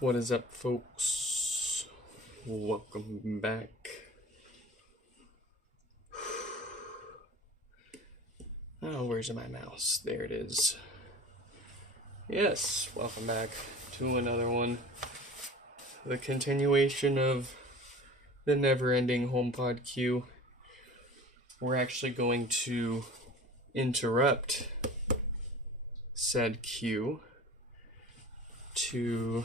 What is up, folks? Welcome back. Oh, where's my mouse? There it is. Yes, welcome back to another one. The continuation of the never-ending HomePod queue. We're actually going to interrupt said queue to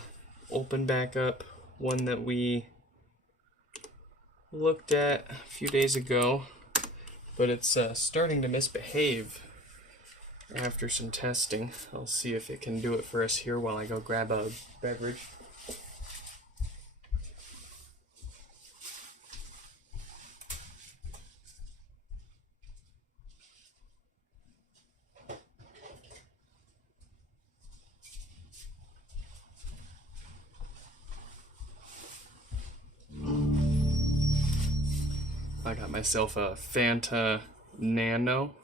open back up one that we looked at a few days ago, but it's starting to misbehave after some testing. I'll see if it can do it for us here while I go grab a beverage. I got myself a Fanta Nano.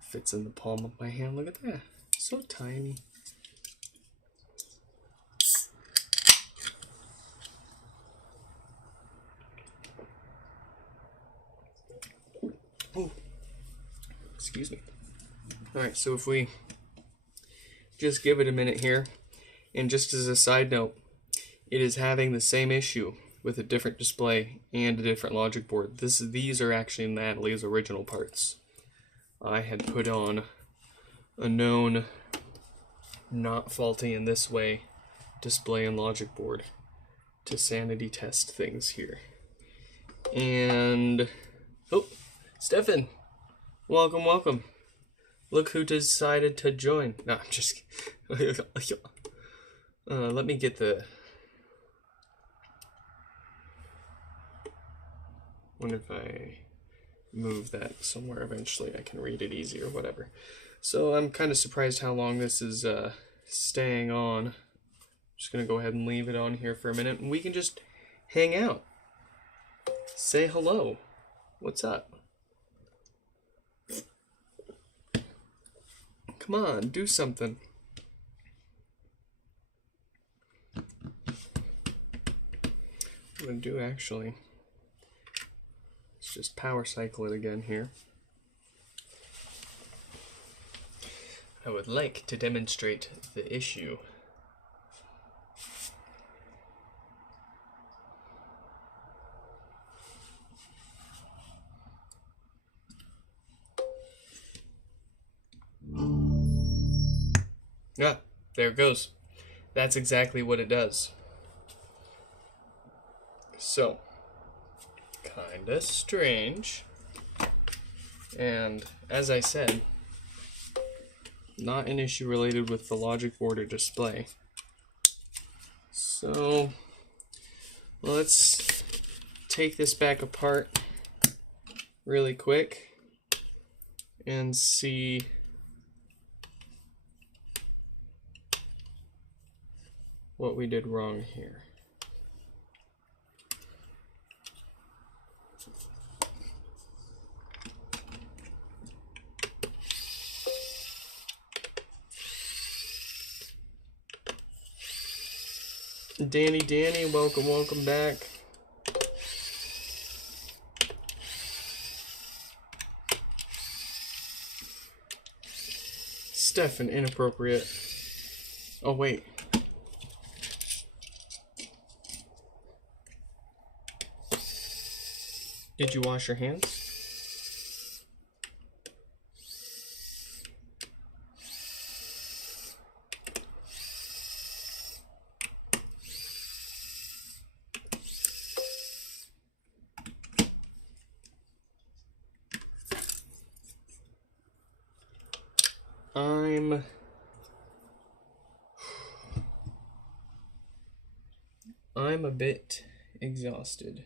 Fits in the palm of my hand. Look at that. So tiny. Oh, excuse me. Alright, so if we just give it a minute here, and just as a side note, it is having the same issue with a different display and a different logic board. These are actually Natalie's original parts. I had put on a known not faulty in this way display and logic board to sanity test things here. And oh, Stefan, welcome. Look who decided to join. No, I'm just kidding. Let me get the... Wonder if I move that somewhere eventually I can read it easier, whatever. So I'm kind of surprised how long this is staying on. I'm just going to go ahead and leave it on here for a minute, and we can just hang out. Say hello. What's up? Come on, do something. What I'm going to do actually, let's just power cycle it again here. I would like to demonstrate the issue. Ah, there it goes. That's exactly what it does. So, kinda strange. And as I said, not an issue related with the logic board or display. So let's take this back apart really quick and see what we did wrong here. Danny, welcome back. Stefan, inappropriate. Oh, wait. Did you wash your hands? I'm a bit exhausted.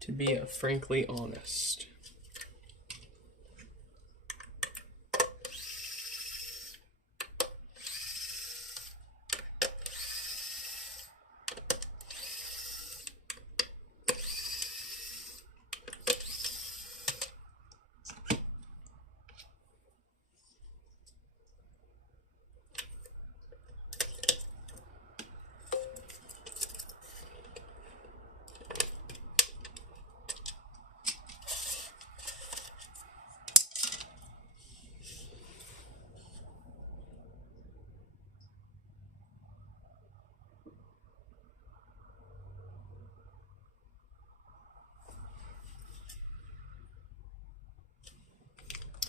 To be frankly honest.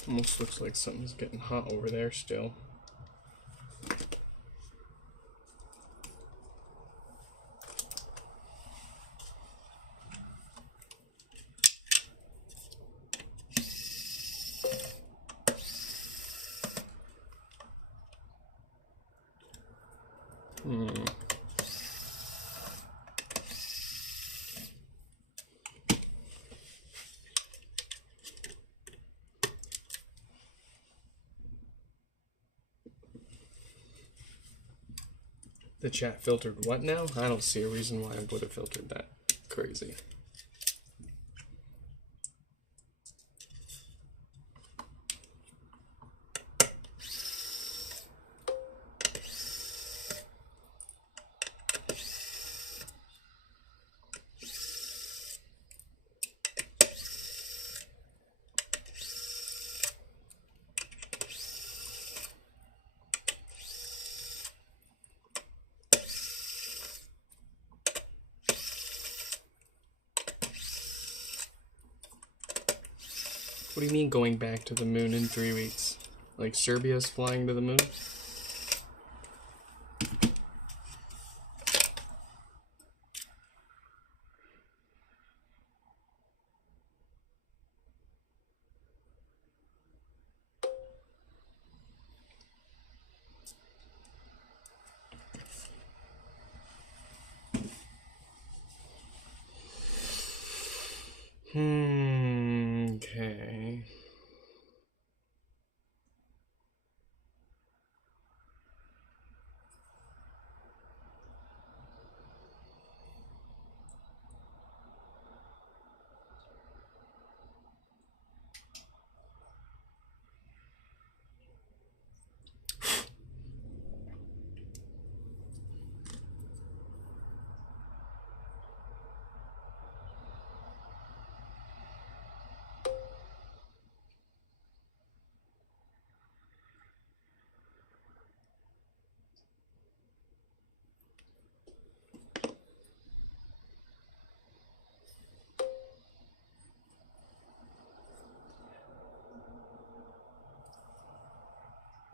Almost looks like something's getting hot over there still. The chat filtered what now? I don't see a reason why I would have filtered that. Crazy. What do you mean going back to the moon in 3 weeks? Like Serbia's flying to the moon? Okay.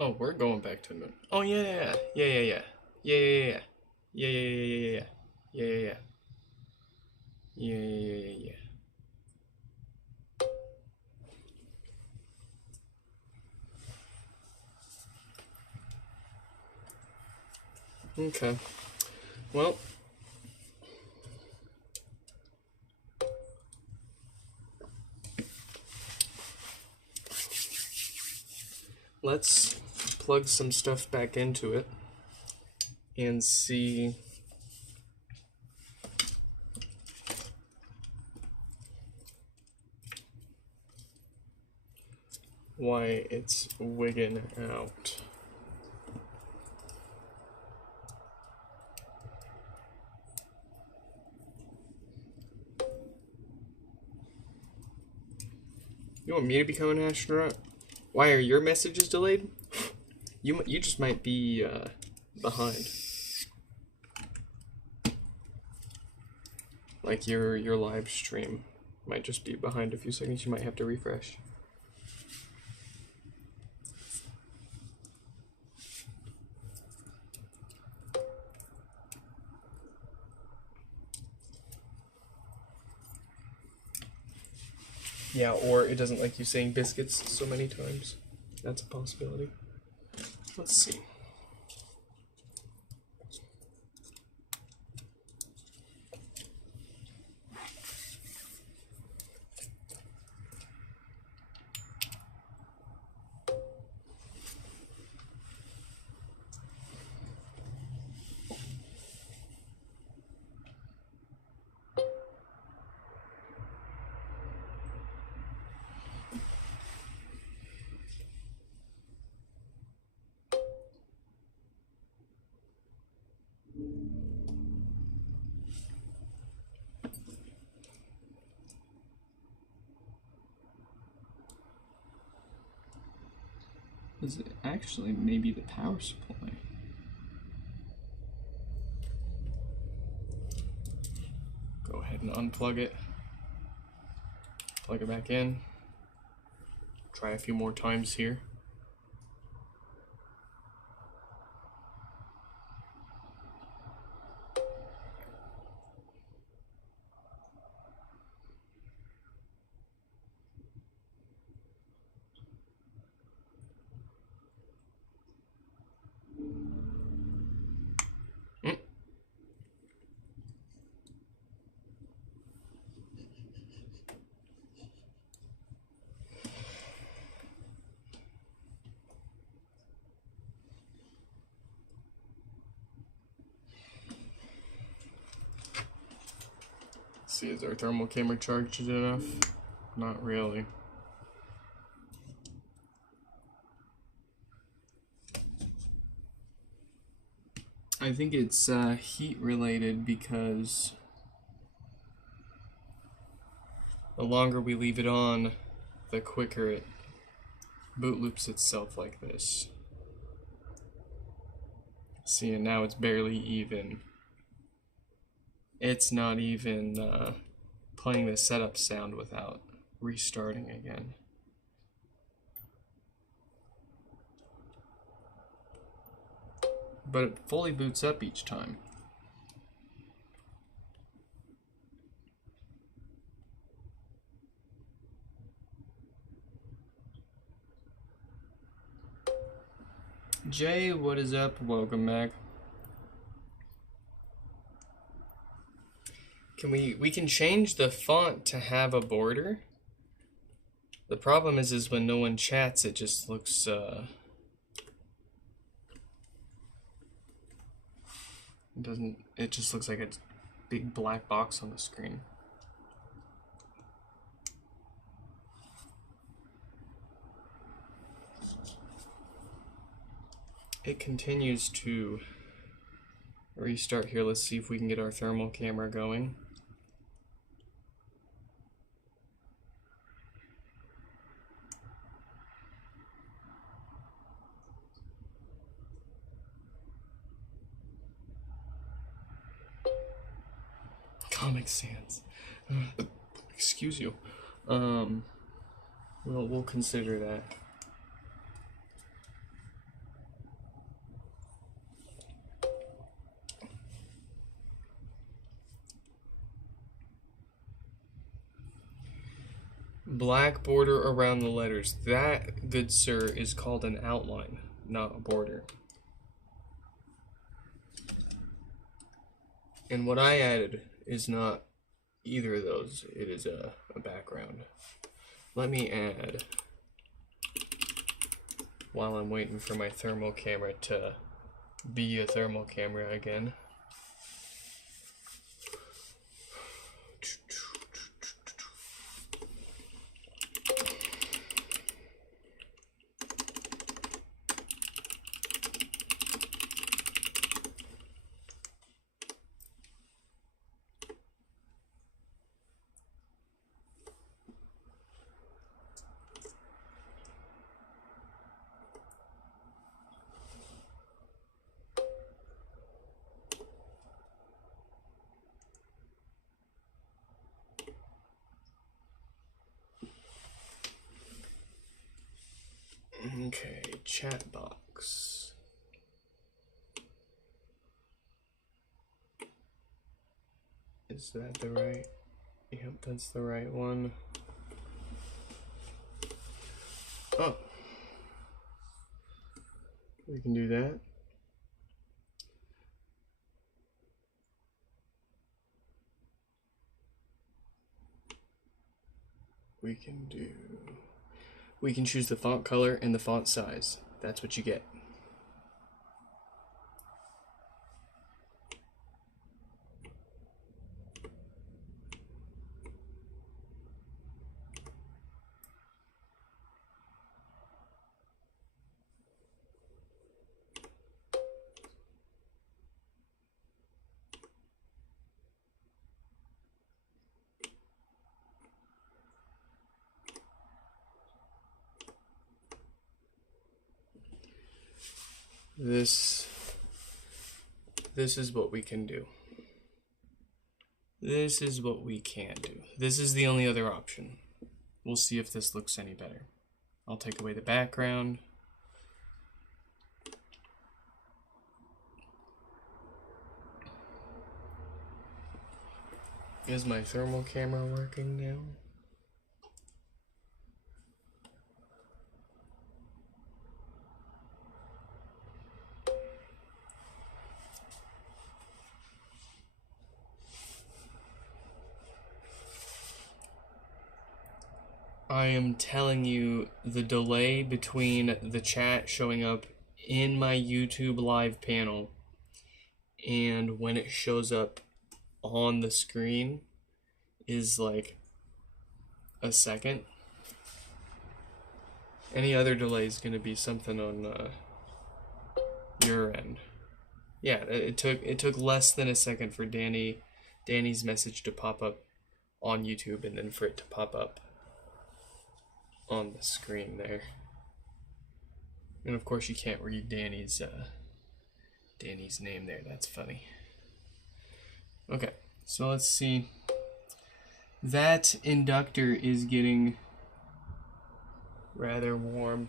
Oh, we're going back to the moon. Oh yeah. Yeah. Okay. Well, let's plug some stuff back into it and see why it's wigging out. You want me to become an astronaut? Why are your messages delayed? You just might be behind. Like your live stream might just be behind a few seconds. You might have to refresh. Yeah, or it doesn't like you saying biscuits so many times. That's a possibility. Let's see. Is it actually maybe the power supply? Go ahead and unplug it. Plug it back in. Try a few more times here. See, is our thermal camera charged enough? Not really. I think it's heat related because the longer we leave it on, the quicker it boot loops itself like this. See, and now it's barely even. It's not even playing the setup sound without restarting again. But it fully boots up each time. Jay, what is up? Welcome back. We can change the font to have a border. The problem is when no one chats, it just looks it just looks like a big black box on the screen. It continues to restart here. Let's see if we can get our thermal camera going. Comic Sans. Excuse you. We'll consider that. Black border around the letters. That, good sir, is called an outline, not a border. And what I added is not either of those. It is a background. Let me add, while I'm waiting for my thermal camera to be a thermal camera again. Okay, chat box. Is that the right? Yep, that's the right one. Oh. We can do that. We can choose the font color and the font size. That's what you get. This is what we can do. This is what we can do. This is the only other option. We'll see if this looks any better. I'll take away the background. Is my thermal camera working now? I am telling you, the delay between the chat showing up in my YouTube live panel and when it shows up on the screen is like a second. Any other delay is going to be something on your end. Yeah, it took less than a second for Danny's message to pop up on YouTube and then for it to pop up on the screen there. And of course you can't read Danny's name there. That's funny. Okay, so let's see. That inductor is getting rather warm.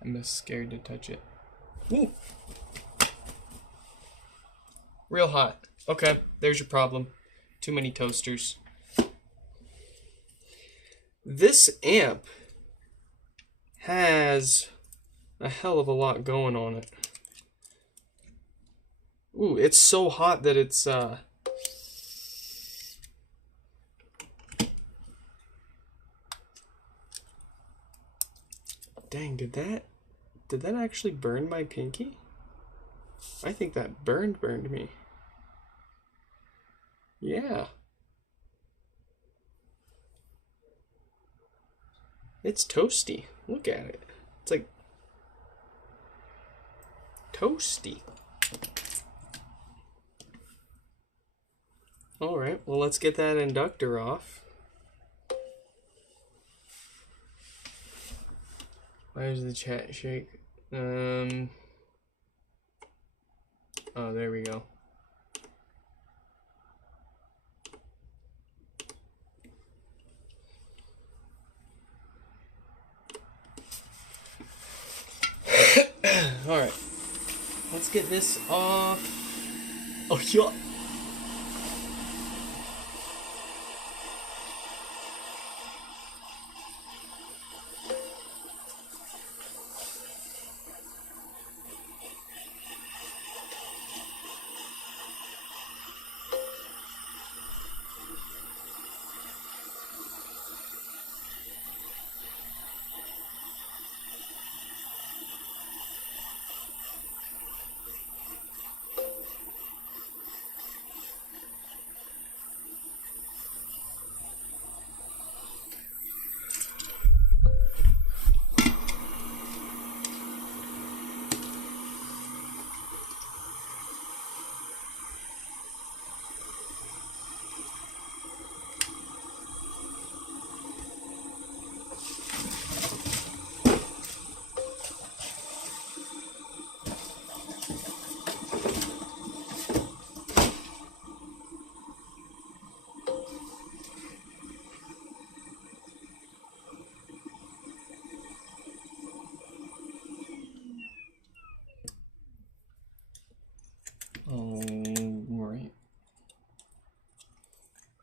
I'm just scared to touch it. Ooh. Real hot. Okay, there's your problem. Too many toasters. This amp has a hell of a lot going on it. Ooh, it's so hot that it's dang, did that actually burn my pinky? I think that burned me. Yeah. It's toasty. Look at it. It's like toasty. Alright, well, let's get that inductor off. Why does the chat shake? Oh, there we go. Alright, let's get this off. Oh, yeah. Alright.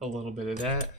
A little bit of that.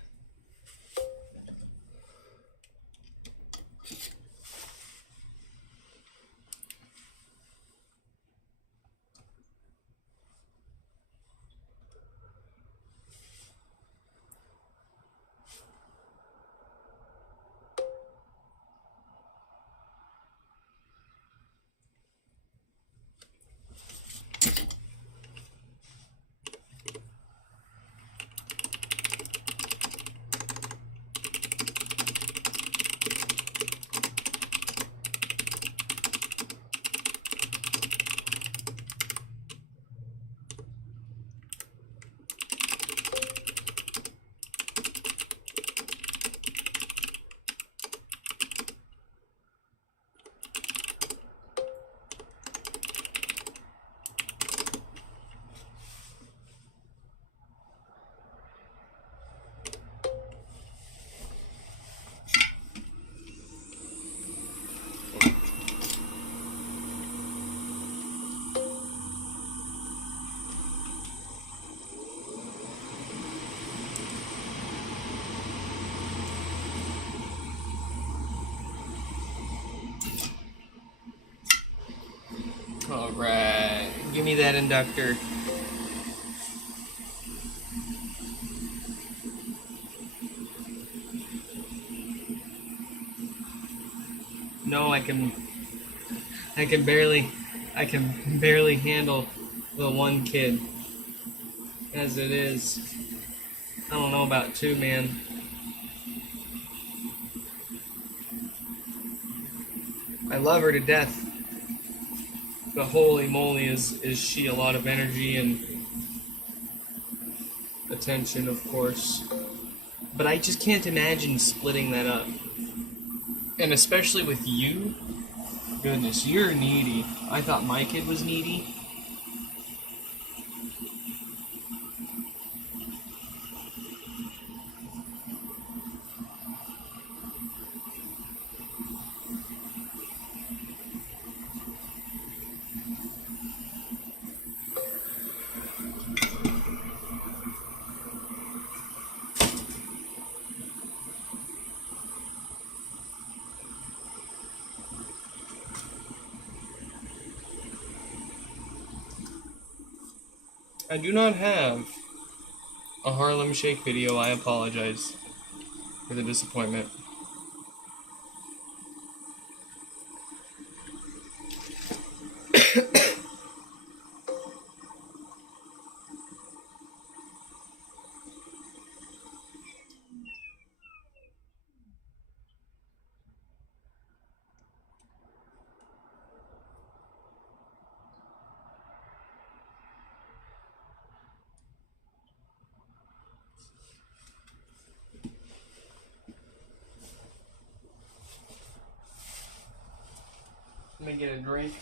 me that inductor. No, I can barely handle the one kid as it is. I don't know about two, man. I love her to death, but holy moly, is she a lot of energy and attention, of course. But I just can't imagine splitting that up. And especially with you, goodness, you're needy. I thought my kid was needy. I do not have a Harlem Shake video. I apologize for the disappointment. Let me get a drink.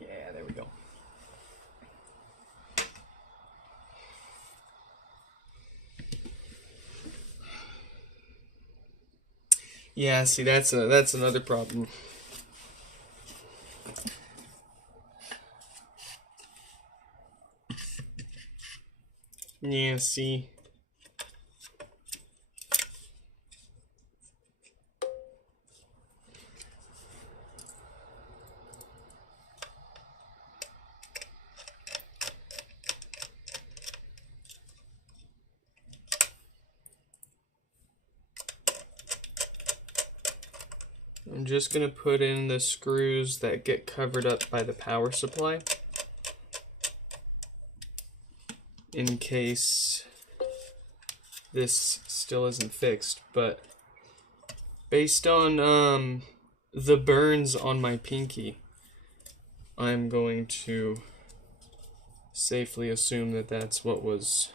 Yeah, there we go. Yeah, see, that's another problem. Yeah, see. I'm just going to put in the screws that get covered up by the power supply in case this still isn't fixed, but based on the burns on my pinky, I'm going to safely assume that that's what was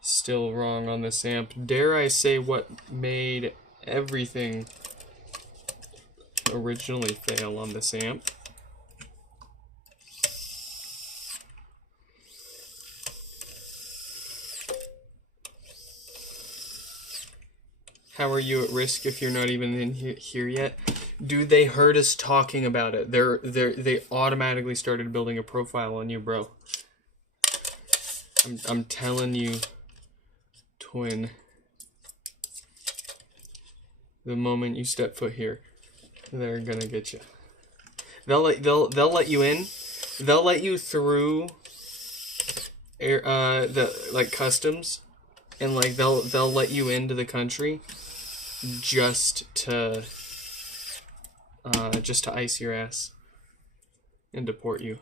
still wrong on this amp. Dare I say what made everything originally fail on this amp? How are you at risk if you're not even in here yet? Dude, they heard us talking about it. They automatically started building a profile on you, bro. I'm telling you, twin. The moment you step foot here, they're gonna get you. They'll let you in. They'll let you through air the like customs, and like they'll let you into the country just to ice your ass and deport you.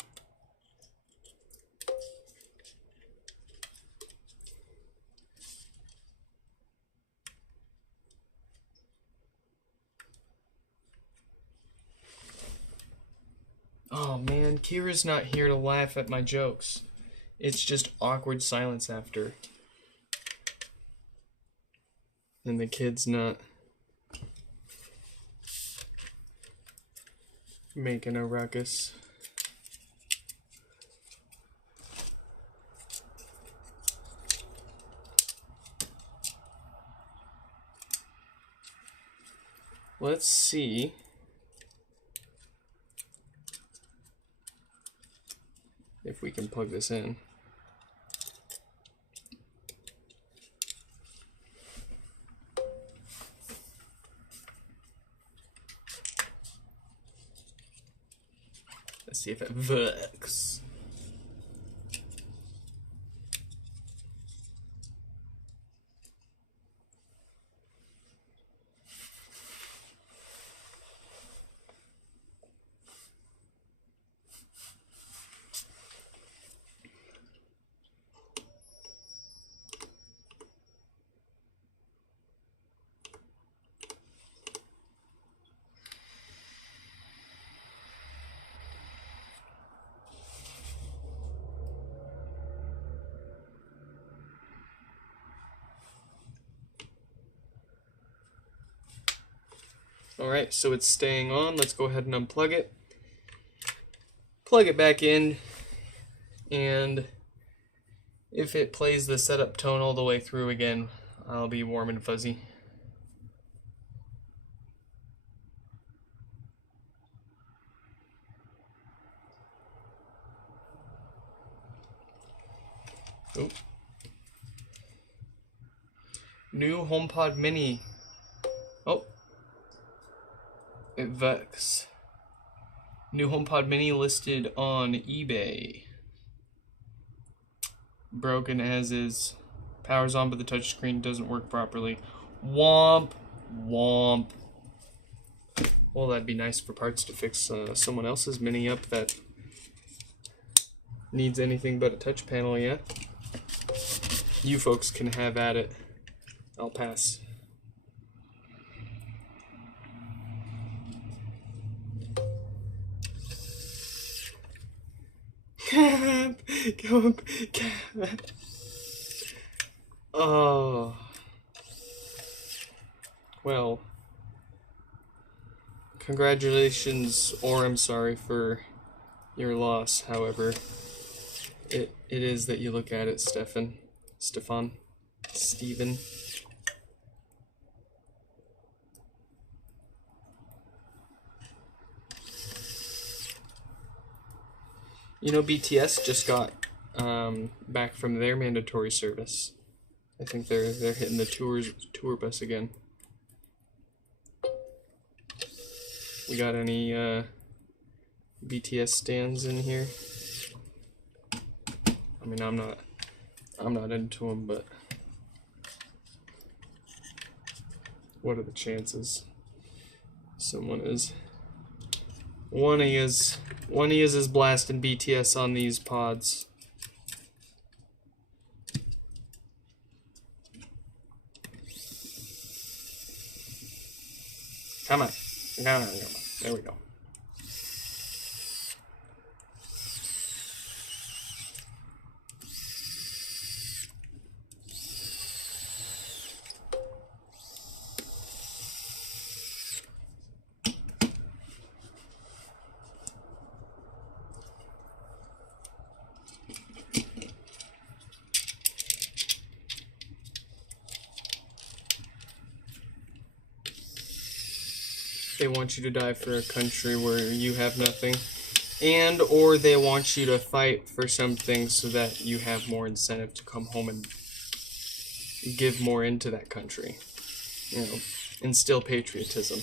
Oh man, Kira's not here to laugh at my jokes. It's just awkward silence after. And the kid's not making a ruckus. Let's see if we can plug this in. Let's see if it works. Alright, so it's staying on. Let's go ahead and unplug it. Plug it back in, and if it plays the setup tone all the way through again, I'll be warm and fuzzy. Oh. New HomePod Mini. Oh. It works. New HomePod Mini listed on eBay. Broken as is. Powers on, but the touchscreen doesn't work properly. Womp. Womp. Well, that'd be nice for parts to fix someone else's Mini up that needs anything but a touch panel, yeah? You folks can have at it. I'll pass. Oh. Well. Congratulations, or I'm sorry for your loss, however. It is that you look at it, Stefan. Steven. You know, BTS just got back from their mandatory service. I think they're hitting the tour bus again. We got any BTS stands in here? I mean, I'm not into them, but what are the chances someone is? One he is blasting BTS on these pods. Come on. Come on. There we go. They want you to die for a country where you have nothing, and or they want you to fight for something so that you have more incentive to come home and give more into that country. You know, instill patriotism.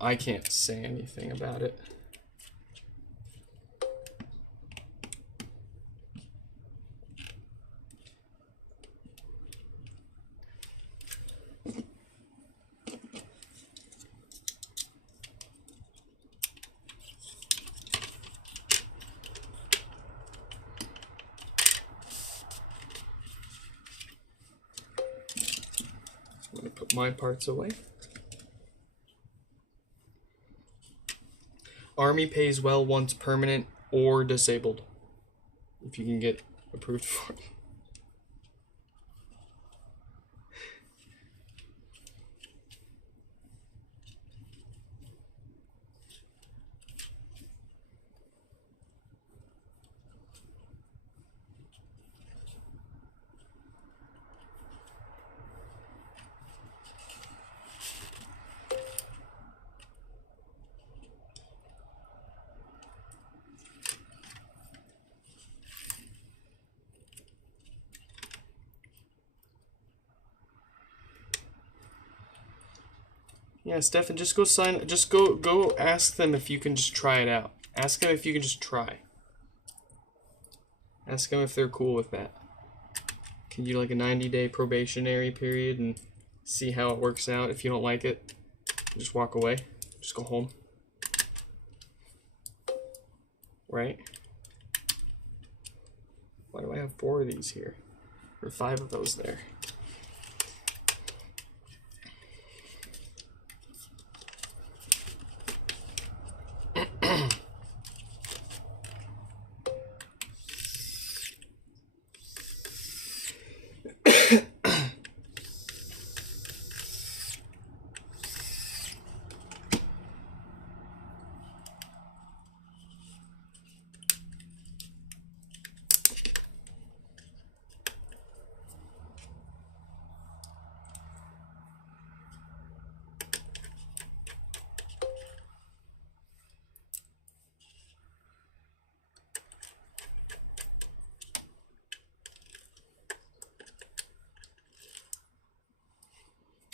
I can't say anything about it. I'm gonna put put my parts away. Army pays well once permanent or disabled. If you can get approved for it. Yeah, Stefan, just go sign. Just go ask them if you can just try it out. Ask them if you can just try. Ask them if they're cool with that. Can you do like a 90-day probationary period and see how it works out? If you don't like it, just walk away. Just go home. Right? Why do I have 4 of these here? Or 5 of those there?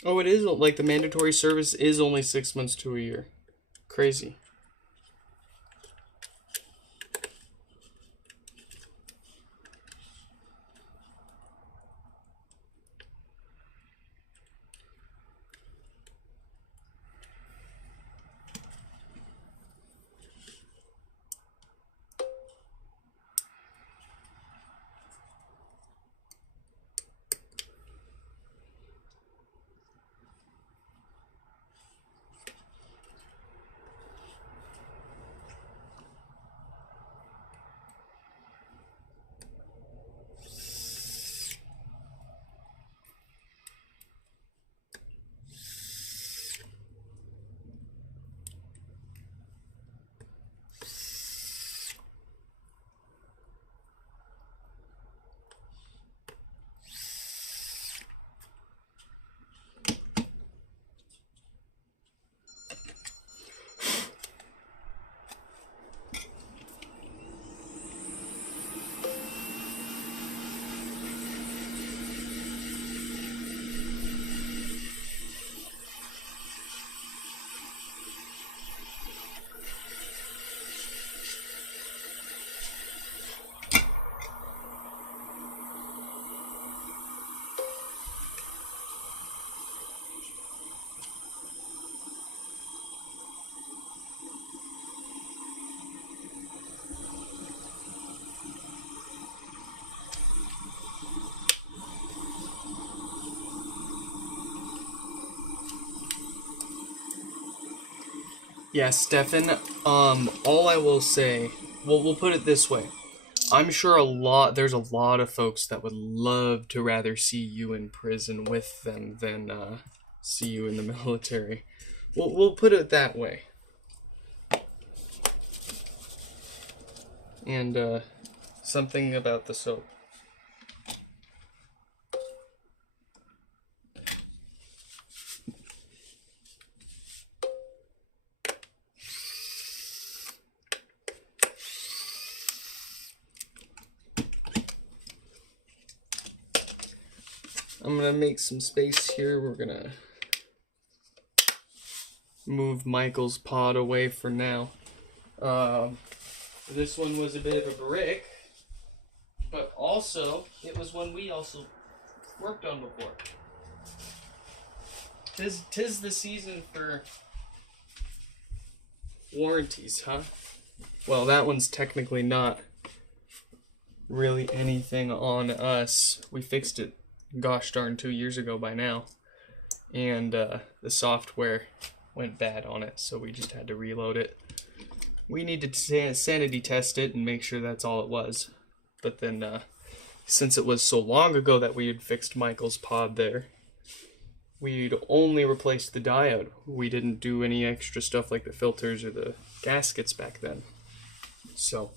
Oh, it is, like, the mandatory service is only 6 months to a year. Crazy. Yeah, Stefan, all I will say, well, we'll put it this way. I'm sure there's a lot of folks that would love to rather see you in prison with them than see you in the military. We'll put it that way. And something about the soap. I'm gonna make some space here. We're gonna move Michael's pod away for now. This one was a bit of a brick, but also it was one we also worked on before. Tis the season for warranties, huh? Well, that one's technically not really anything on us. We fixed it, gosh darn, 2 years ago by now. and the software went bad on it, so we just had to reload it. We needed to sanity test it and make sure that's all it was. But then, since it was so long ago that we had fixed Michael's pod there, we'd only replaced the diode. We didn't do any extra stuff like the filters or the gaskets back then. So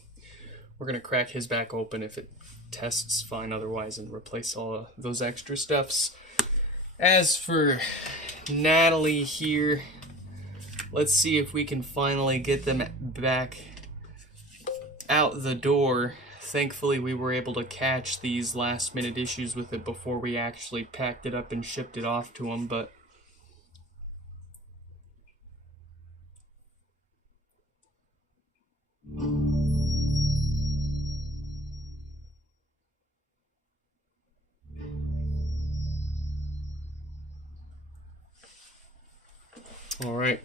we're going to crack his back open if it tests fine otherwise and replace all of those extra stuffs. As for Natalie here, let's see if we can finally get them back out the door. Thankfully, we were able to catch these last-minute issues with it before we actually packed it up and shipped it off to them, but all right.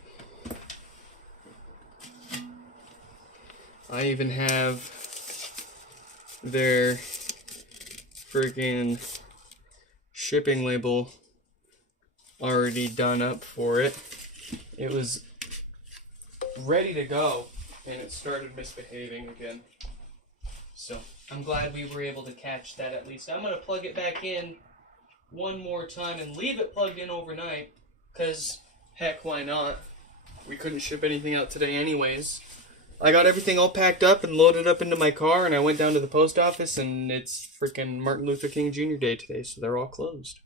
I even have their freaking shipping label already done up for it. It was ready to go and it started misbehaving again. So I'm glad we were able to catch that at least. I'm going to plug it back in one more time and leave it plugged in overnight because heck, why not? We couldn't ship anything out today anyways. I got everything all packed up and loaded up into my car, and I went down to the post office, and it's freaking Martin Luther King Jr. Day today, so they're all closed.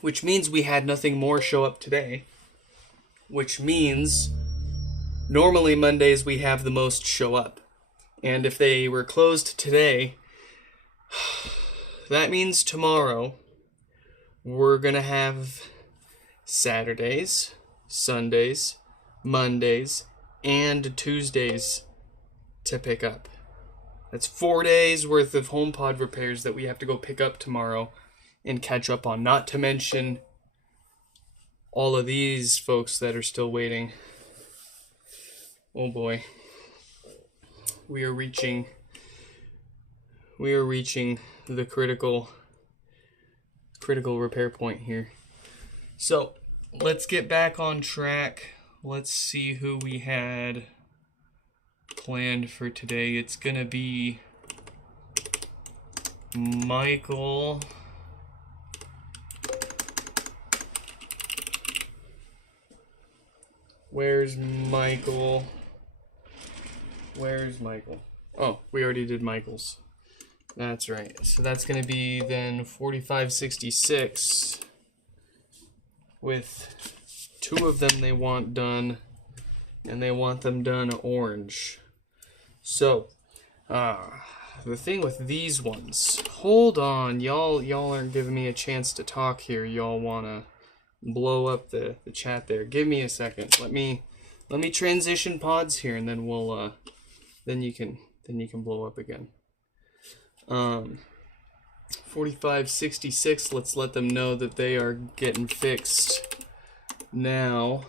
Which means we had nothing more show up today. Which means normally Mondays we have the most show up. And if they were closed today, that means tomorrow we're going to have Saturdays, Sundays, Mondays, and Tuesdays to pick up. That's 4 days worth of HomePod repairs that we have to go pick up tomorrow and catch up on. Not to mention all of these folks that are still waiting. Oh boy. We are reaching the critical repair point here. So let's get back on track. Let's see who we had planned for today. It's gonna be Michael. Where's Michael? Where's Michael? Oh, we already did Michael's. That's right. So that's gonna be then 4566. With two of them they want done, and they want them done orange. So, the thing with these ones, hold on, y'all aren't giving me a chance to talk here. Y'all wanna blow up the chat there. Give me a second. Let me transition pods here, and then we'll then you can blow up again. 4566, let's let them know that they are getting fixed now.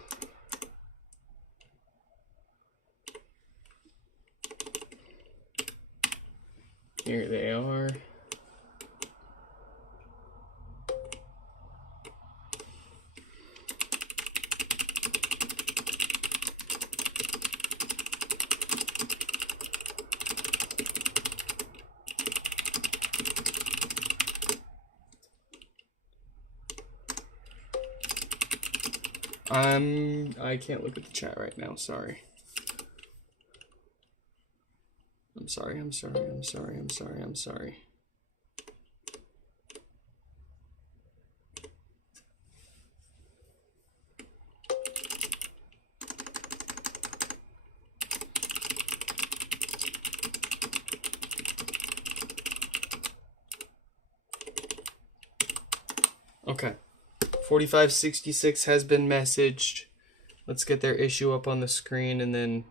Here they are. I can't look at the chat right now, sorry. I'm sorry. Okay. 4566 has been messaged. Let's get their issue up on the screen and then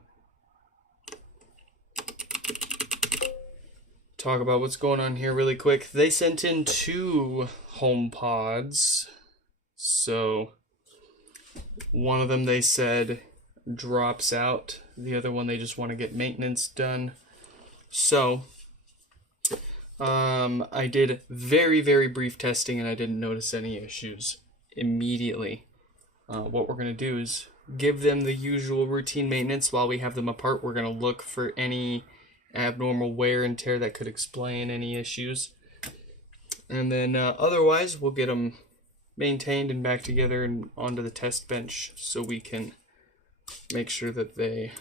talk about what's going on here really quick. They sent in 2 HomePods. So one of them they said drops out. The other one they just want to get maintenance done. So I did very, very brief testing and I didn't notice any issues immediately. What we're going to do is give them the usual routine maintenance while we have them apart. We're going to look for any abnormal wear and tear that could explain any issues. And then otherwise, we'll get them maintained and back together and onto the test bench so we can make sure that they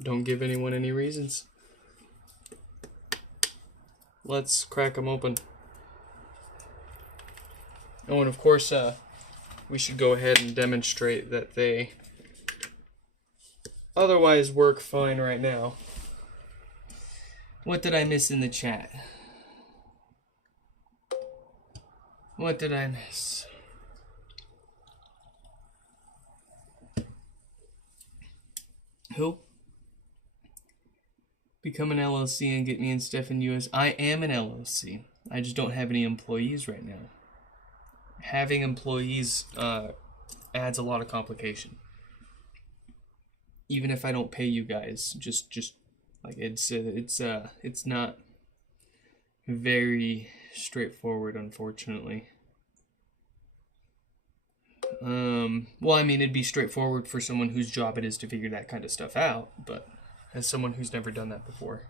don't give anyone any reasons. Let's crack them open. Oh, and of course, we should go ahead and demonstrate that they otherwise work fine right now. What did I miss in the chat? What did I miss? Who? Become an LLC and get me and Stefan US. I am an LLC. I just don't have any employees right now. Having employees adds a lot of complication. Even if I don't pay you guys, just like it's not very straightforward, unfortunately. Well, I mean, it'd be straightforward for someone whose job it is to figure that kind of stuff out, but as someone who's never done that before.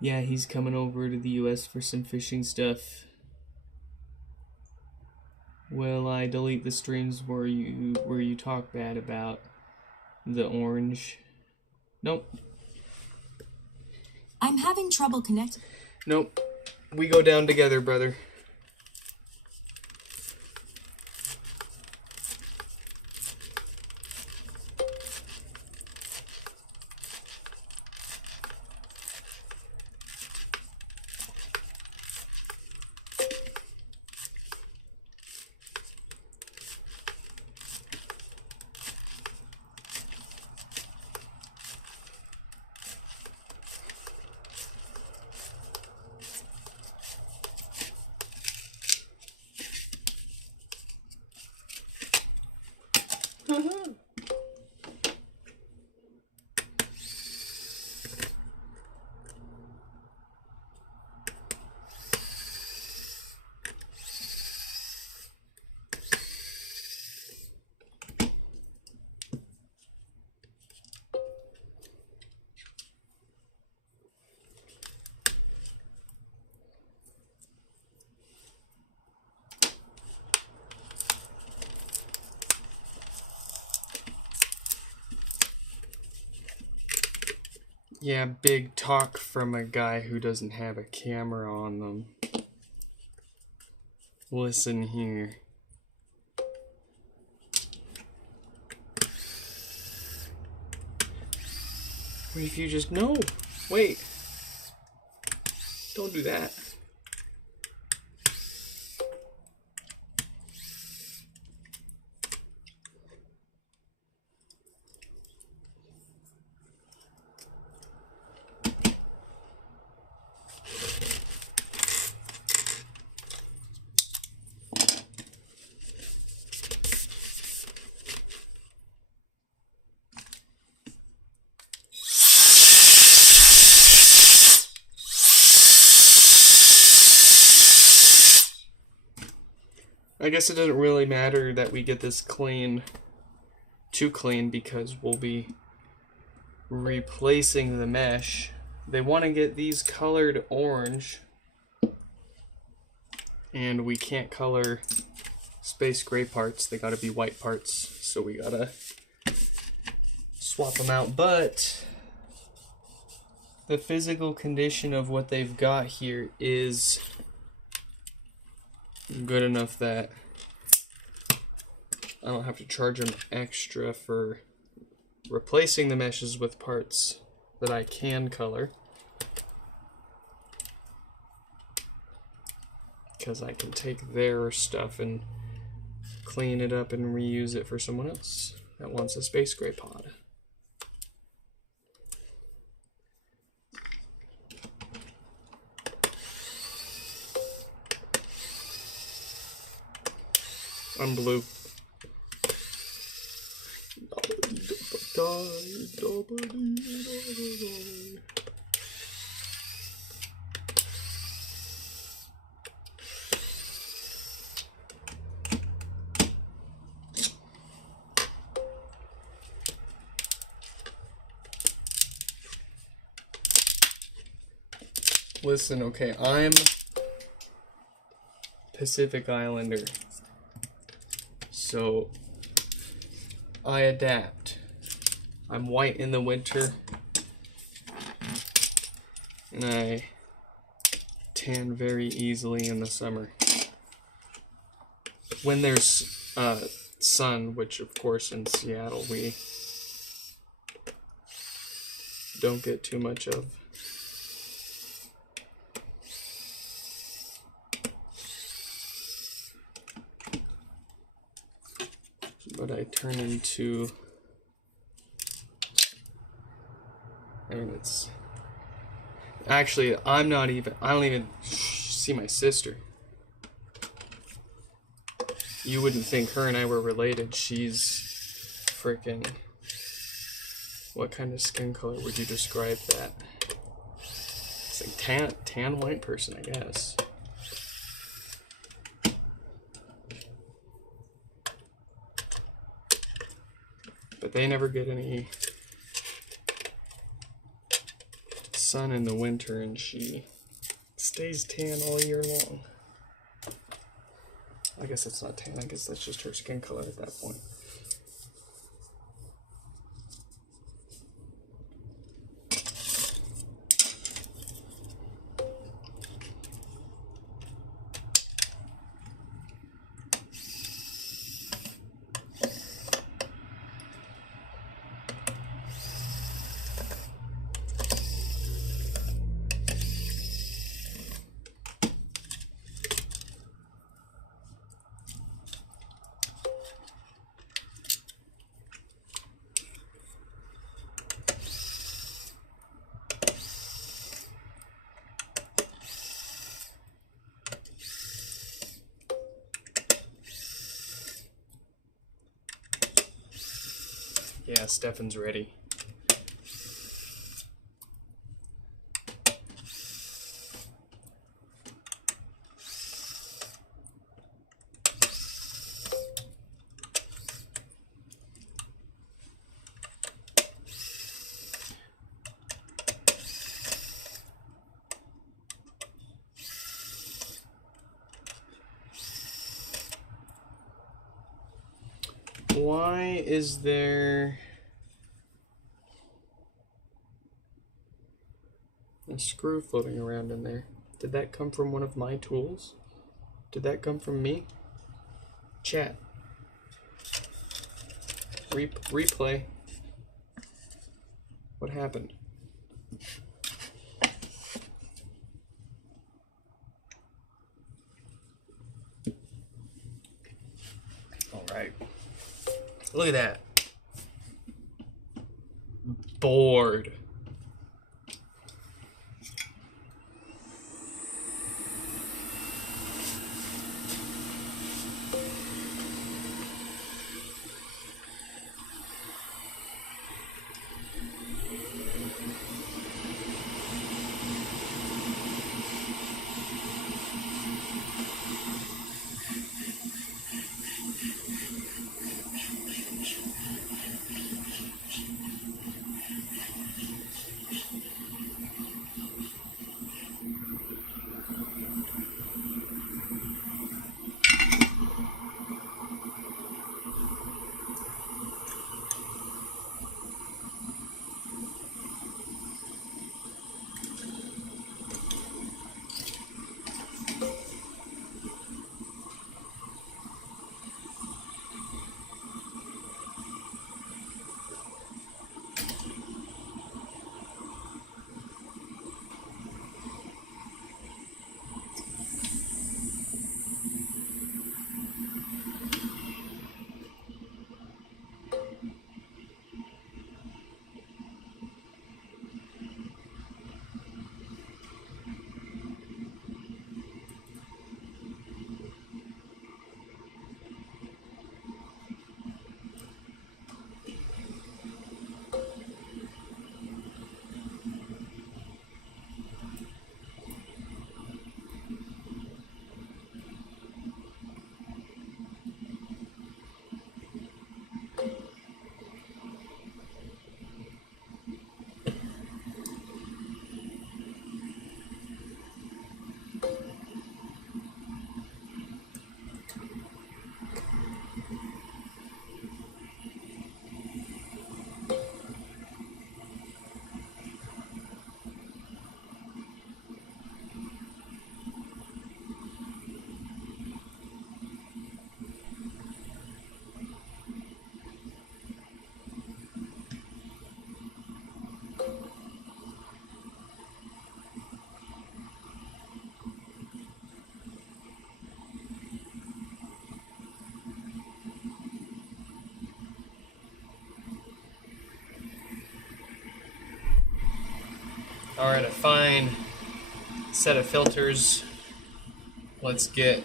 Yeah, he's coming over to the US for some fishing stuff. Will I delete the streams where you talk bad about the orange? Nope. I'm having trouble connecting. Nope. We go down together, brother. Yeah, big talk from a guy who doesn't have a camera on them. Listen here. What if you just... No! Wait! Don't do that. I guess it doesn't really matter that we get this clean, too clean, because we'll be replacing the mesh. They want to get these colored orange, and we can't color space gray parts. They gotta be white parts, so we gotta swap them out. But the physical condition of what they've got here is good enough that I don't have to charge them extra for replacing the meshes with parts that I can color, because I can take their stuff and clean it up and reuse it for someone else that wants a space gray pod. I'm blue. Listen, okay, I'm Pacific Islander, so I adapt. I'm white in the winter, and I tan very easily in the summer. When there's sun, which of course in Seattle we don't get too much of. But I turn into, I mean, it's, actually, I don't even see my sister. You wouldn't think her and I were related. She's freaking, what kind of skin color would you describe that? It's like tan white person, I guess. But they never get any sun in the winter, and she stays tan all year long. I guess that's not tan, I guess that's just her skin color at that point. Yeah, Stefan's ready. Why is there a screw floating around in there? Did that come from one of my tools? Did that come from me? Chat. Replay. What happened? All right. Look at that. Bored. are at a fine set of filters. Let's get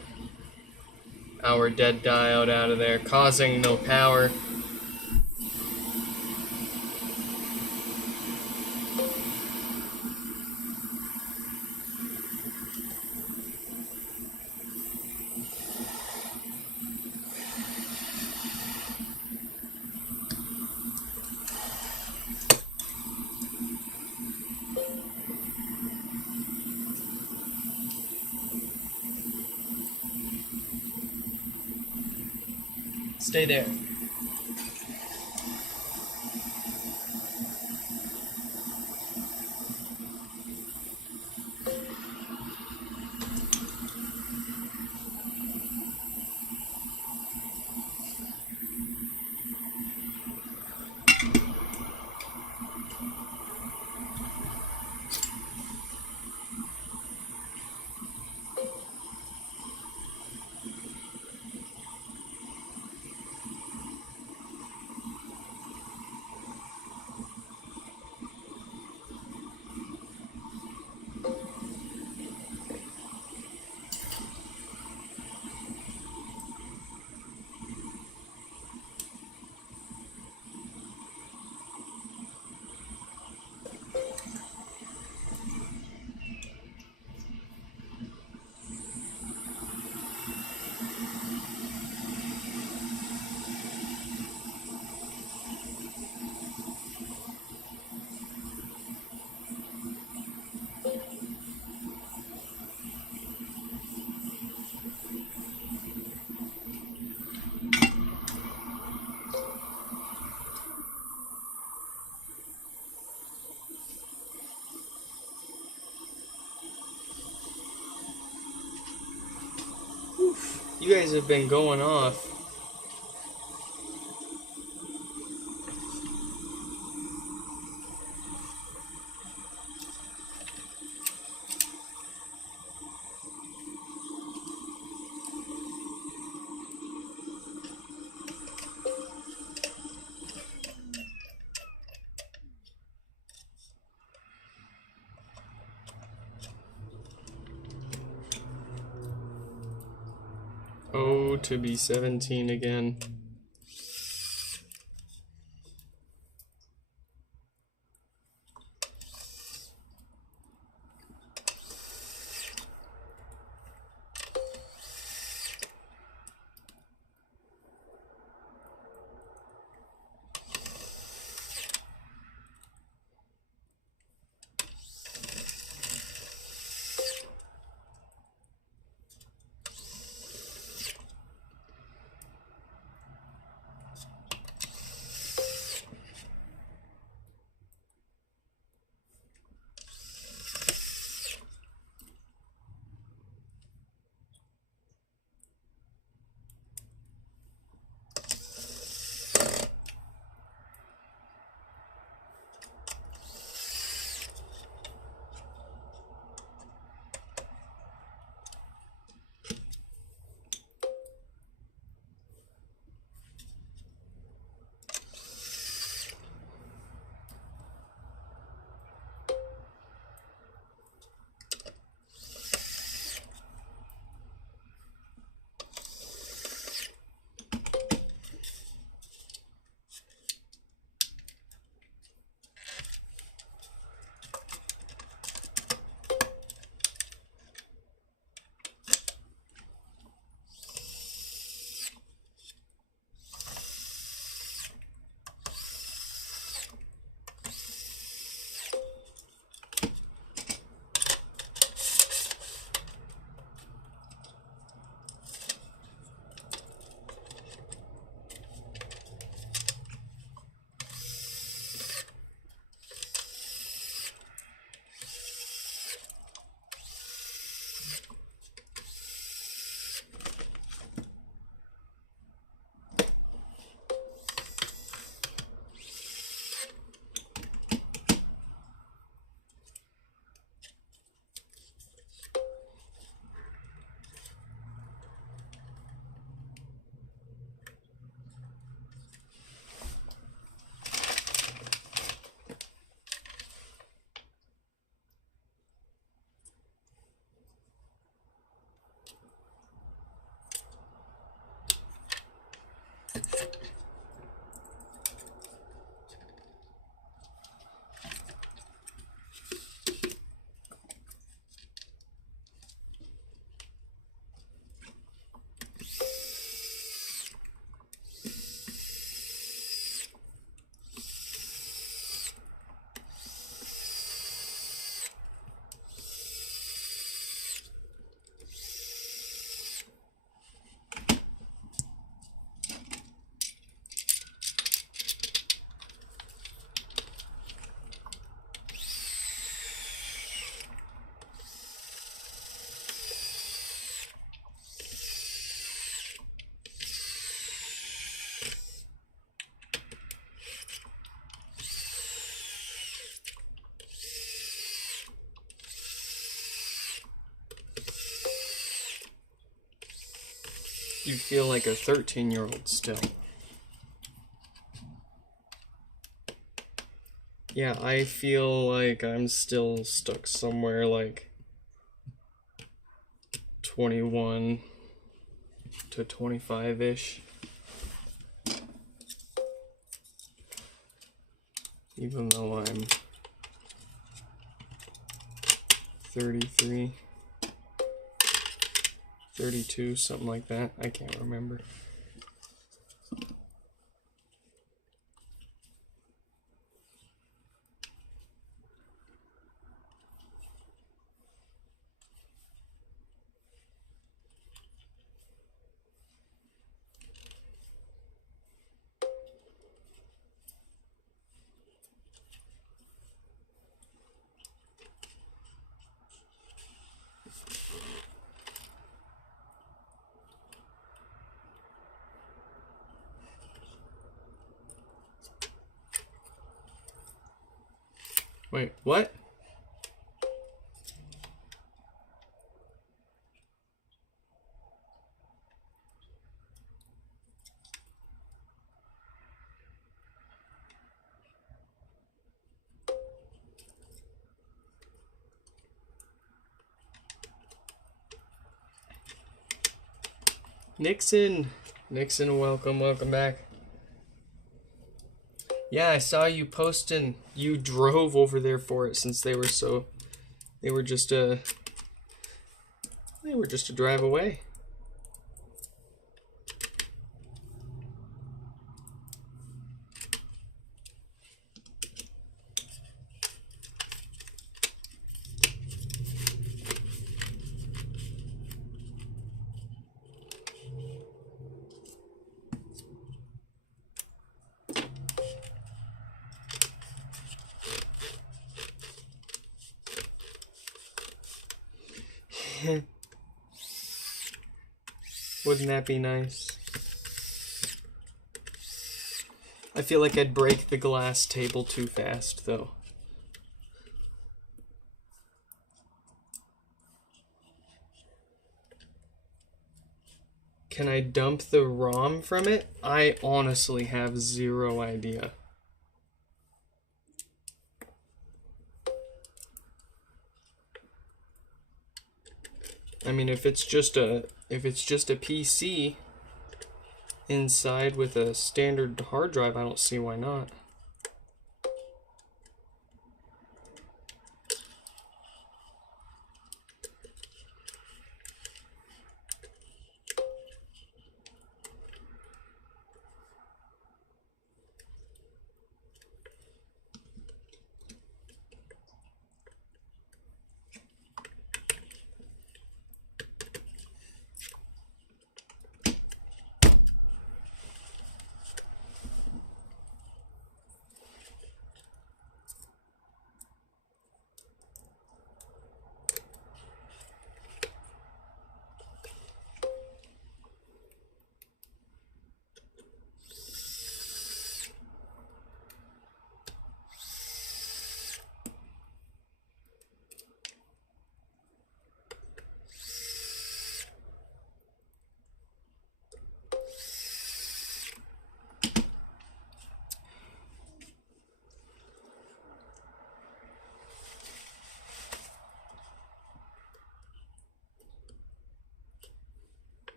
our dead diode out of there, causing no power. Stay there. You guys have been going off. Oh, to be 17 again. You feel like a 13-year-old still. Yeah, I feel like I'm still stuck somewhere like 21 to 25-ish. Even though I'm 33, 32, something like that. I can't remember. Wait, what? Nixon, welcome back. Yeah, I saw you posting. You drove over there for it since they were just a drive away. Wouldn't that be nice? I feel like I'd break the glass table too fast, though. Can I dump the ROM from it? I honestly have zero idea. I mean, if it's just a PC inside with a standard hard drive, I don't see why not.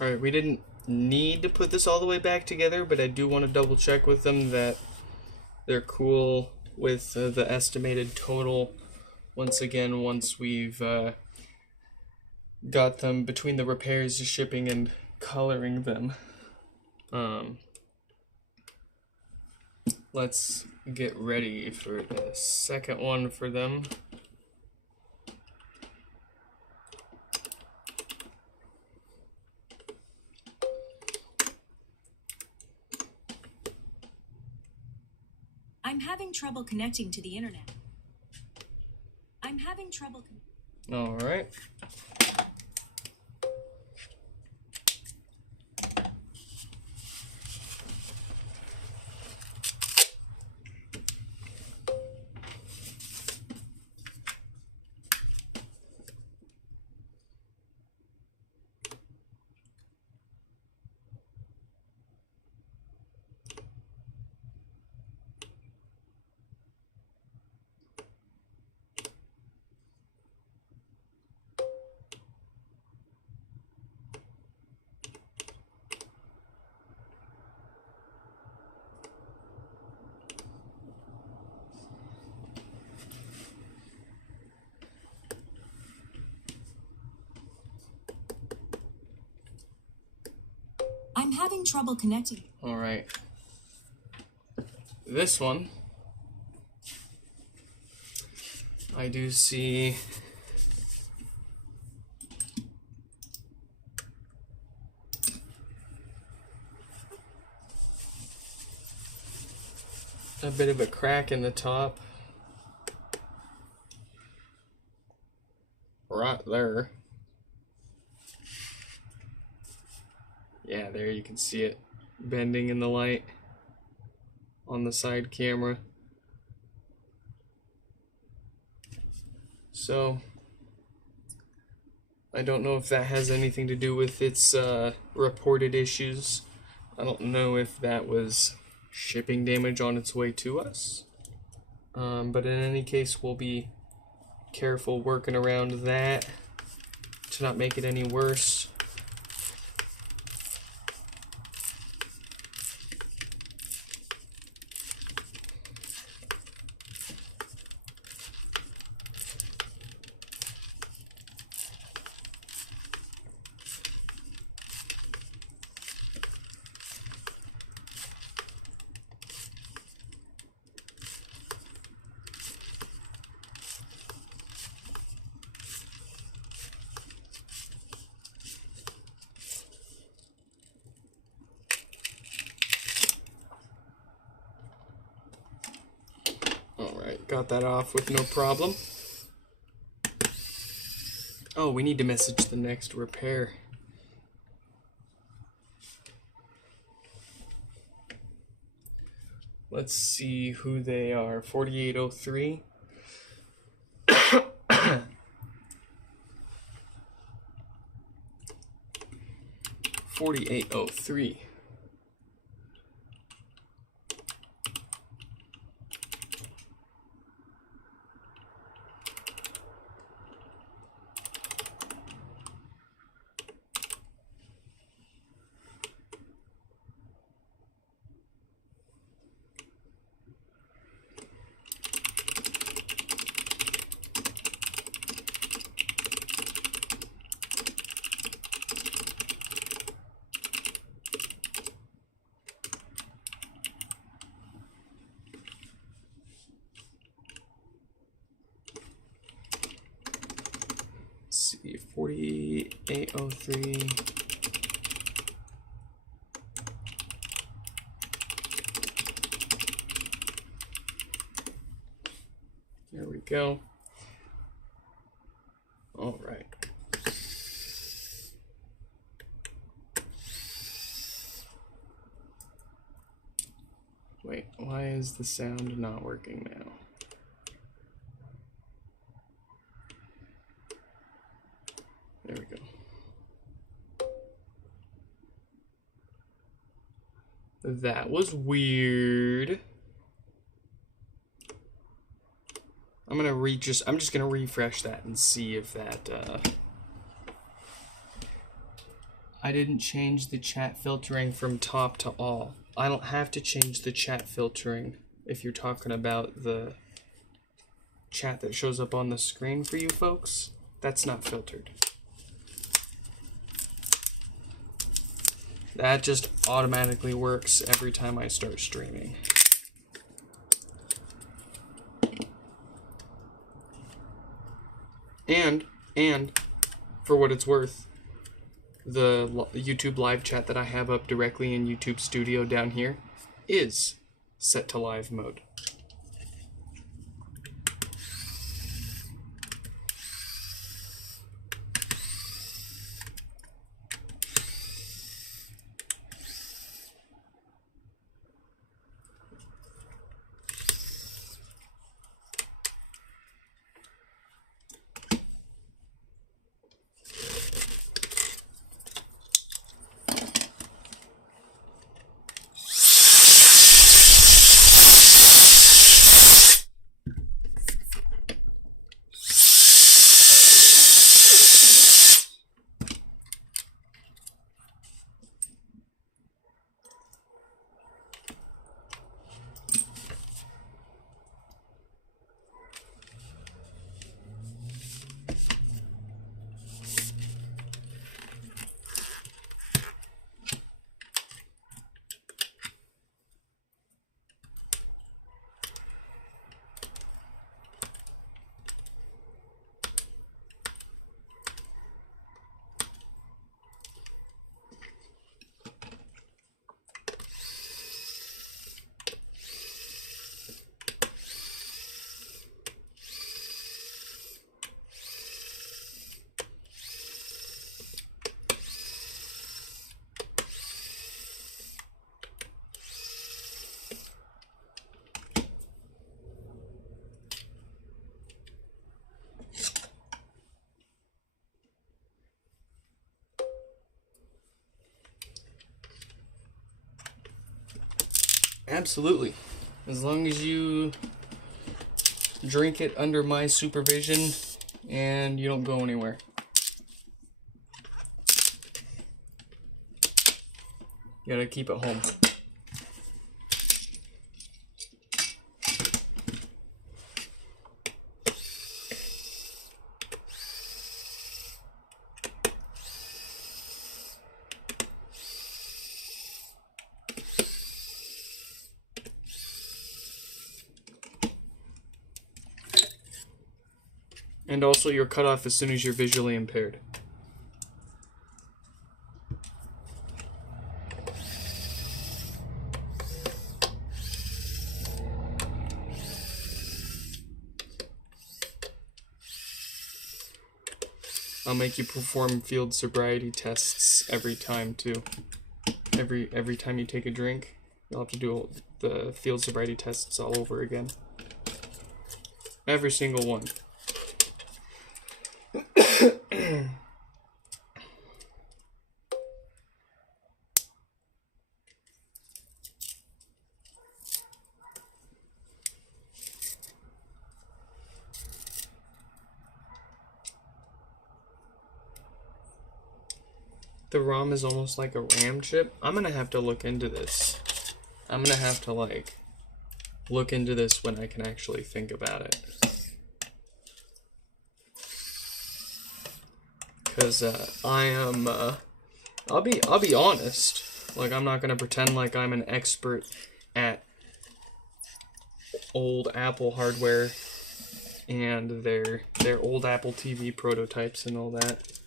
Alright, we didn't need to put this all the way back together, but I do want to double check with them that they're cool with the estimated total. Once again, once we've got them between the repairs, shipping, and coloring them. Let's get ready for the second one for them. I'm having trouble connecting to the internet. I'm having trouble. All right. I'm having trouble connecting. All right. This one, I do see a bit of a crack in the top. Right there. Yeah, there you can see it bending in the light on the side camera. So I don't know if that has anything to do with its reported issues. I don't know if that was shipping damage on its way to us. But in any case, we'll be careful working around that to not make it any worse. Alright, got that off with no problem. Oh, we need to message the next repair. Let's see who they are. 4803. 4803. See, 4803. There we go. All right. Wait, why is the sound not working now? There we go. That was weird. I'm just gonna refresh that and see if that I didn't change the chat filtering from top to all. I don't have to change the chat filtering if you're talking about the chat that shows up on the screen for you folks. That's not filtered. That just automatically works every time I start streaming. And for what it's worth, the YouTube live chat that I have up directly in YouTube Studio down here is set to live mode. Absolutely. As long as you drink it under my supervision and you don't go anywhere. You gotta keep it home. And also, you're cut off as soon as you're visually impaired. I'll make you perform field sobriety tests every time too. Every time you take a drink, you'll have to do the field sobriety tests all over again. Every single one. The ROM is almost like a RAM chip. I'm gonna have to look into this. I'm gonna have to like look into this when I can actually think about it. Cause I am I'll be honest. Like, I'm not gonna pretend like I'm an expert at old Apple hardware and their old Apple TV prototypes and all that.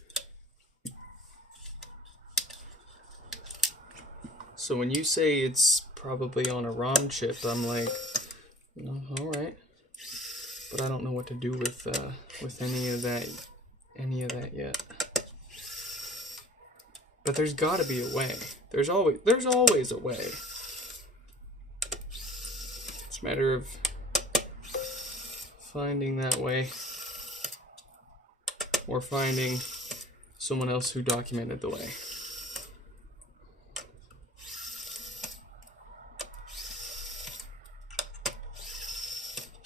So when you say it's probably on a ROM chip, I'm like, oh, all right, but I don't know what to do with any of that yet. But there's got to be a way. There's always a way. It's a matter of finding that way, or finding someone else who documented the way.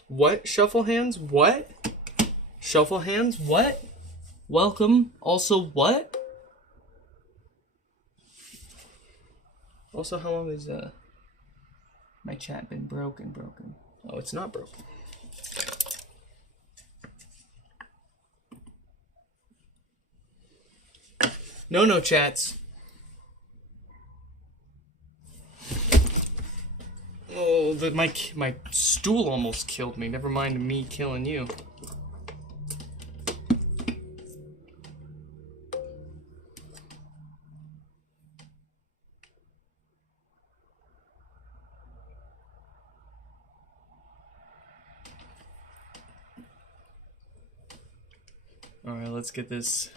What? Shuffle hands? What? Shuffle hands? What? Welcome. Also what? Also, how long has my chat been broken? Oh, it's not broken. No chats. Oh, my stool almost killed me. Never mind me killing you. All right, let's get this.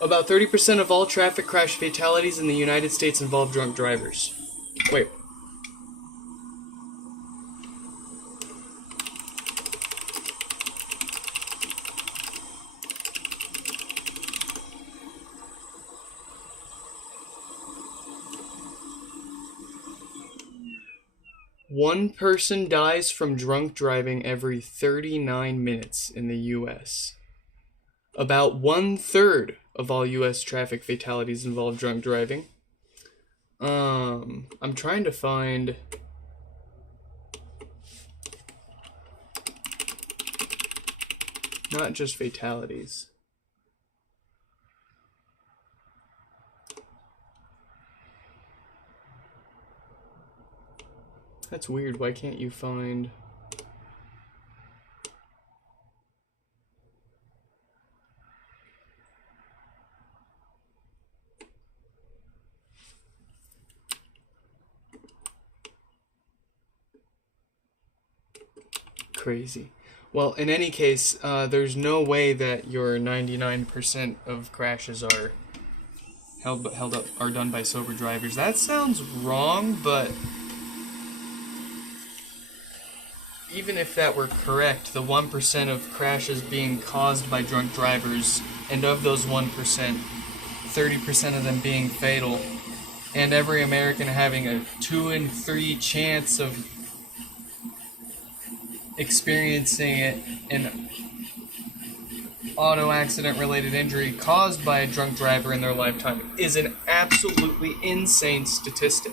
About 30% of all traffic crash fatalities in the United States involve drunk drivers. Wait. One person dies from drunk driving every 39 minutes in the U.S. About 1/3 of all U.S. traffic fatalities involve drunk driving. I'm trying to find... not just fatalities. That's weird. Why can't you find... Crazy. Well, in any case, there's no way that your 99% of crashes are held up are done by sober drivers. That sounds wrong, but even if that were correct, the 1% of crashes being caused by drunk drivers, and of those 1%, 30% of them being fatal, and every American having a 2 in 3 chance of experiencing an auto accident related injury caused by a drunk driver in their lifetime is an absolutely insane statistic.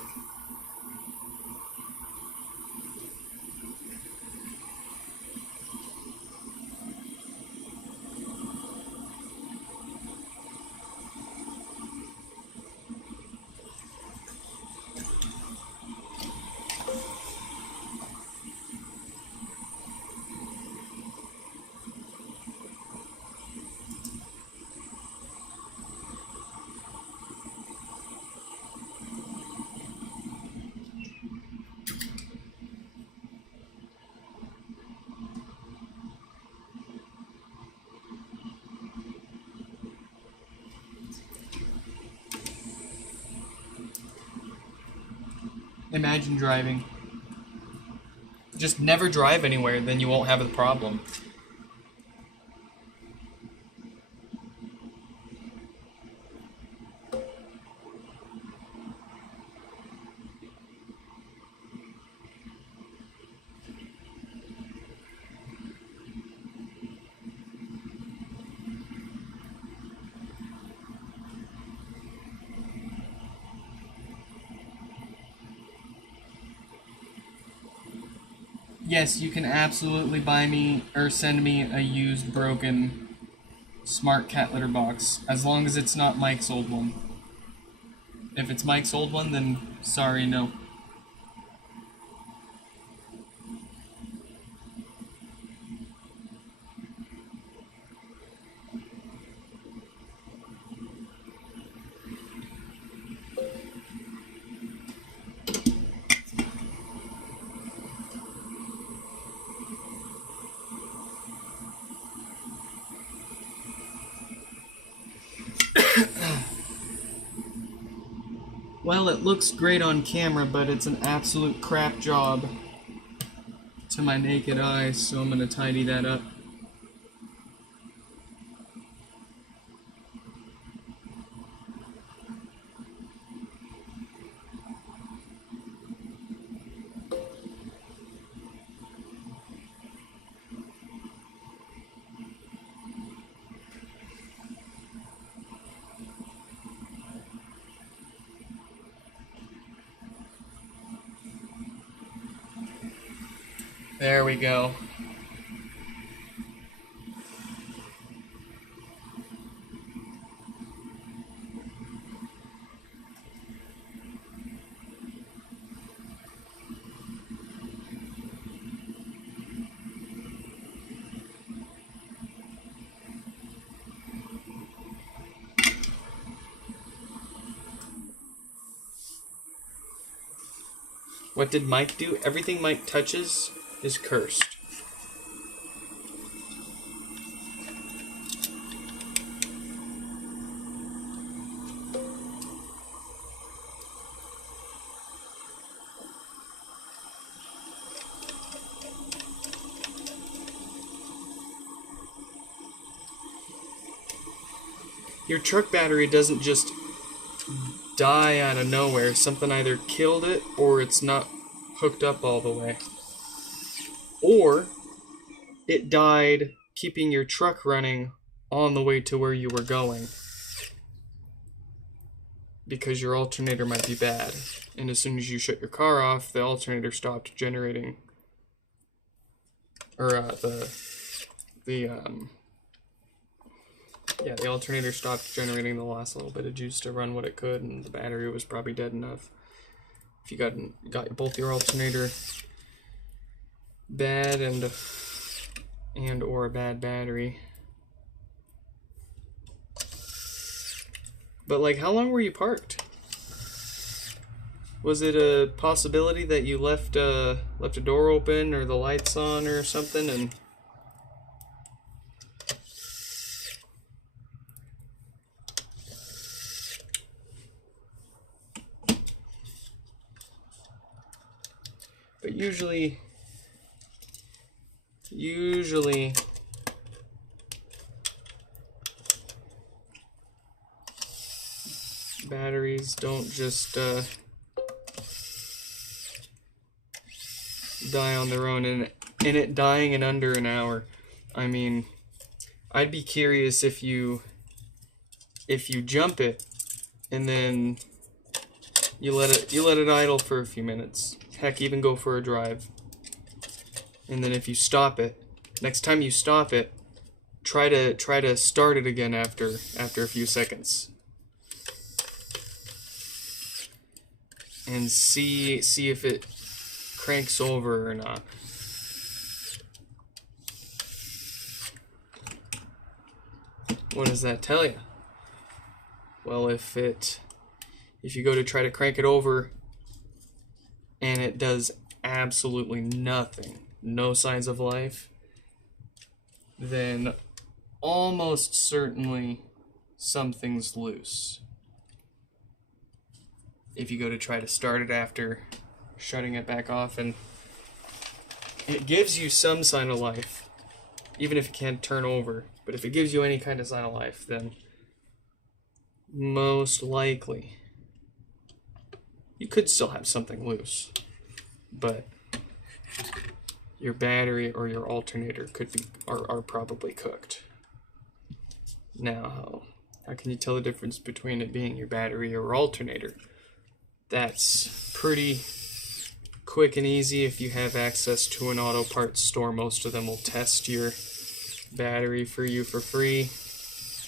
Imagine driving. Just never drive anywhere, then you won't have a problem. Yes, you can absolutely buy me or send me a used, broken, smart cat litter box, as long as it's not Mike's old one. If it's Mike's old one, then sorry, no. Well, it looks great on camera, but it's an absolute crap job to my naked eye, so I'm going to tidy that up. There we go. What did Mike do? Everything Mike touches is cursed. Your truck battery doesn't just die out of nowhere. Something either killed it or it's not hooked up all the way. Or it died keeping your truck running on the way to where you were going. Because your alternator might be bad. And as soon as you shut your car off, the alternator stopped generating. Or the alternator stopped generating the last little bit of juice to run what it could, and the battery was probably dead enough. If you got both your alternator bad and or a bad battery. But like, how long were you parked? Was it a possibility that you left a door open or the lights on or something and But usually batteries don't just die on their own, and it dying in under an hour. I mean, I'd be curious if you jump it and then you let it idle for a few minutes. Heck, even go for a drive. And then if you stop it, next time you stop it, try to start it again after a few seconds. And see if it cranks over or not. What does that tell you? Well, if you go to try to crank it over and it does absolutely nothing, no signs of life, then almost certainly something's loose. If you go to try to start it after shutting it back off and it gives you some sign of life, even if it can't turn over, but if it gives you any kind of sign of life, then most likely you could still have something loose, but your battery or your alternator are probably cooked. Now, how can you tell the difference between it being your battery or alternator? That's pretty quick and easy if you have access to an auto parts store. Most of them will test your battery for you for free.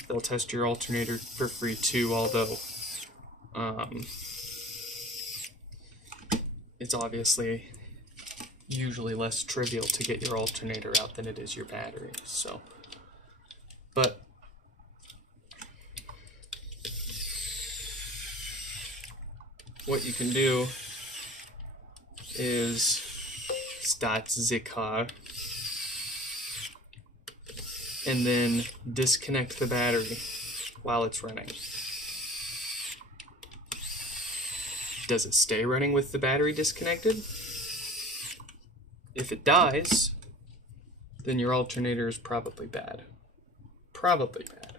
They'll test your alternator for free too, although it's obviously usually less trivial to get your alternator out than it is your battery. So, but what you can do is start the car and then disconnect the battery while it's running. Does it stay running with the battery disconnected? If it dies, then your alternator is probably bad. Probably bad.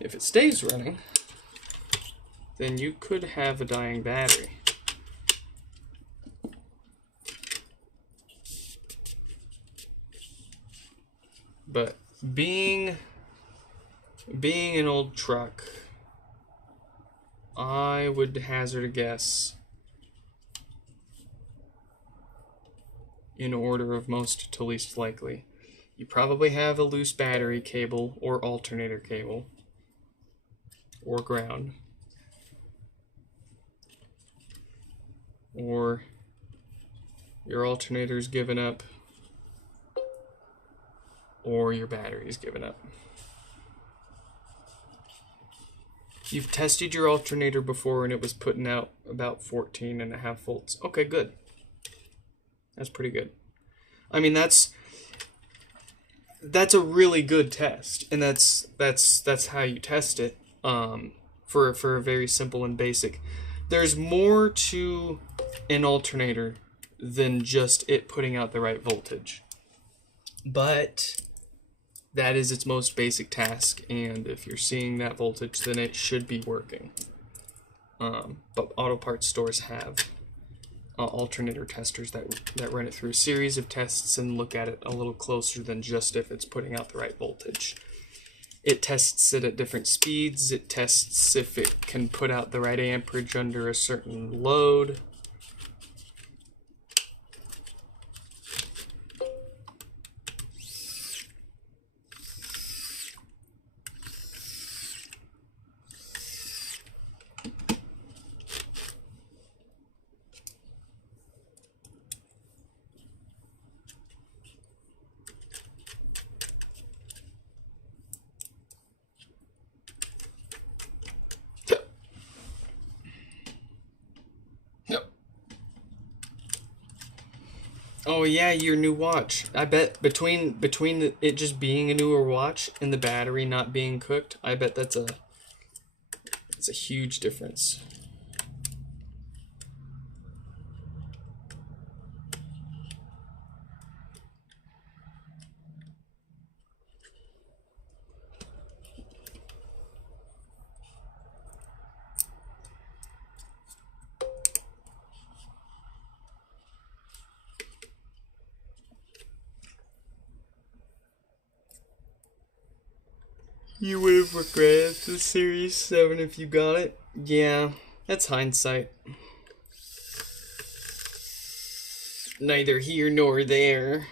If it stays running, then you could have a dying battery. But being an old truck, I would hazard a guess, in order of most to least likely, you probably have a loose battery cable or alternator cable or ground, or your alternator's given up, or your battery's given up. You've tested your alternator before and it was putting out about 14.5 volts. Okay, good. That's pretty good. I mean, that's a really good test, and that's how you test it. For a very simple and basic. There's more to an alternator than just it putting out the right voltage, but that is its most basic task, and if you're seeing that voltage, then it should be working. But auto parts stores have alternator testers that run it through a series of tests and look at it a little closer than just if it's putting out the right voltage. It tests it at different speeds. It tests if it can put out the right amperage under a certain load. Oh yeah, your new watch. I bet between it just being a newer watch and the battery not being cooked, I bet that's a huge difference. You would have regretted the Series 7 if you got it. Yeah, that's hindsight. Neither here nor there.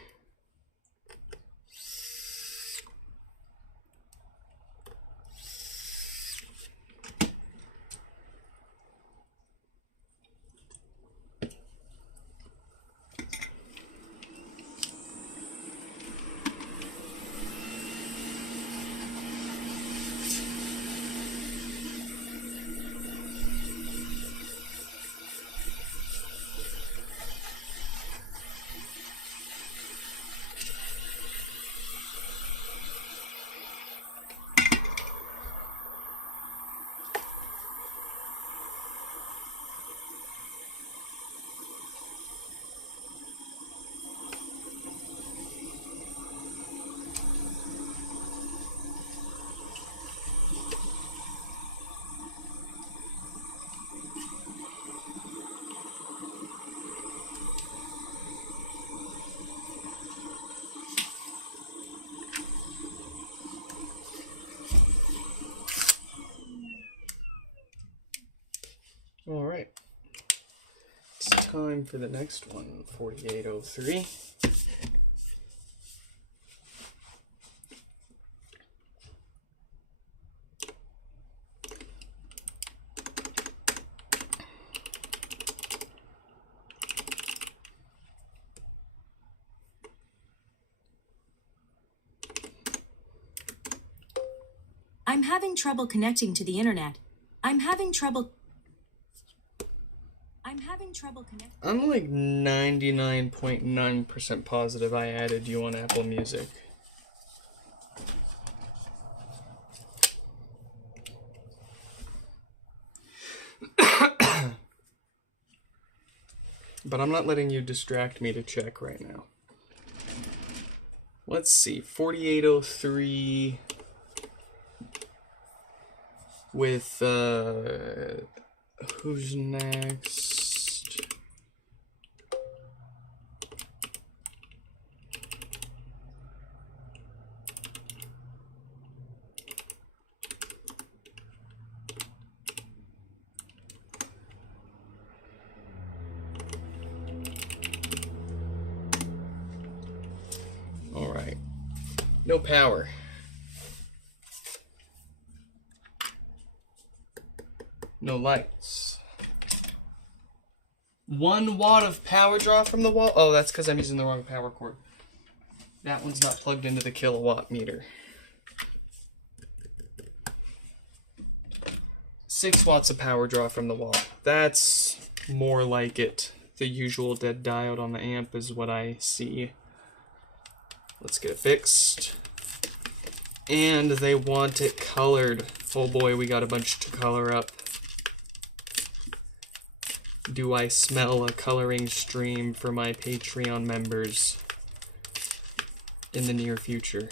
All right, it's time for the next one, 4803. I'm having trouble connecting to the internet. I'm having trouble having trouble connecting. I'm like 99.9% positive I added you on Apple Music. But I'm not letting you distract me to check right now. Let's see, 4803 with, who's next? All right, no power. No lights. 1 watt of power draw from the wall. Oh, that's because I'm using the wrong power cord. That one's not plugged into the kilowatt meter. 6 watts of power draw from the wall. That's more like it. The usual dead diode on the amp is what I see. Let's get it fixed. And they want it colored. Oh boy, we got a bunch to color up. Do I smell a coloring stream for my Patreon members in the near future?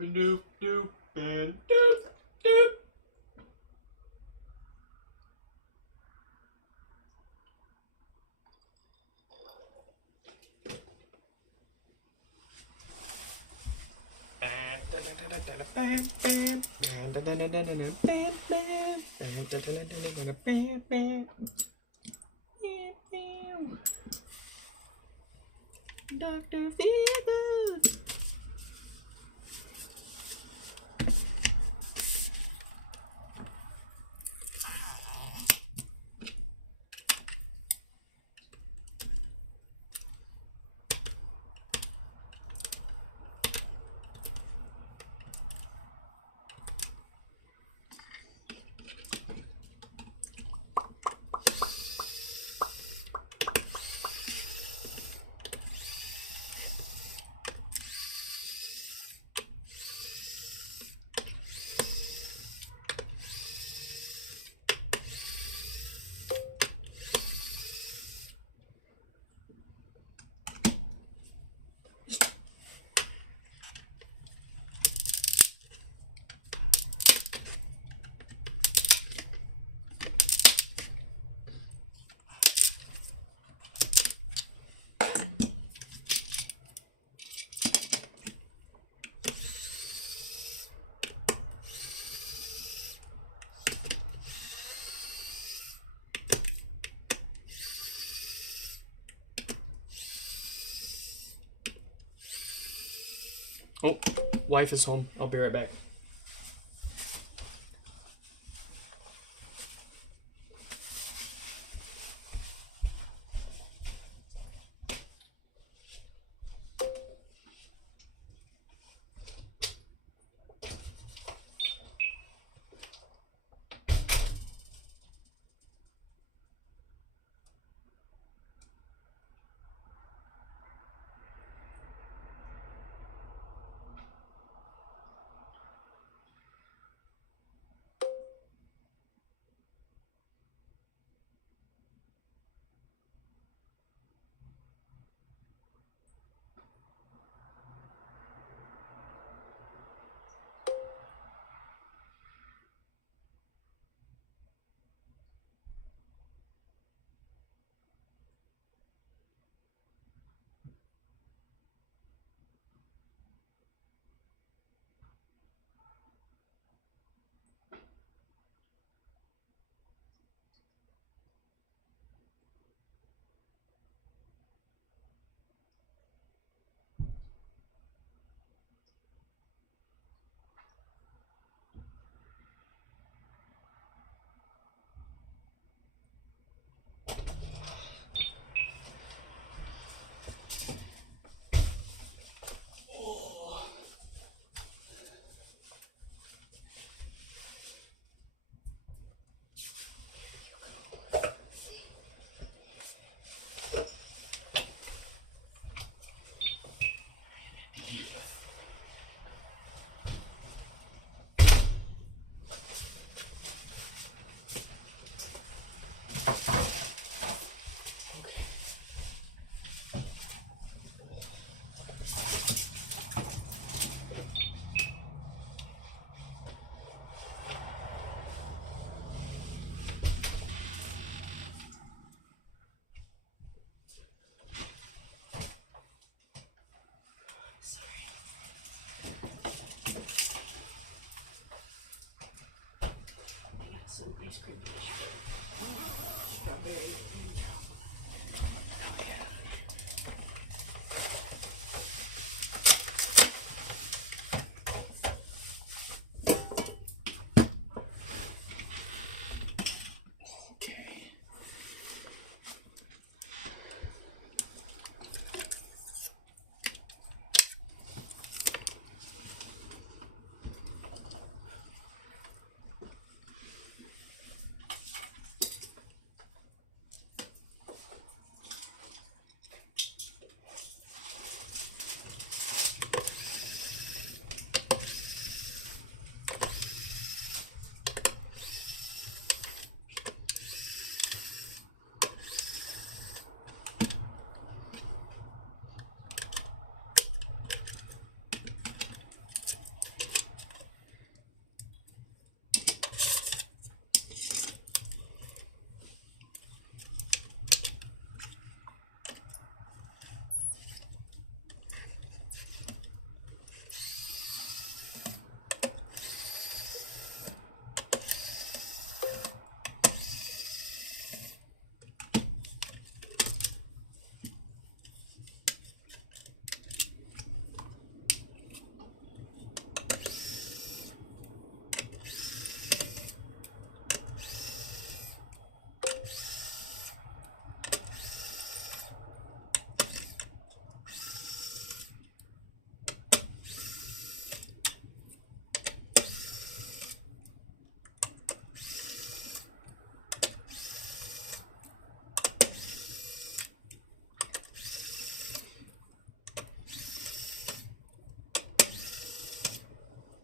Doop doop and doop doop. Dr. Feelgood. Oh, wife is home. I'll be right back.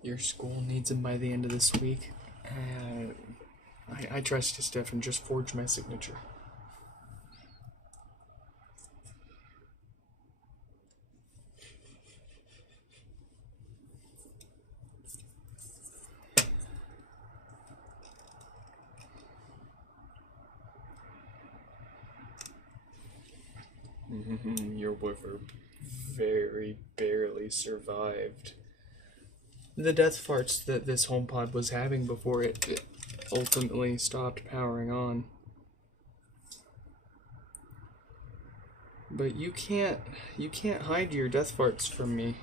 Your school needs them by the end of this week. I trust you, Steph, and just forge my signature. Your boyfriend very barely survived the death farts that this HomePod was having before it ultimately stopped powering on. But you can't hide your death farts from me.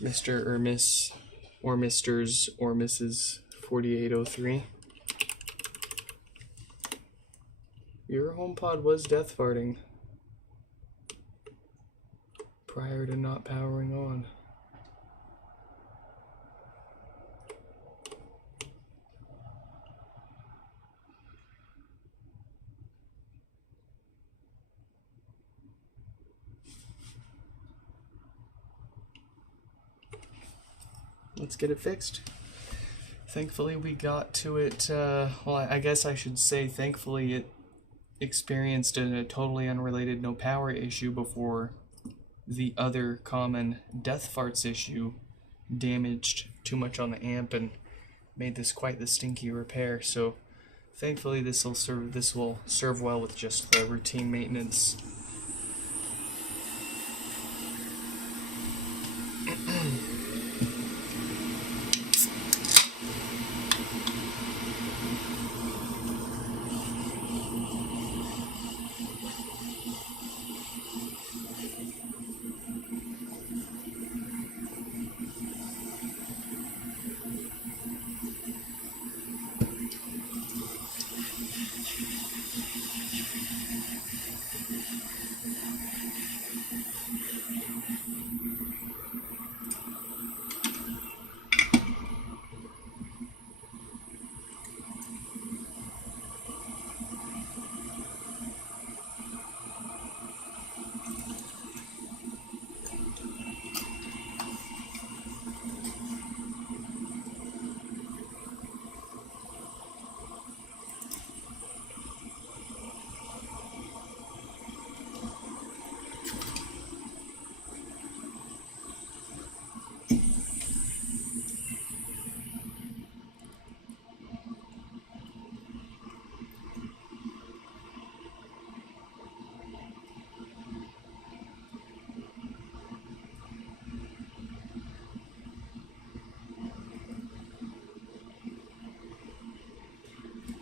Mr. or Miss or Mrs. or Mrs. 4803. Your HomePod was death farting prior to not powering on. Let's get it fixed. Thankfully we got to it, well, I guess I should say thankfully it experienced a totally unrelated no power issue before the other common death farts issue damaged too much on the amp and made this quite the stinky repair. So thankfully this will serve well with just the routine maintenance.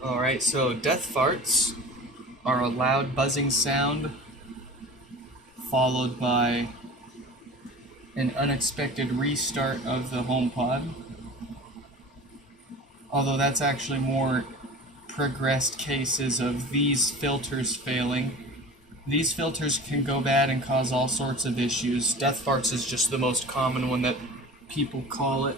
Alright, so death farts are a loud buzzing sound followed by an unexpected restart of the HomePod. Although that's actually more progressed cases of these filters failing. These filters can go bad and cause all sorts of issues. Death farts is just the most common one that people call it.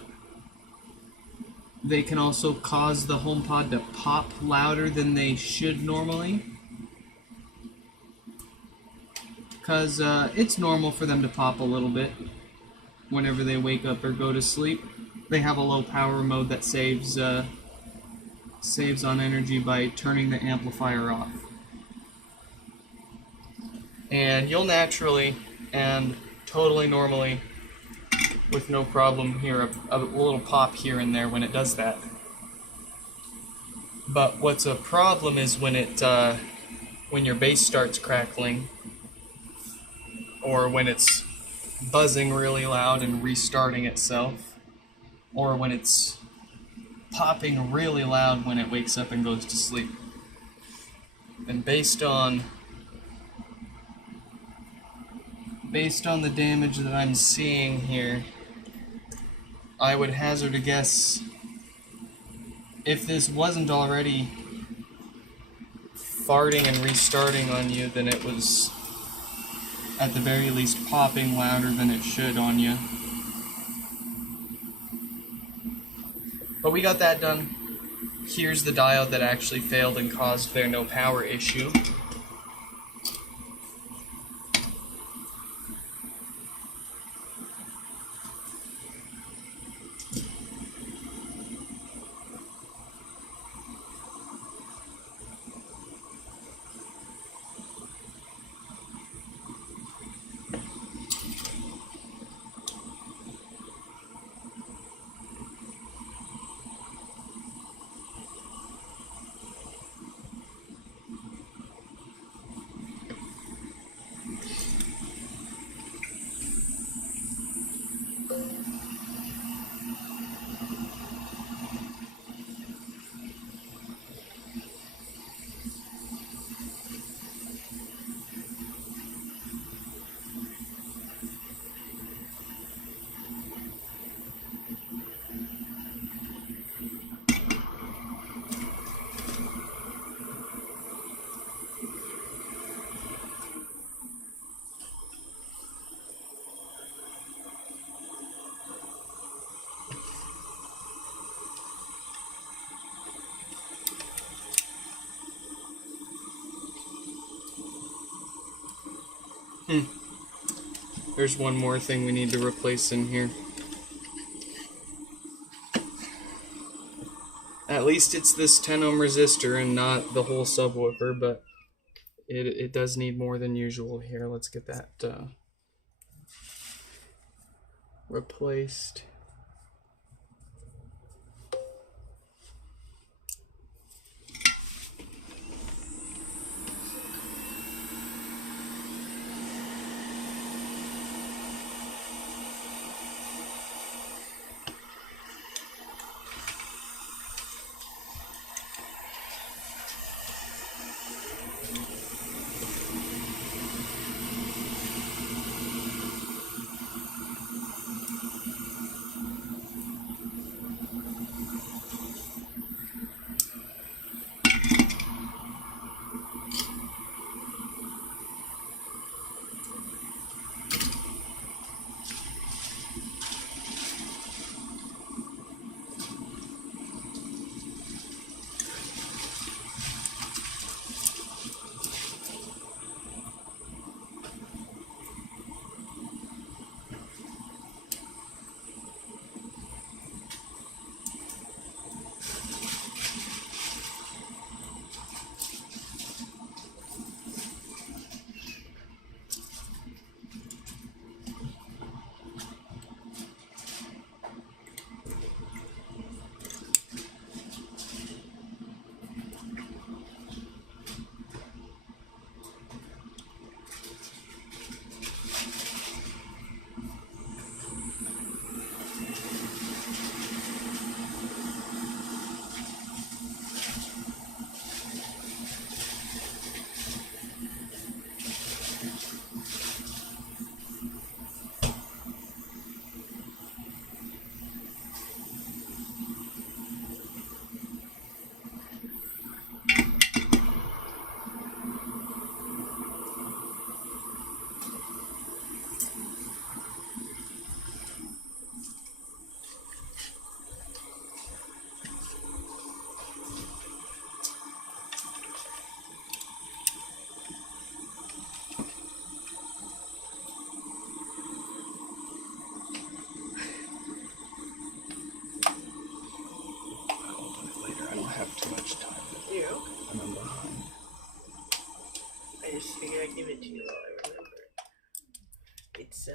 They can also cause the HomePod to pop louder than they should normally. Because it's normal for them to pop a little bit whenever they wake up or go to sleep. They have a low power mode that saves on energy by turning the amplifier off. And you'll naturally and totally normally, with no problem, hear a little pop here and there when it does that. But what's a problem is when your bass starts crackling, or when it's buzzing really loud and restarting itself, or when it's popping really loud when it wakes up and goes to sleep. And based on the damage that I'm seeing here, I would hazard a guess, if this wasn't already farting and restarting on you, then it was at the very least popping louder than it should on you. But we got that done. Here's the diode that actually failed and caused their no power issue. There's one more thing we need to replace in here. At least it's this 10 ohm resistor and not the whole subwoofer, but it does need more than usual here. Let's get that replaced. I just figured I'd give it to you while I remember. It's,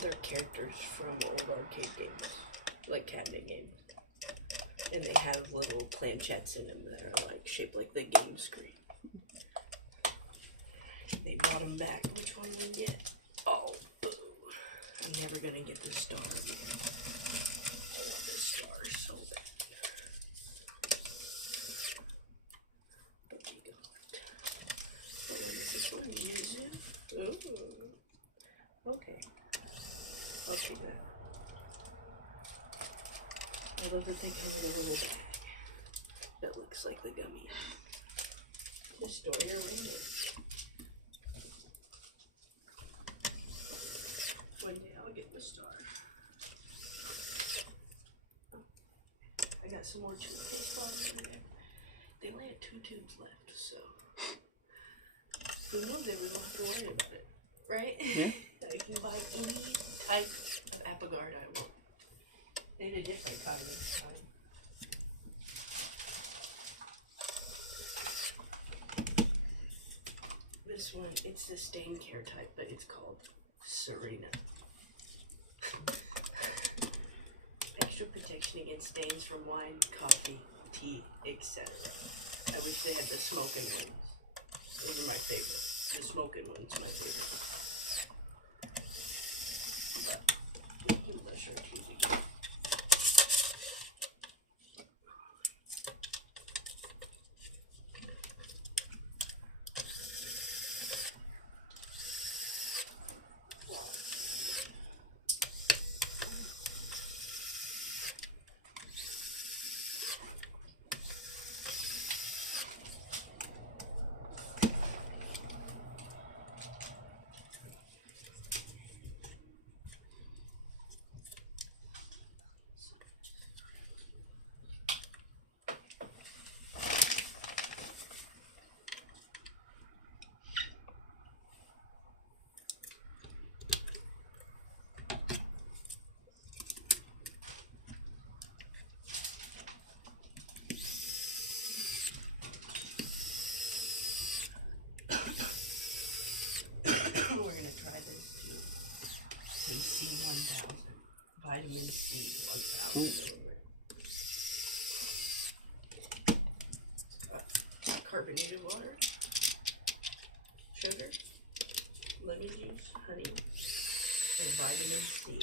they're characters from old arcade games, like cabinet games. And they have little planchettes in them that are like shaped like the game screen. They brought them back. Which one we get? Oh, boo. I'm never gonna get this star again. I want this star so bad. What we got? What is this one? Yuzu? Ooh. Okay. I'll keep that. I love that they come in a little bag that looks like the gummy. Just store your window. One day I'll get the star. I got some more toothpaste bottles in there. They only had 2 tubes left, so who knows if we don't have to worry about it, right? Yeah. I can buy any type of Apogard I want. They had a different kind this time. This one, it's the stain care type, but it's called Serena. Extra protection against stains from wine, coffee, tea, etc. I wish they had the smoking ones. Those are my favorite. The smoking one's my favorite. But we'll brush our teeth again. 1000. Vitamin C 1000. Carbonated water, sugar, lemon juice, honey, and vitamin C.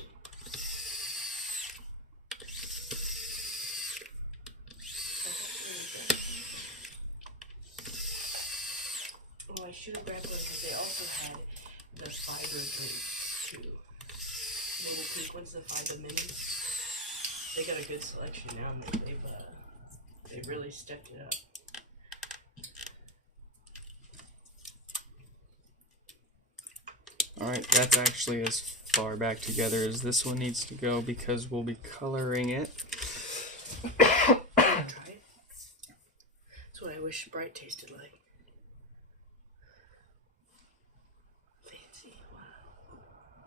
Oh, I should have grabbed one because they also had the fiber drinks too. Little pink ones, the fiber mini. They got a good selection now, and they've really stepped it up. Alright, that's actually as far back together as this one needs to go because we'll be coloring it. Try it. That's what I wish Sprite tasted like. Fancy.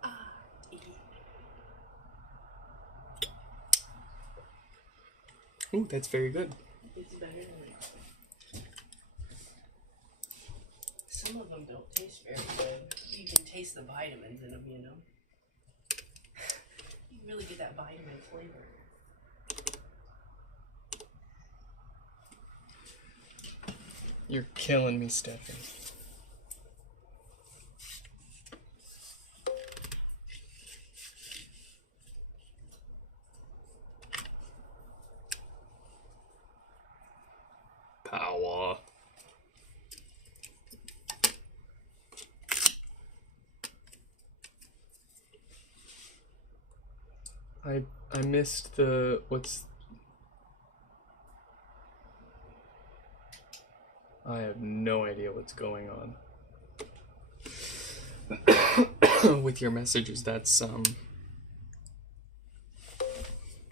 Wow. Ooh, that's very good. It's better than it. Some of them don't taste very good. You can taste the vitamins in them, you know. You really get that vitamin flavor. You're killing me, Stephanie. Power. I missed the I have no idea what's going on with your messages. That's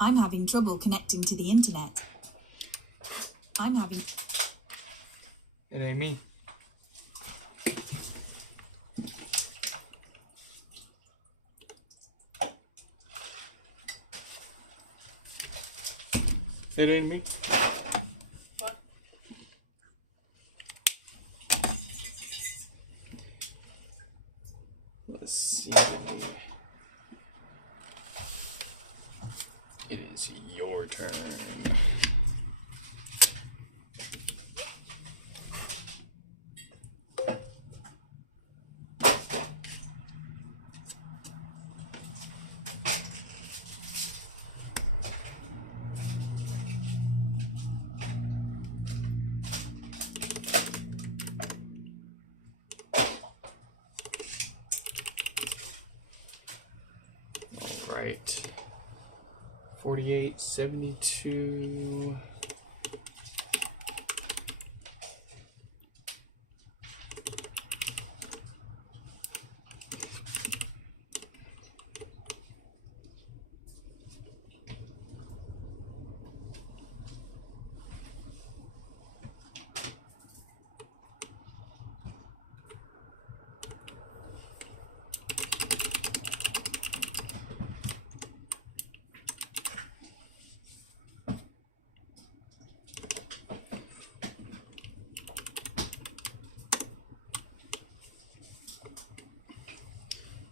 I'm having trouble connecting to the internet. It ain't me. It ain't me. What? Let's see. It is your turn. Right. 48, 72.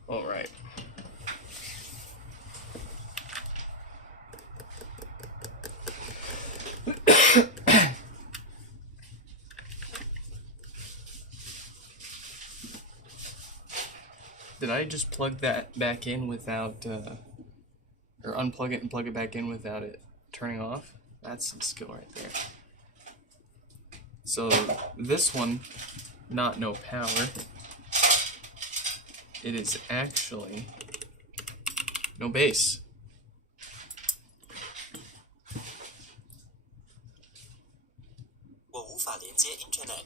All right. Did I just plug that back in without, or unplug it and plug it back in without it turning off? That's some skill right there. So this one, not no power. It is actually no bass. 我无法连接 Internet，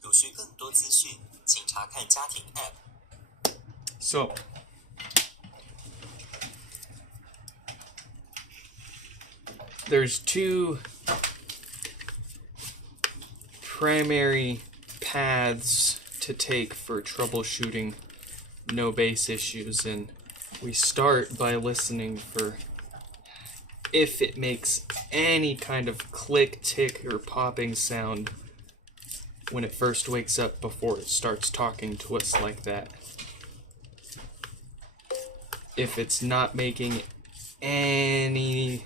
如需更多资讯，请查看家庭 App。 So there's two primary paths to take for troubleshooting no bass issues, and we start by listening for if it makes any kind of click, tick, or popping sound when it first wakes up before it starts talking to us like that. if it's not making any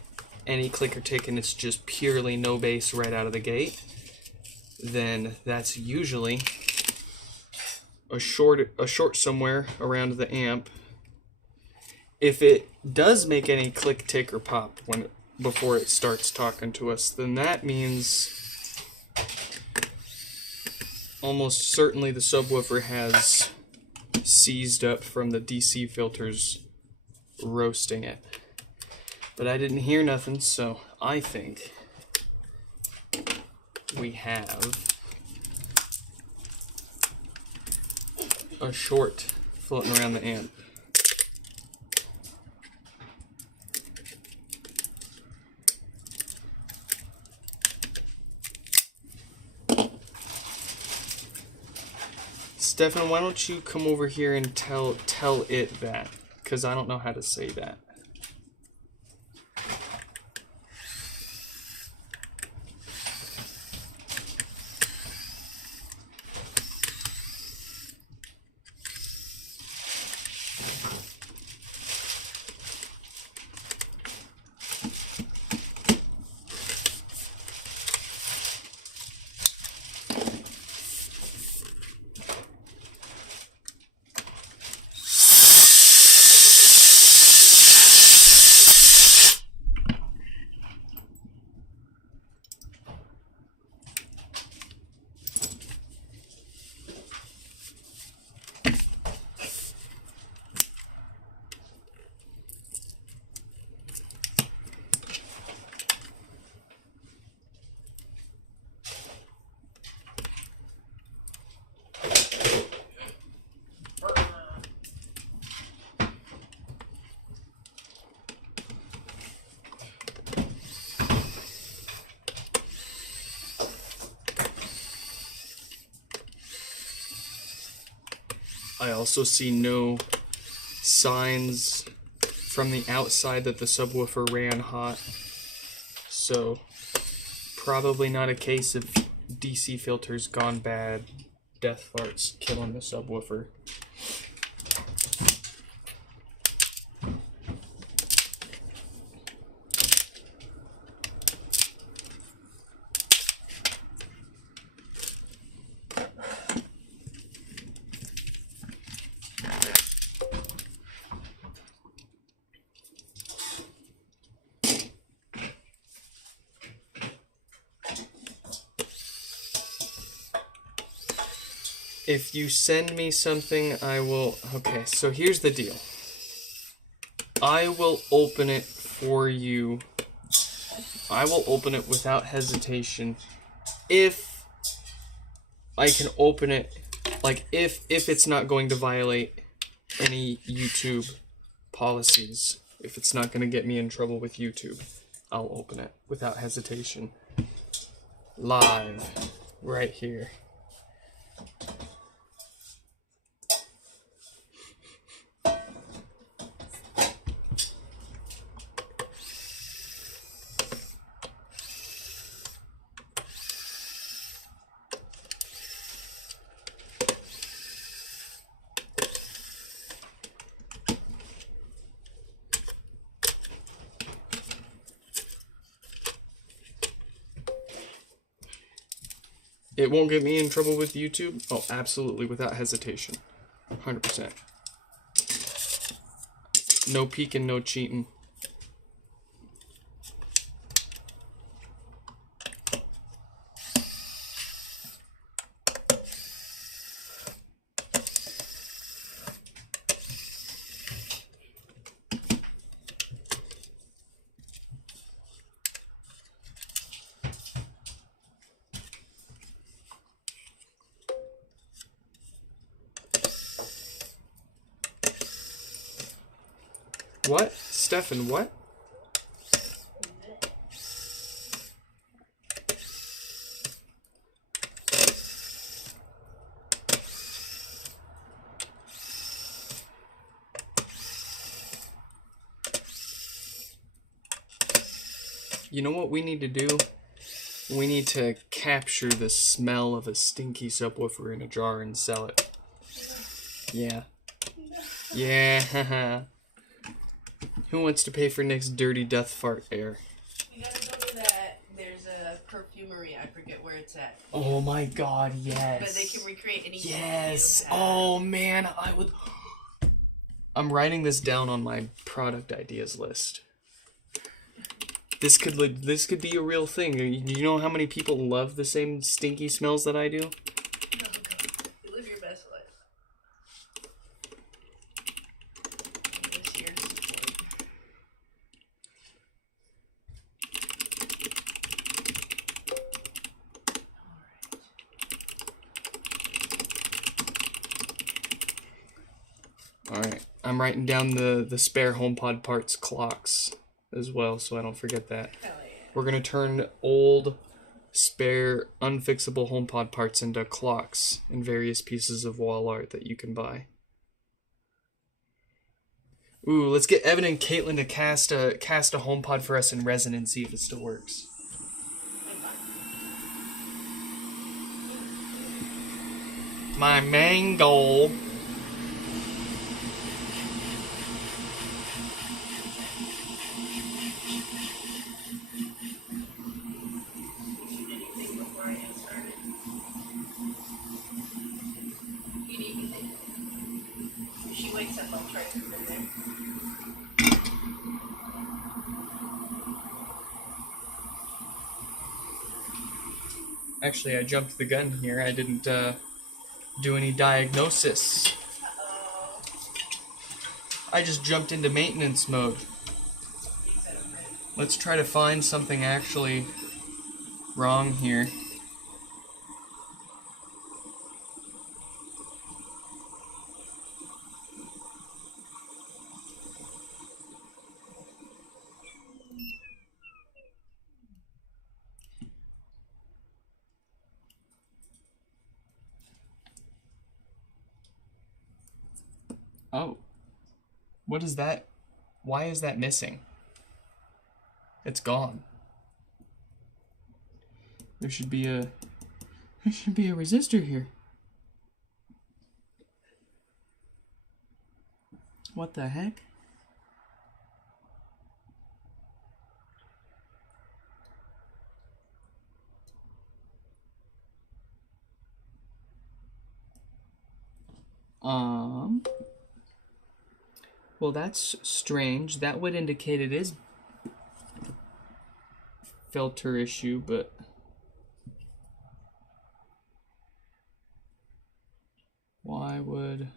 click or tick and it's just purely no bass right out of the gate, then that's usually a short somewhere around the amp. If it does make any click, tick, or pop before it starts talking to us, then that means almost certainly the subwoofer has seized up from the DC filters roasting it. But I didn't hear nothing, so I think we have a short floating around the amp. Stefan, why don't you come over here and tell it that? Because I don't know how to say that. I also see no signs from the outside that the subwoofer ran hot, so probably not a case of DC filters gone bad, death farts killing the subwoofer. If you send me something, I will... Okay, so here's the deal. I will open it for you. I will open it without hesitation if I can open it, like if it's not going to violate any YouTube policies, if it's not going to get me in trouble with YouTube, I'll open it without hesitation. Live, right here. It won't get me in trouble with YouTube? Oh, absolutely, without hesitation. 100%. No peeking, no cheating. What? Stefan, what? You know what we need to do? We need to capture the smell of a stinky subwoofer in a jar and sell it. Yeah. Yeah, haha. Who wants to pay for next dirty death fart air? We gotta go to that. There's a perfumery. I forget where it's at. Oh my god, yes. But they can recreate any. Yes. Oh man, I would. I'm writing this down on my product ideas list. This could be a real thing. You know how many people love the same stinky smells that I do? No, go. You live your best life. This here's support. Alright. I'm writing down the spare HomePod parts clocks as well, so I don't forget that. Hell yeah. We're going to turn old, spare, unfixable HomePod parts into clocks and various pieces of wall art that you can buy. Ooh, let's get Evan and Caitlin to cast a HomePod for us in resin and see if it still works. My main goal. Anything before I get started? You need anything? If she wakes up, I'll try to put it there. Actually, I jumped the gun here. I didn't do any diagnosis. Uh-oh. I just jumped into maintenance mode. Let's try to find something actually wrong here. Oh. What is that? Why is that missing? It's gone. There should be a resistor here. What the heck? Well, that's strange. That would indicate it is filter issue, but why would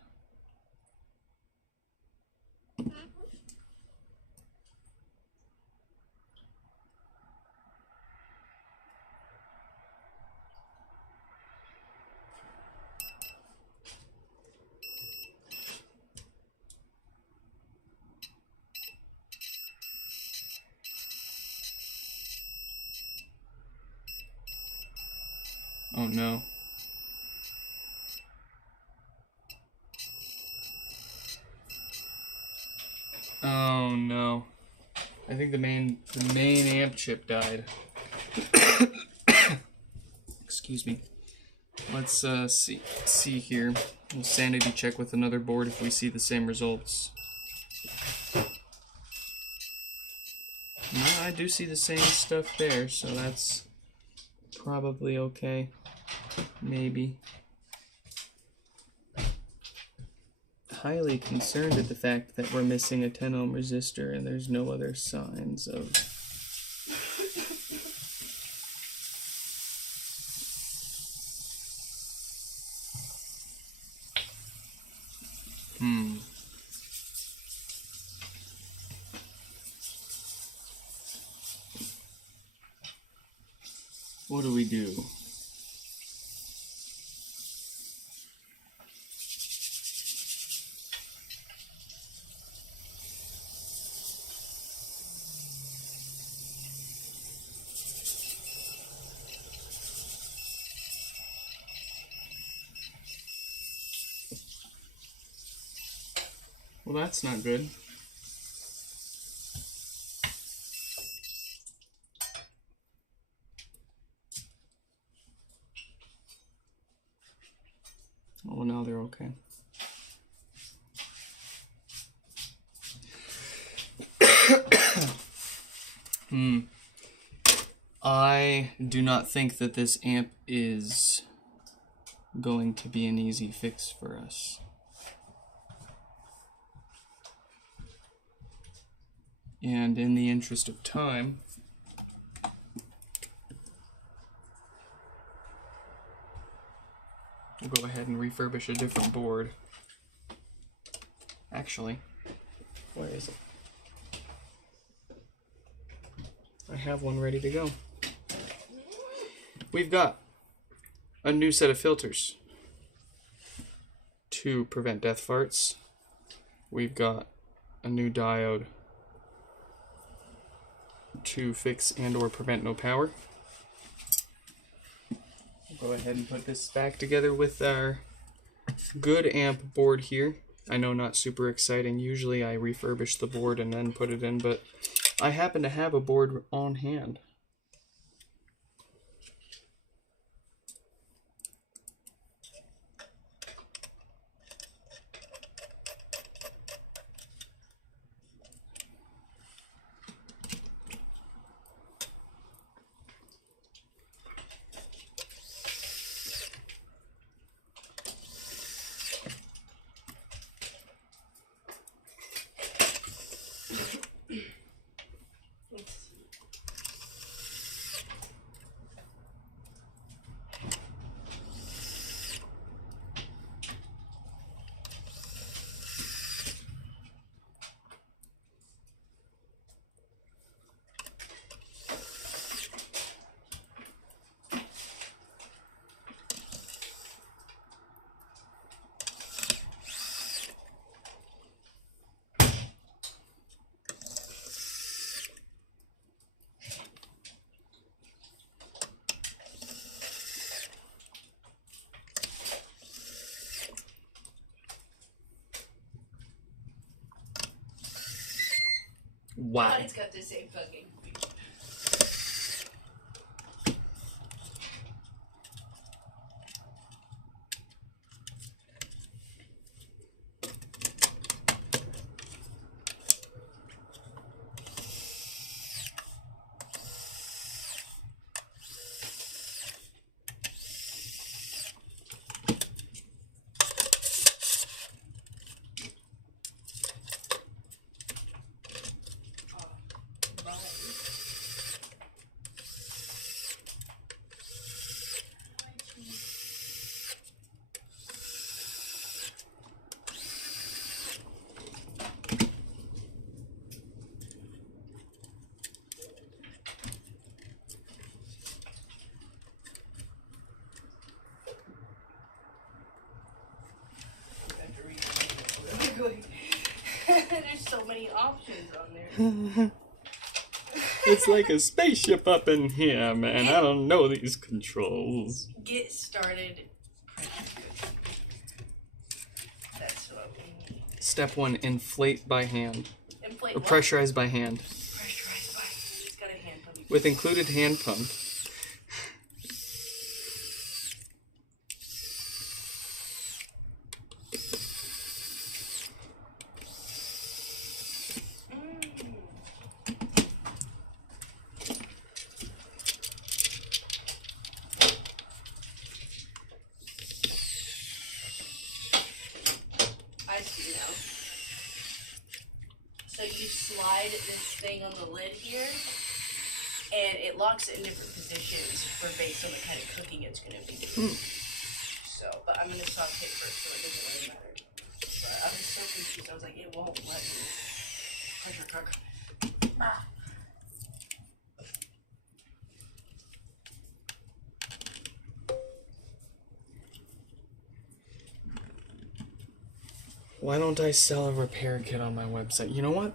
oh no. Oh no. I think the main amp chip died. Excuse me. Let's see here. We'll sanity check with another board if we see the same results. No, I do see the same stuff there, so that's probably okay. Maybe. Highly concerned at the fact that we're missing a 10 ohm resistor and there's no other signs of What do we do? Well, that's not good. Oh, now they're okay. I do not think that this amp is going to be an easy fix for us. And in the interest of time, we'll go ahead and refurbish a different board. Actually, where is it? I have one ready to go. We've got a new set of filters to prevent death farts. We've got a new diode to fix and or prevent no power. We'll go ahead and put this back together with our good amp board here. I know, not super exciting. Usually I refurbish the board and then put it in, but I happen to have a board on hand. Wow. It's got the same fucking. There's so many options on there. It's like a spaceship up in here, man. I don't know these controls. Get started. That's what we need. Step 1, inflate by hand. Inflate Or what? pressurize by hand. Pressurized by. It's got a hand pump. With included hand pump. I see now. So you slide this thing on the lid here, and it locks it in different positions based on the kind of cooking it's going to be doing. So, but I'm going to saute first, so it doesn't really matter. But I was so confused. I was like, it won't let me pressure cook. Why don't I sell a repair kit on my website? You know what?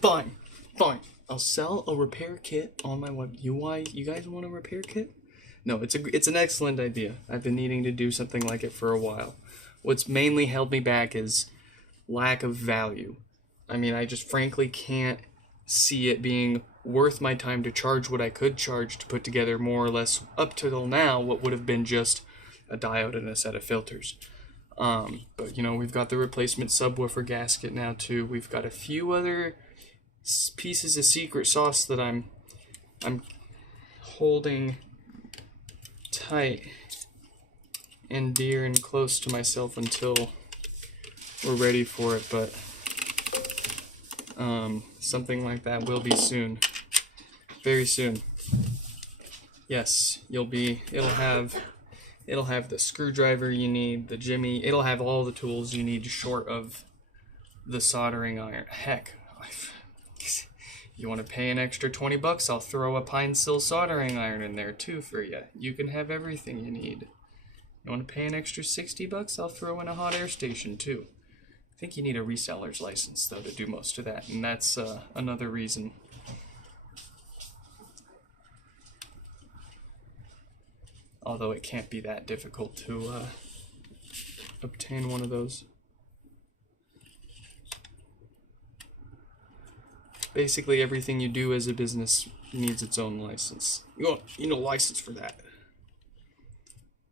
Fine. I'll sell a repair kit on my web. You guys want a repair kit? No, it's an excellent idea. I've been needing to do something like it for a while. What's mainly held me back is lack of value. I mean, I just frankly can't see it being worth my time to charge what I could charge to put together more or less up till now what would have been just a diode and a set of filters. But you know, we've got the replacement subwoofer gasket now too. We've got a few other pieces of secret sauce that I'm holding tight and dear and close to myself until we're ready for it, but something like that will be soon. Very soon. Yes, it'll have the screwdriver you need, the jimmy, it'll have all the tools you need short of the soldering iron. Heck, you want to pay an extra $20, I'll throw a pine sil soldering iron in there too for you. You can have everything you need. You want to pay an extra $60, I'll throw in a hot air station too. I think you need a reseller's license though to do most of that, and that's another reason. Although it can't be that difficult to obtain one of those. Basically, everything you do as a business needs its own license. You need a license for that.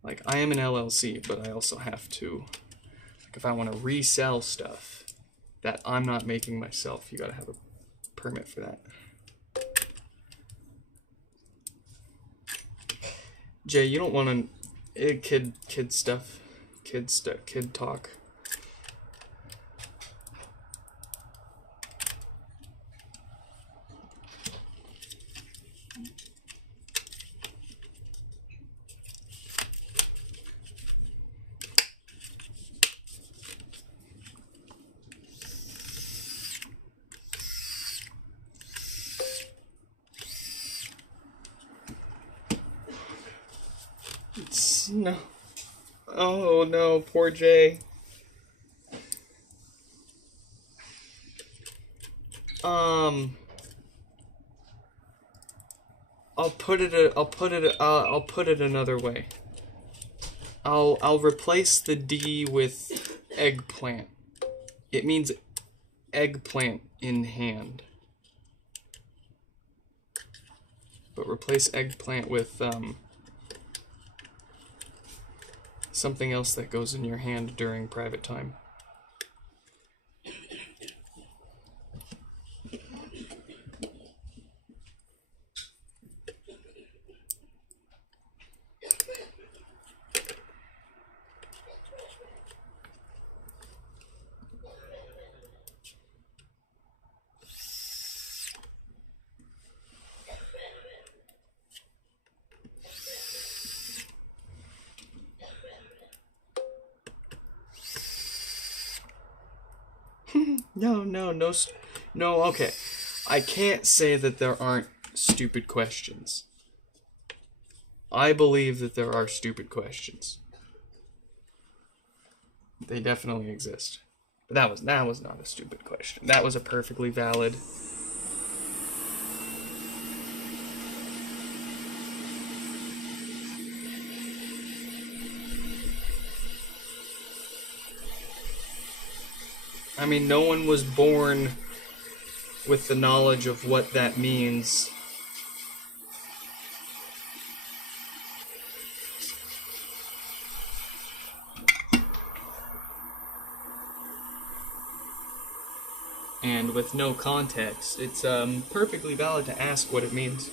Like, I am an LLC, but I also have to, like, if I want to resell stuff that I'm not making myself, you gotta have a permit for that. Jay, you don't want to kid talk. No. Oh no, poor Jay. I'll put it another way. I'll replace the D with eggplant. It means eggplant in hand. But replace eggplant with something else that goes in your hand during private time. No, okay. I can't say that there aren't stupid questions. I believe that there are stupid questions. They definitely exist. But that was not a stupid question. That was a perfectly valid. I mean, no one was born with the knowledge of what that means. And with no context, it's perfectly valid to ask what it means.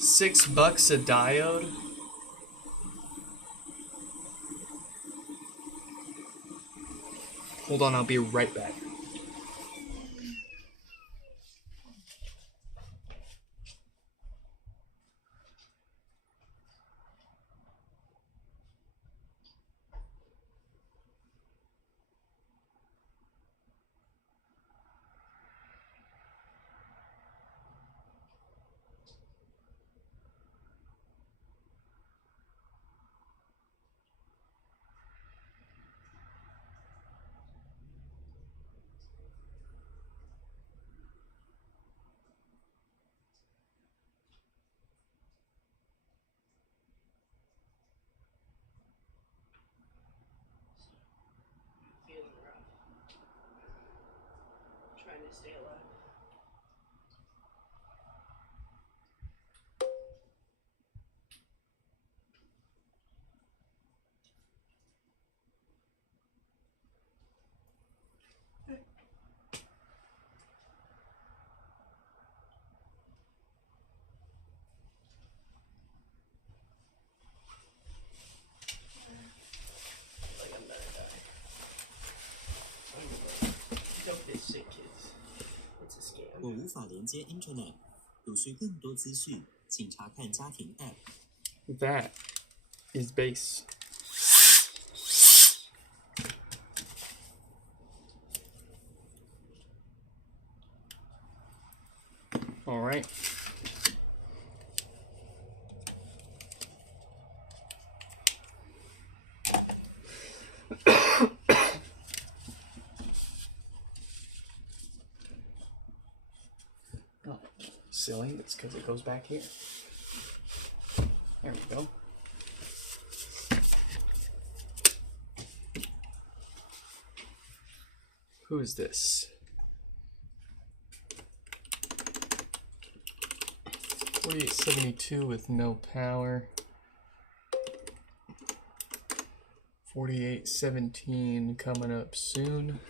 $6 a diode? Hold on, I'll be right back. to stay alive. Like I'm gonna die. Don't get sick, kids. It's a 我 scam. 无法连接 Internet。有需更多资讯，请查看家庭 App。 That is base. All right. Oh, silly. It's because it goes back here. There we go. Who is this? 4872 with no power. 4817 coming up soon.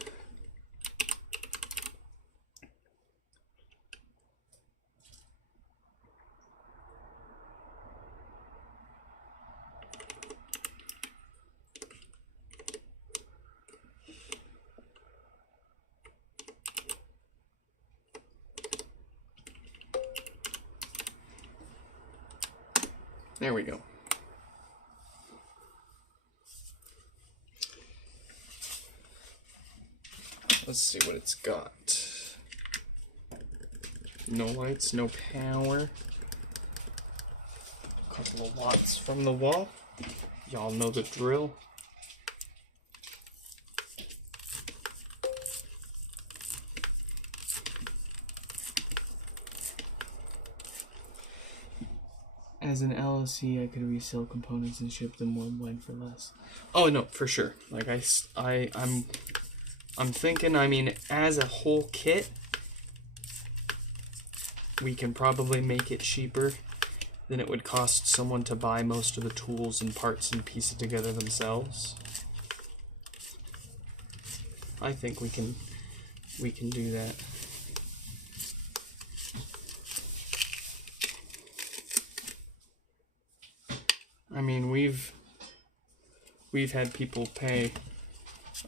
There we go. Let's see what it's got. No lights, no power. A couple of watts from the wall. Y'all know the drill. As an LLC, I could resell components and ship them worldwide for less. Oh no, for sure. Like I'm thinking. I mean, as a whole kit, we can probably make it cheaper than it would cost someone to buy most of the tools and parts and piece it together themselves. I think we can do that. I mean, we've had people pay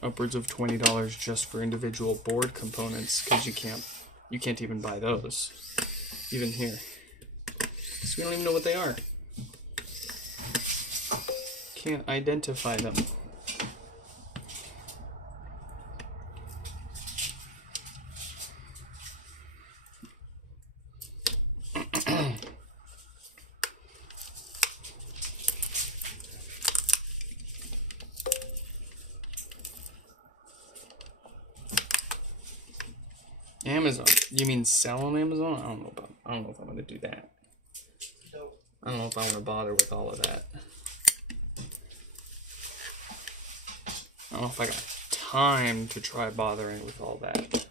upwards of $20 just for individual board components because you can't even buy those, even here. So we don't even know what they are. Can't identify them. Amazon. You mean sell on Amazon? I don't know if I'm gonna do that. Nope. I don't know if I want to bother with all of that. I don't know if I got time to try bothering with all that.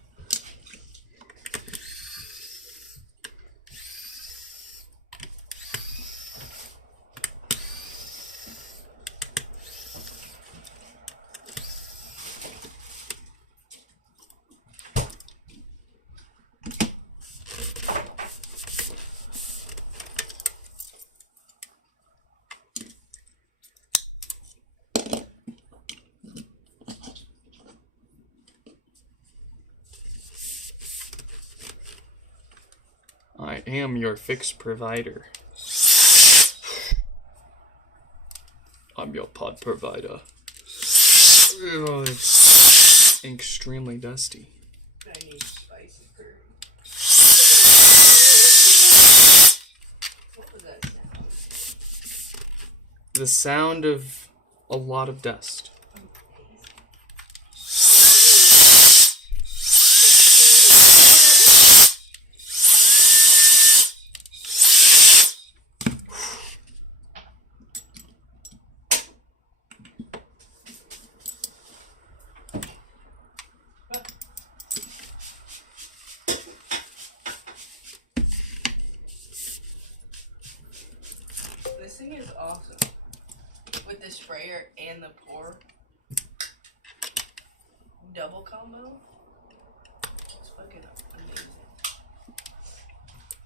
I am your fix provider. I'm your pod provider. Oh, it's extremely dusty. I need spicy curry. What was that sound? The sound of a lot of dust. sprayer and the pour double combo. It's fucking amazing.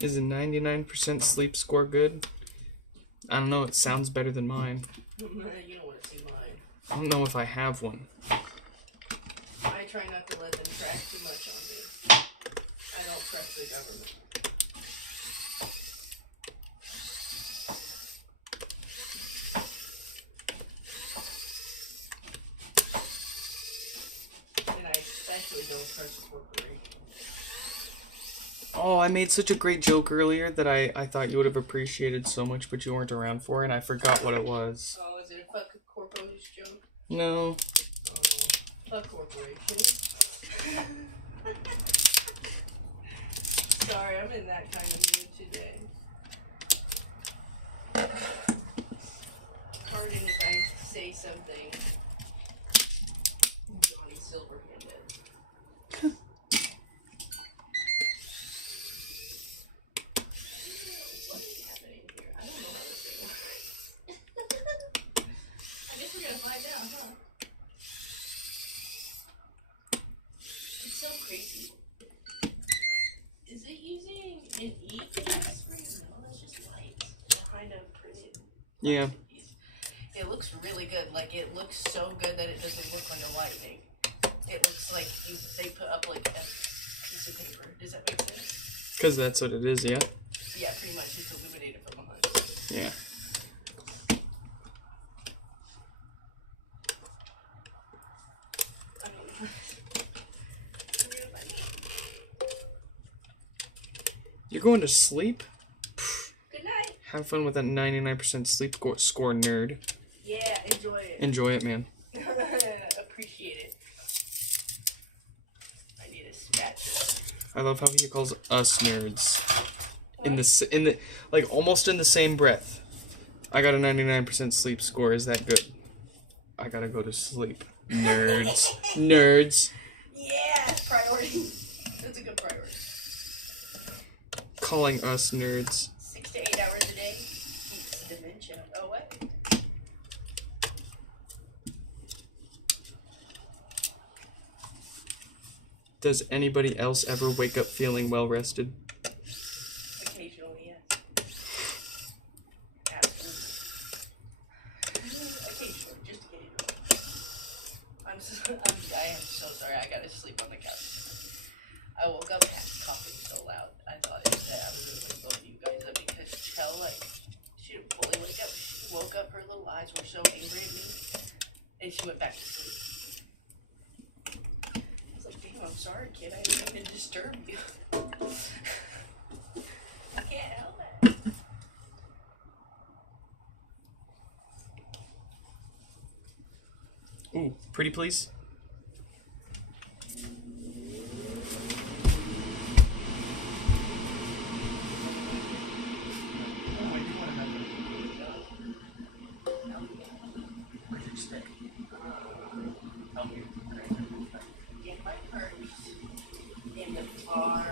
Is a 99% sleep score good? I don't know, it sounds better than mine. You don't want to see mine. I don't know if I have one. I try not to let them track too much on me. I don't trust the government. And I especially don't trust the corporation. Oh, I made such a great joke earlier that I thought you would have appreciated so much, but you weren't around for it, and I forgot what it was. Oh, is it a fuck corpo's joke? No. Oh, fuck corporation. Sorry, I'm in that kind of mood today. Pardon if I say something Johnny Silverhand. What's happening here? I don't know how this thing works. I guess we're gonna find out, huh? It's so crazy. Is it using an E-case screen? No, that's just light behind a printed. Yeah. It looks really good. Like, it looks so good that it doesn't look like a lightning. It looks like they put up like a piece of paper. Does that make sense? Because that's what it is, yeah? Yeah, pretty much. It's illuminated from behind. Yeah. I don't know. You're going to sleep? Good night. Have fun with that 99% sleep score, nerd. Yeah, enjoy it. Enjoy it, man. Appreciate it. I need a spatula. I love how he calls us nerds. In the like almost in the same breath. I got a 99% sleep score. Is that good? I gotta go to sleep. Nerds. Nerds. Yeah, priority. That's a good priority. Calling us nerds. 6 to 8 hours a day keeps dementia away. Does anybody else ever wake up feeling well rested? Occasionally, yes. Absolutely. Occasionally, just occasionally. I am so sorry. I gotta sleep on the couch. I woke up coughing so loud. I thought that I was gonna wake both of you guys up because Chell, like, she didn't fully wake up. She woke up, her little eyes were so angry at me, and she went back to sleep. I was like, damn, I'm sorry, kid. I didn't mean to disturb you. I can't help it. Ooh, pretty please. Get my purse in the far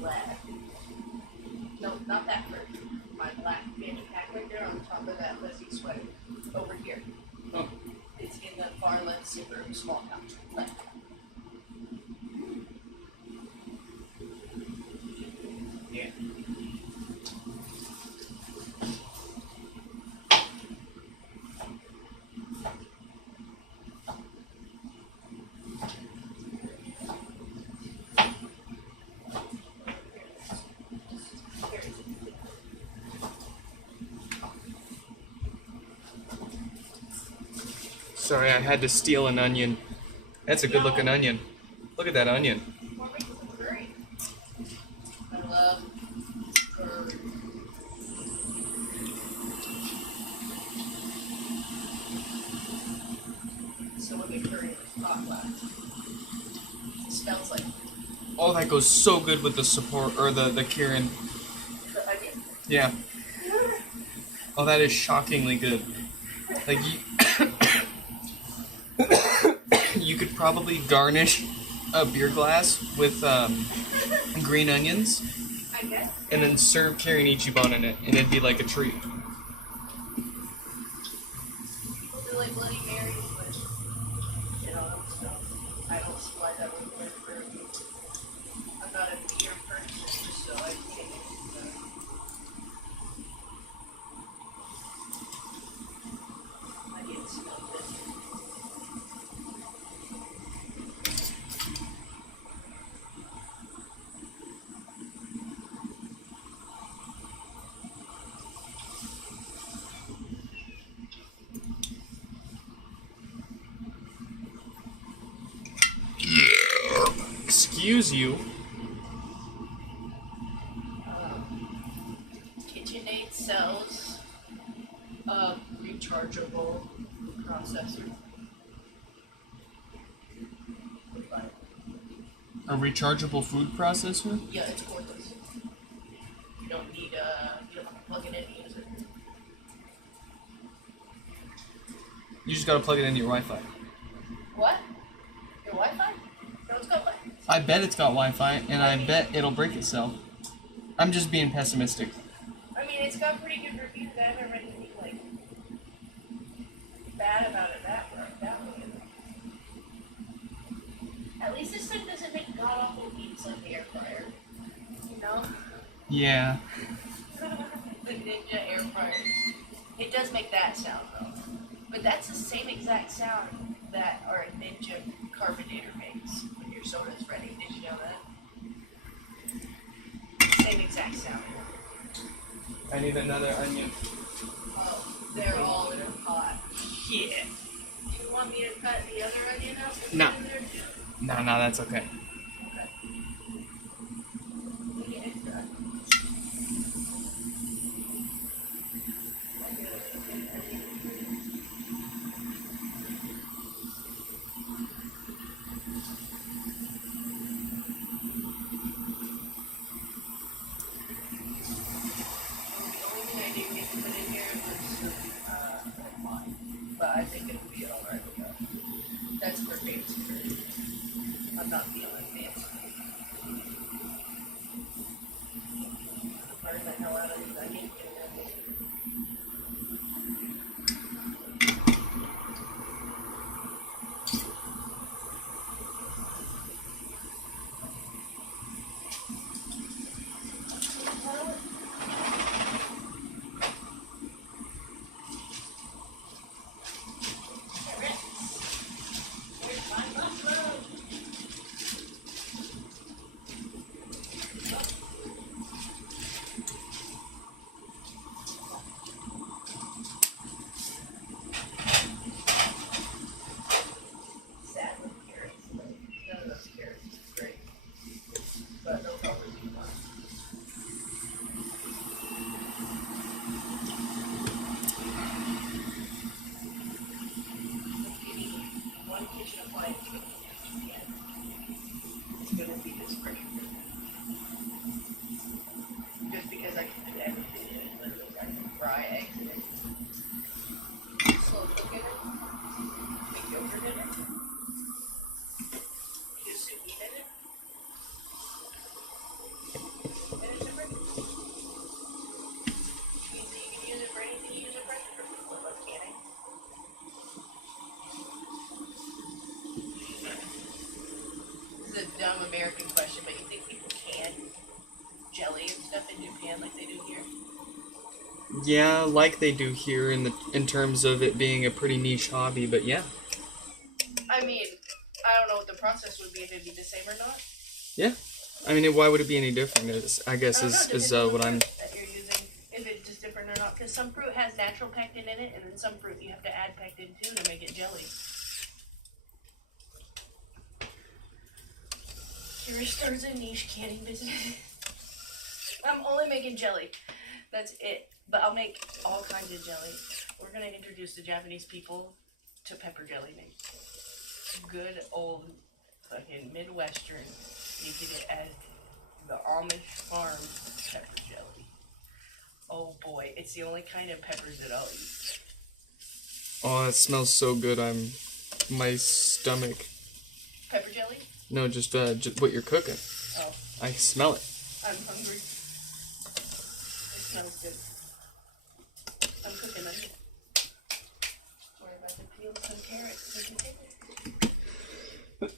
left. No, not that purse. My black fanny pack right there on top of that fuzzy sweater. Over here. Oh. It's in the far left zipper, small pouch. Left. Here. Sorry, I had to steal an onion. That's a good looking onion. Look at that onion. We're making some curry. I love curry. So when the curry was hot last, it smells like Oh, that goes so good with the support or the Kieran. the onion. Yeah. Oh, that is shockingly good. Like you could probably garnish a beer glass with green onions, I guess. and then serve Kieran Ichiban in it, and it'd be like a treat. We'll do Excuse you. KitchenAid sells a rechargeable processor. A rechargeable food processor? Yeah, it's cordless. You don't need you don't have to plug it in and use it. You just gotta plug it into your Wi-Fi. What? Your Wi-Fi? No, it's got Wi-Fi. I bet it's got Wi-Fi, and I bet it'll break itself. I'm just being pessimistic. I mean, it's got pretty good reviews. I haven't read anything like bad about it that way. At least this thing doesn't make god awful beats like the air fryer. You know? Yeah. The Ninja air fryer. It does make that sound though. But that's the same exact sound that our Ninja carbonator makes when your soda's ready. Did you know that? Same exact sound. I need another onion. Oh, they're all in a pot. Yeah. Do you want me to cut the other onion out? No. No, that's okay. Okay. We get it done. But I think it'll be alright with that. That's for fancy food. I'm not feeling fancy. Burn the hell out of these onions. Just because I can do everything in it, literally, I can fry eggs in it, slow cook in it, make yogurt in it, do sous vide in it, and it's a bread. You can use it for anything you use it for, what about canning? This is a dumb American question, but you think people can jelly and stuff in Japan like they do here? Yeah, like they do here in terms of it being a pretty niche hobby, but yeah. I mean, I don't know what the process would be if it'd be the same or not. Yeah. I mean, why would it be any different? I guess I don't know, is depends on what I'm. fruit that you're using, if it's just different or not. Because some fruit has natural pectin in it, and then some fruit you have to add pectin to make it jelly. Kira starts a niche canning business. I'm only making jelly. That's it. But I'll make all kinds of jelly. We're gonna introduce the Japanese people to pepper jelly making. Good old fucking Midwestern. You get it at the Amish farm pepper jelly. Oh boy, it's the only kind of peppers that I'll eat. Oh, it smells so good. My stomach. Pepper jelly? No, just what you're cooking. Oh, I smell it. I'm hungry. It smells good. I'm cooking onion. We're about to peel some carrots. We can take it. If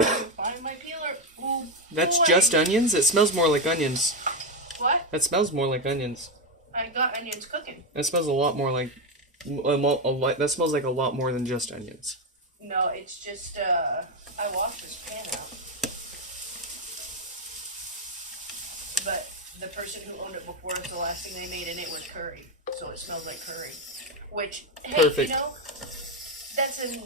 I can find my peeler. Ooh, That's boy. just onions? It smells more like onions. What? That smells more like onions. I got onions cooking. That smells a lot more like. That smells like a lot more than just onions. No, it's just, I washed this pan out. But the person who owned it before us, the last thing they made in it was curry. So it smells like curry. Which, hey, Perfect. you know, that's a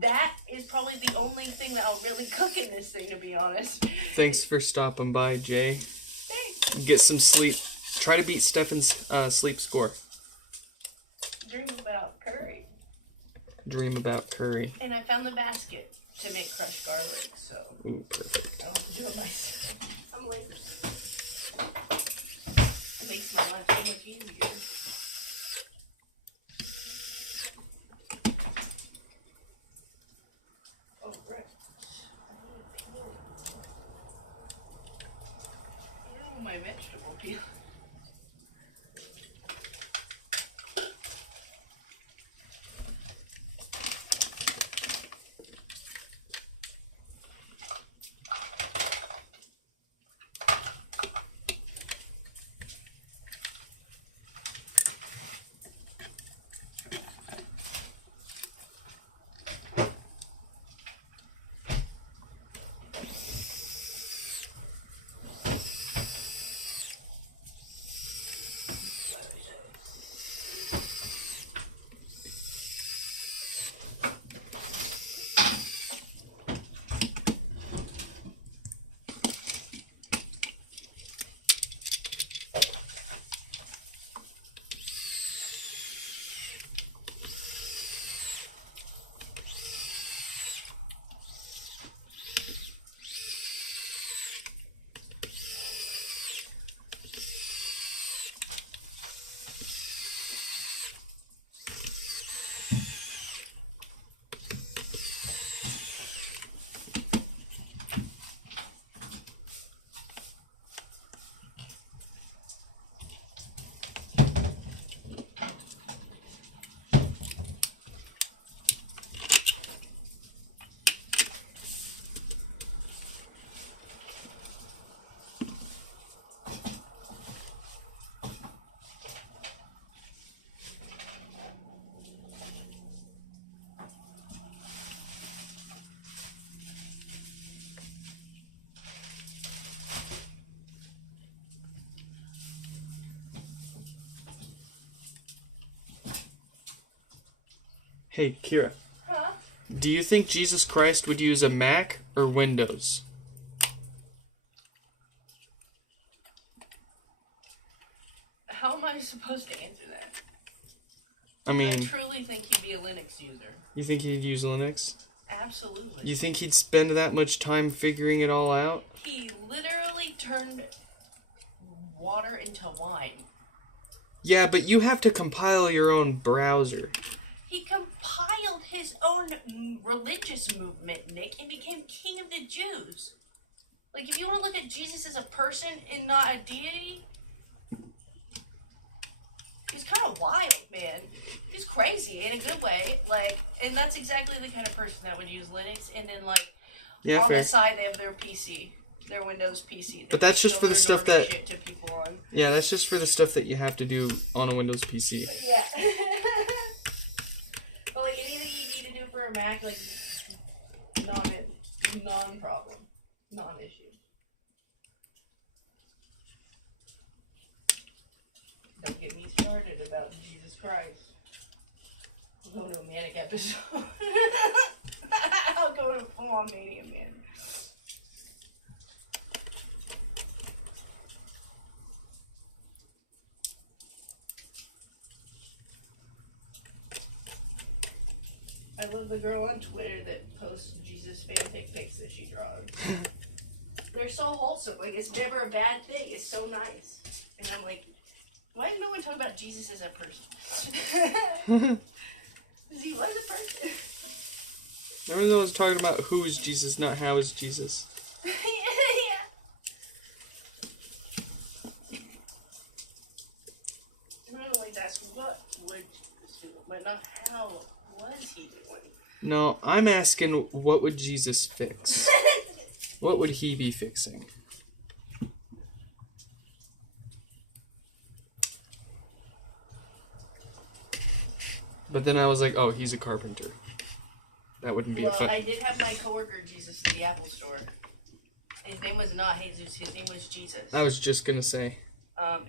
that is probably the only thing that I'll really cook in this thing, to be honest. Thanks for stopping by, Jay. Thanks. Get some sleep. Try to beat Stefan's sleep score. Dream about curry. Dream about curry. And I found the basket to make crushed garlic, so Ooh, perfect. I don't have to do it myself. I'm lazy. It makes my life so much easier. Oh, right. Oh, my vegetable peel. Hey, Kira. Huh? Do you think Jesus Christ would use a Mac or Windows? How am I supposed to answer that? I I mean, truly think he'd be a Linux user. you think he'd use Linux? Absolutely. You think he'd spend that much time figuring it all out? He literally turned water into wine. Yeah, but you have to compile your own browser. He compiled his own religious movement, Nick, and became king of the Jews. Like, if you want to look at Jesus as a person and not a deity, he's kind of wild, man. He's crazy in a good way. Like, and that's exactly the kind of person that would use Linux. And then, like, Yeah, on fair. the side, they have their PC, their Windows PC. But that's just for the stuff that- shit to people on. Yeah, that's just for the stuff that you have to do on a Windows PC. Yeah. But like anything you need to do for a Mac, like non-problem, non-issue. Don't get me started about Jesus Christ. I'll go to a manic episode. I'll go to full-on mania, man. I love the girl on Twitter that posts Jesus fanfic pics that she draws. They're so wholesome. Like, it's never a bad thing. It's so nice. And I'm like, why did no one talk about Jesus as a person? Because he was a person. Everyone was talking about who's Jesus, not how is Jesus. Yeah. Everyone always asks, what would Jesus do? But not how was he doing? No, I'm asking, what would Jesus fix? What would he be fixing? But then I was like, oh, he's a carpenter. That wouldn't be a Well, fun. I did have my coworker Jesus at the Apple store. His name was not Jesus. His name was Jesus. I was just gonna say.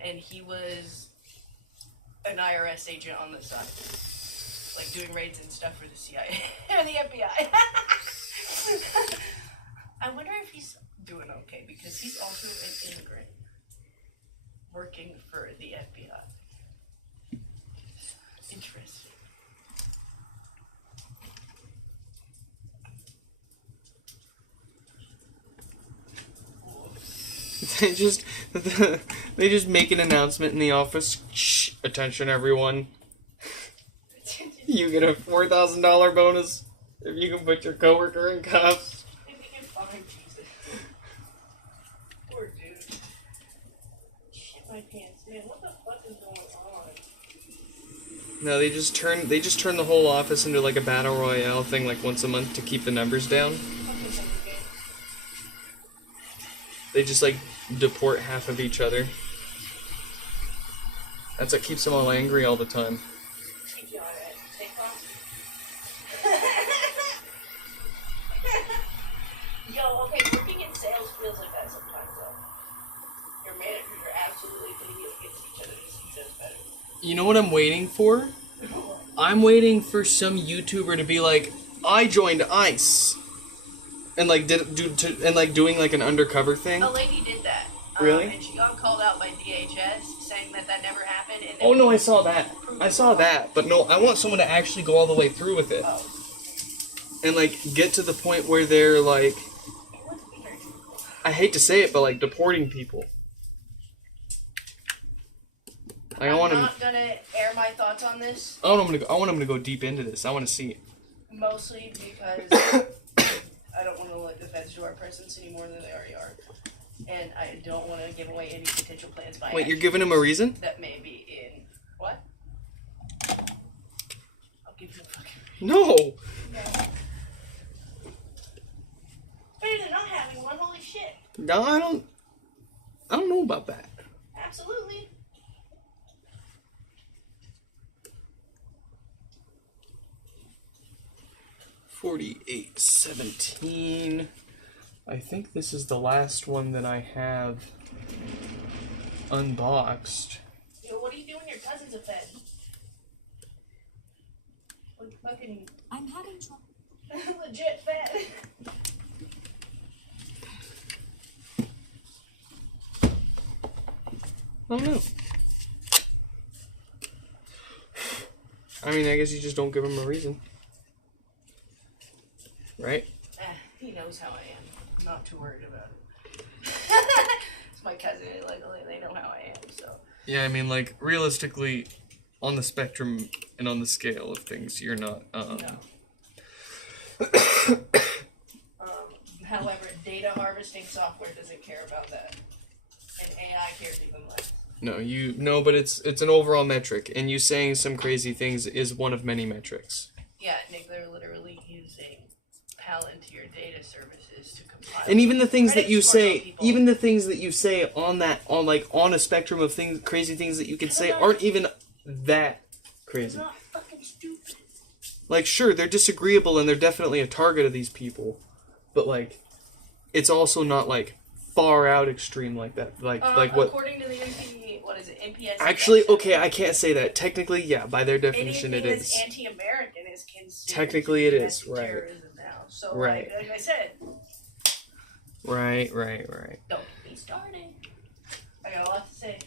And he was an IRS agent on the side. like doing raids and stuff for the CIA or the FBI. I wonder if he's doing okay because he's also an immigrant working for the FBI. Interesting. They just make an announcement in the office. Shh, attention everyone. You get a $4,000 bonus if you can put your coworker in cuffs. Jesus. Poor dude. Shit my pants, man. What the fuck is going on? No, they just turn the whole office into like a battle royale thing like once a month to keep the numbers down. They just like deport half of each other. That's what keeps them all angry all the time. Yo, okay, working in sales feels like that sometimes though. Your managers are absolutely putting you against each other to see who's better. You know what I'm waiting for? I'm waiting for some YouTuber to be like, I joined ICE. And like doing like an undercover thing. A lady did that. Really? And she got called out by DHS saying that never happened. And Oh no, I saw that. But no, I want someone to actually go all the way through with it. Oh. And like get to the point where they're like, I hate to say it, but like deporting people. Like, I'm not gonna air my thoughts on this. I want them to go deep into this. I want to see it. Mostly because I don't want to let the feds do our presence any more than they already are. And I don't want to give away any potential plans by Wait, you're giving him a reason? that may be in... What? I'll give you a fucking No! Better than not having one, holy shit. No, I don't know about that. Absolutely. $48.17. I think this is the last one that I have unboxed. Yo, what are you doing? Your cousin's a fed. Like fucking I'm having trouble. legit fed. I don't know. I mean, I guess you just don't give him a reason. Right? He knows how I am. I'm not too worried about it. It's my cousin. Like, they know how I am, so. Yeah, I mean, like, realistically, on the spectrum and on the scale of things, you're not, No. However, data harvesting software doesn't care about that. And AI cares even less. No, but it's an overall metric, and you saying some crazy things is one of many metrics. Yeah, Nick, they're literally using Palantir data services to compile. And even the things that you say, people. even the things that you say on a spectrum of things, crazy things that you could say aren't even that crazy. Not fucking stupid. Like, sure, they're disagreeable and they're definitely a target of these people, but like, it's also not like far out extreme like that. Like what? According to the NPS? Actually, okay, I can't say that. Technically, yeah, by their definition, it anything is. that's anti-American is considered Technically, it is, right. terrorism now. So, Right. like I said, Right. don't be starting. I got a lot to say.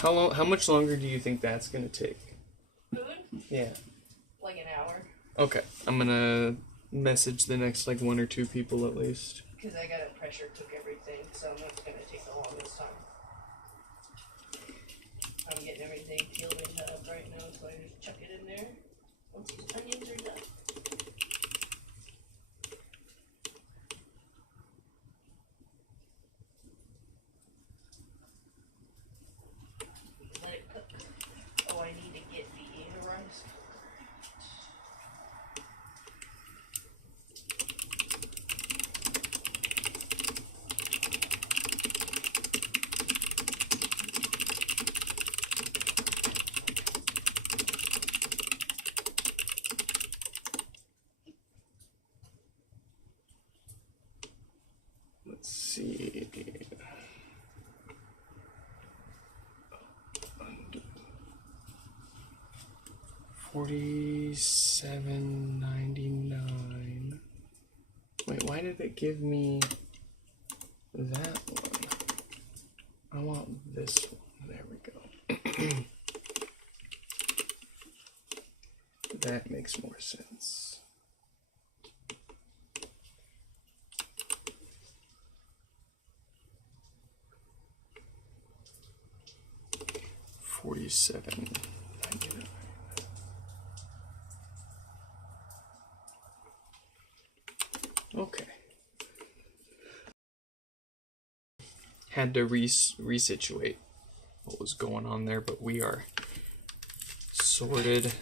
How much longer do you think that's gonna take? Food? Yeah. Like an hour. Okay, I'm gonna message the next like 1 or 2 people at least. Because I got to pressure cook everything, so that's going to take the longest time. I'm getting everything peeled and cut up right now, so I just chuck it in there once these onions are done. Let it cook. Oh, I need to get the rice. 47.99. Wait, why did it give me that one? I want this one. There we go. That makes more sense. $47.99. Okay. Had to resituate what was going on there, but we are sorted.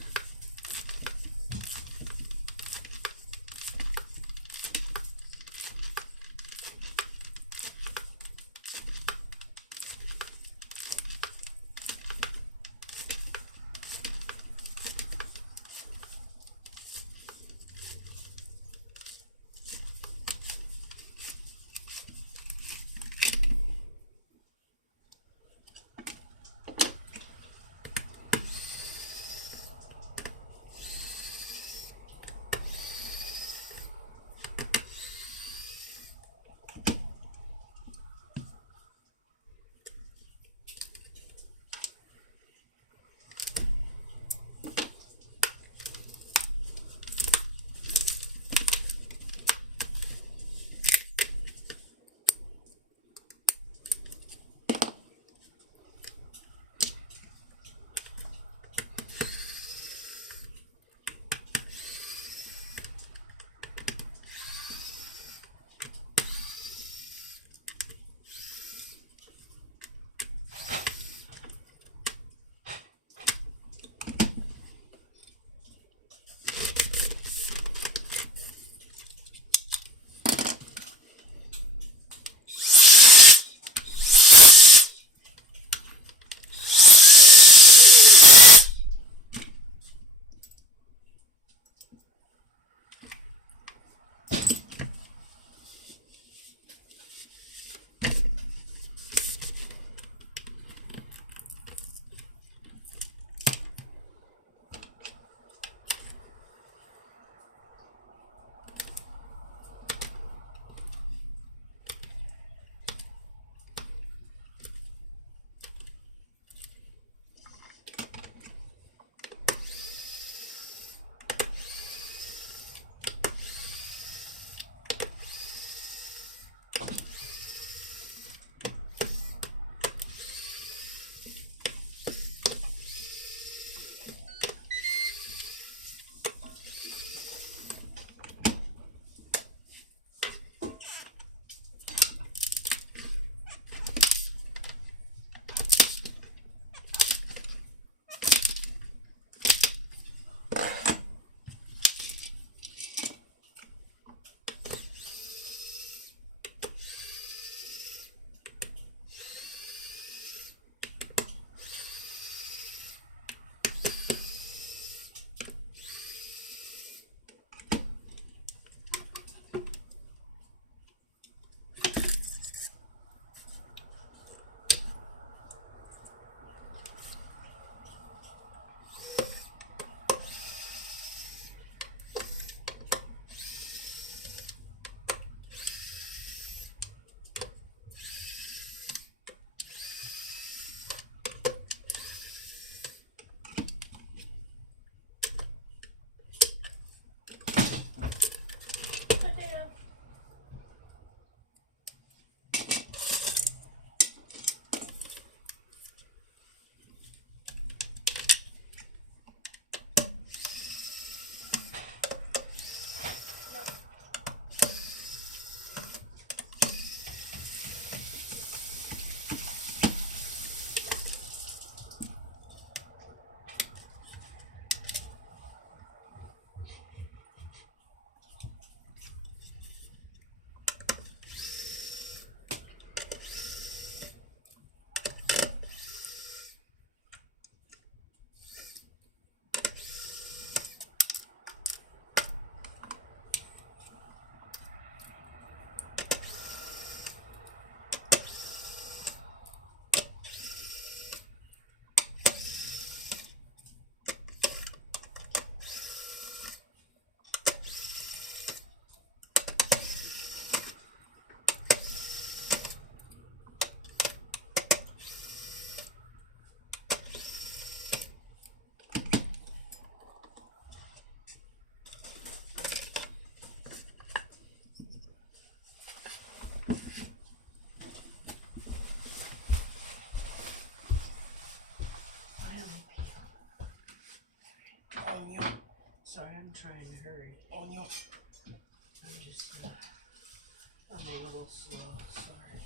trying to hurry. Oh no. I'm just, I'm a little slow, sorry.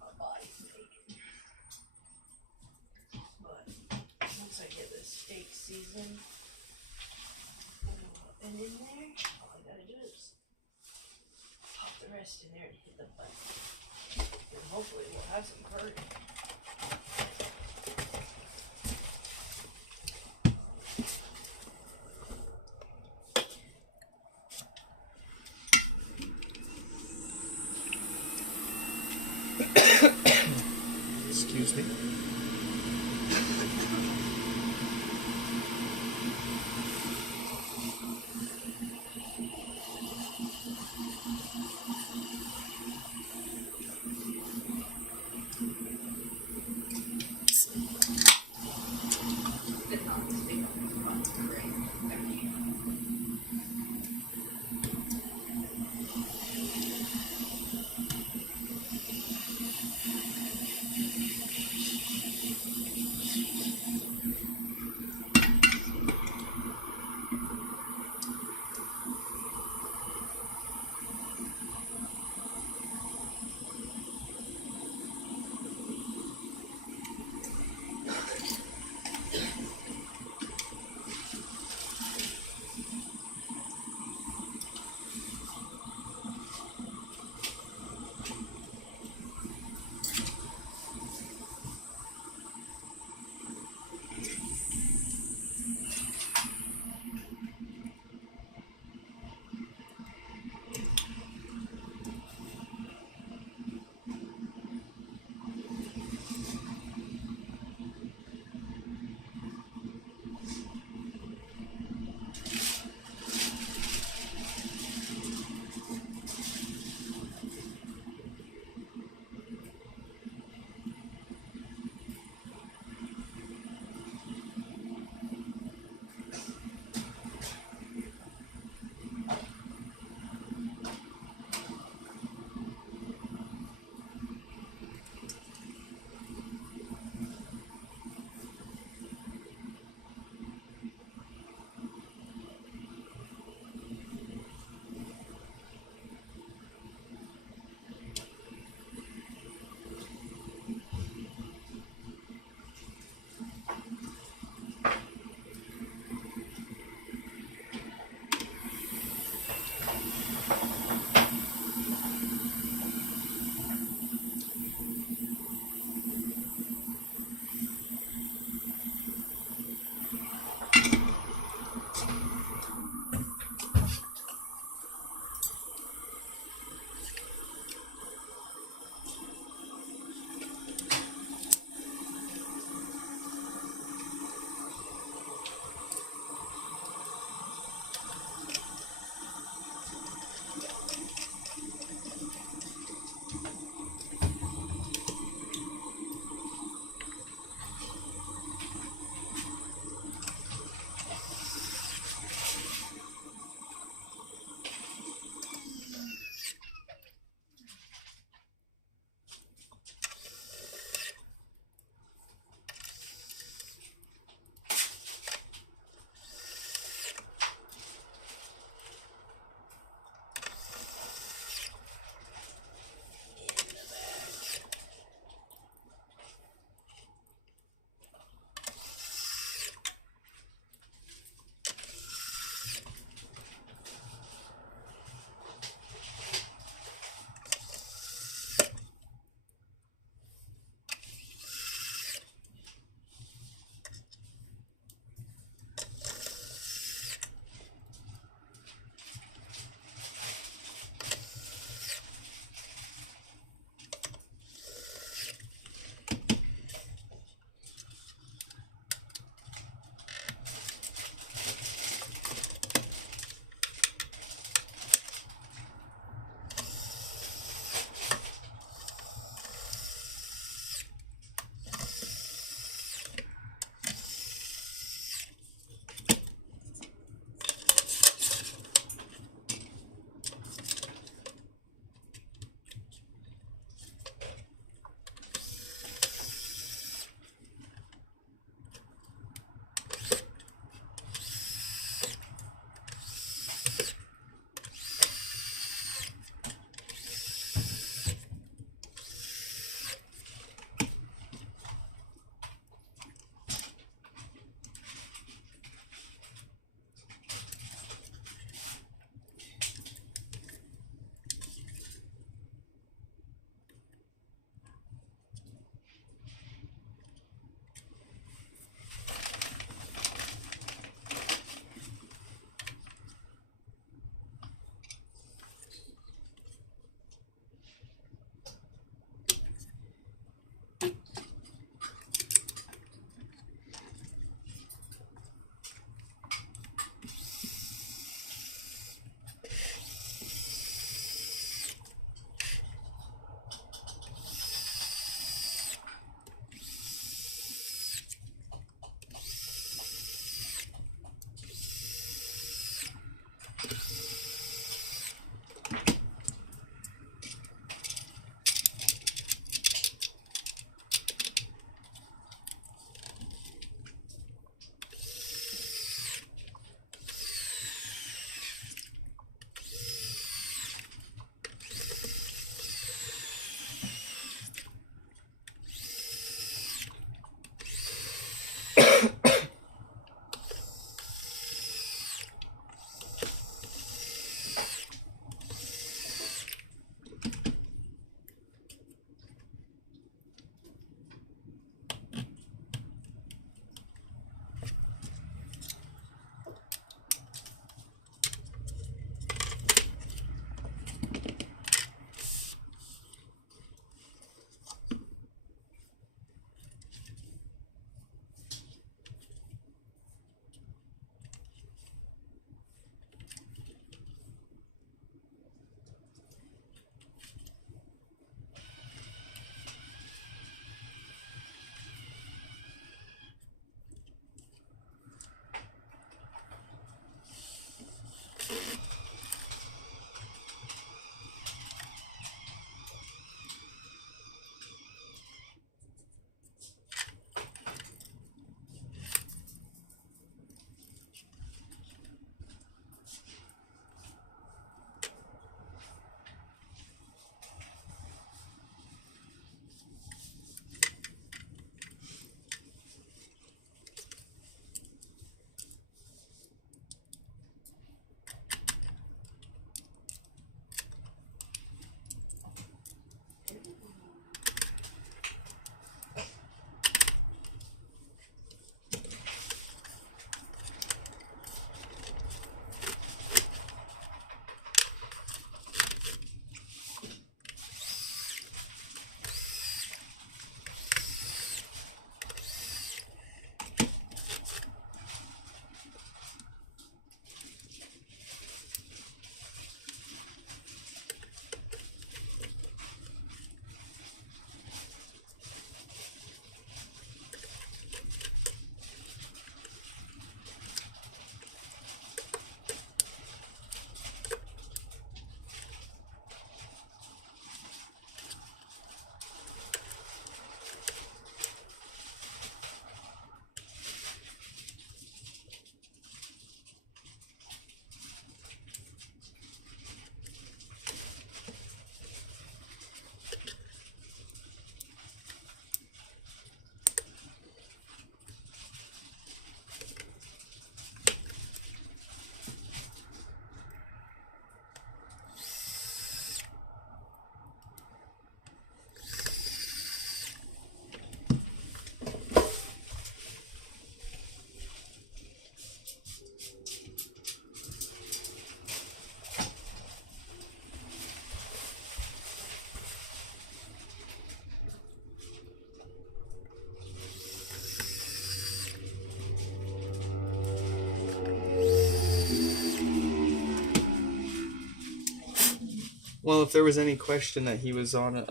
My body's aching. But once I get this steak seasoned and in there, all I gotta do is pop the rest in there and hit the button. And hopefully we'll have some curry. Excuse me. Well, if there was any question that he was on,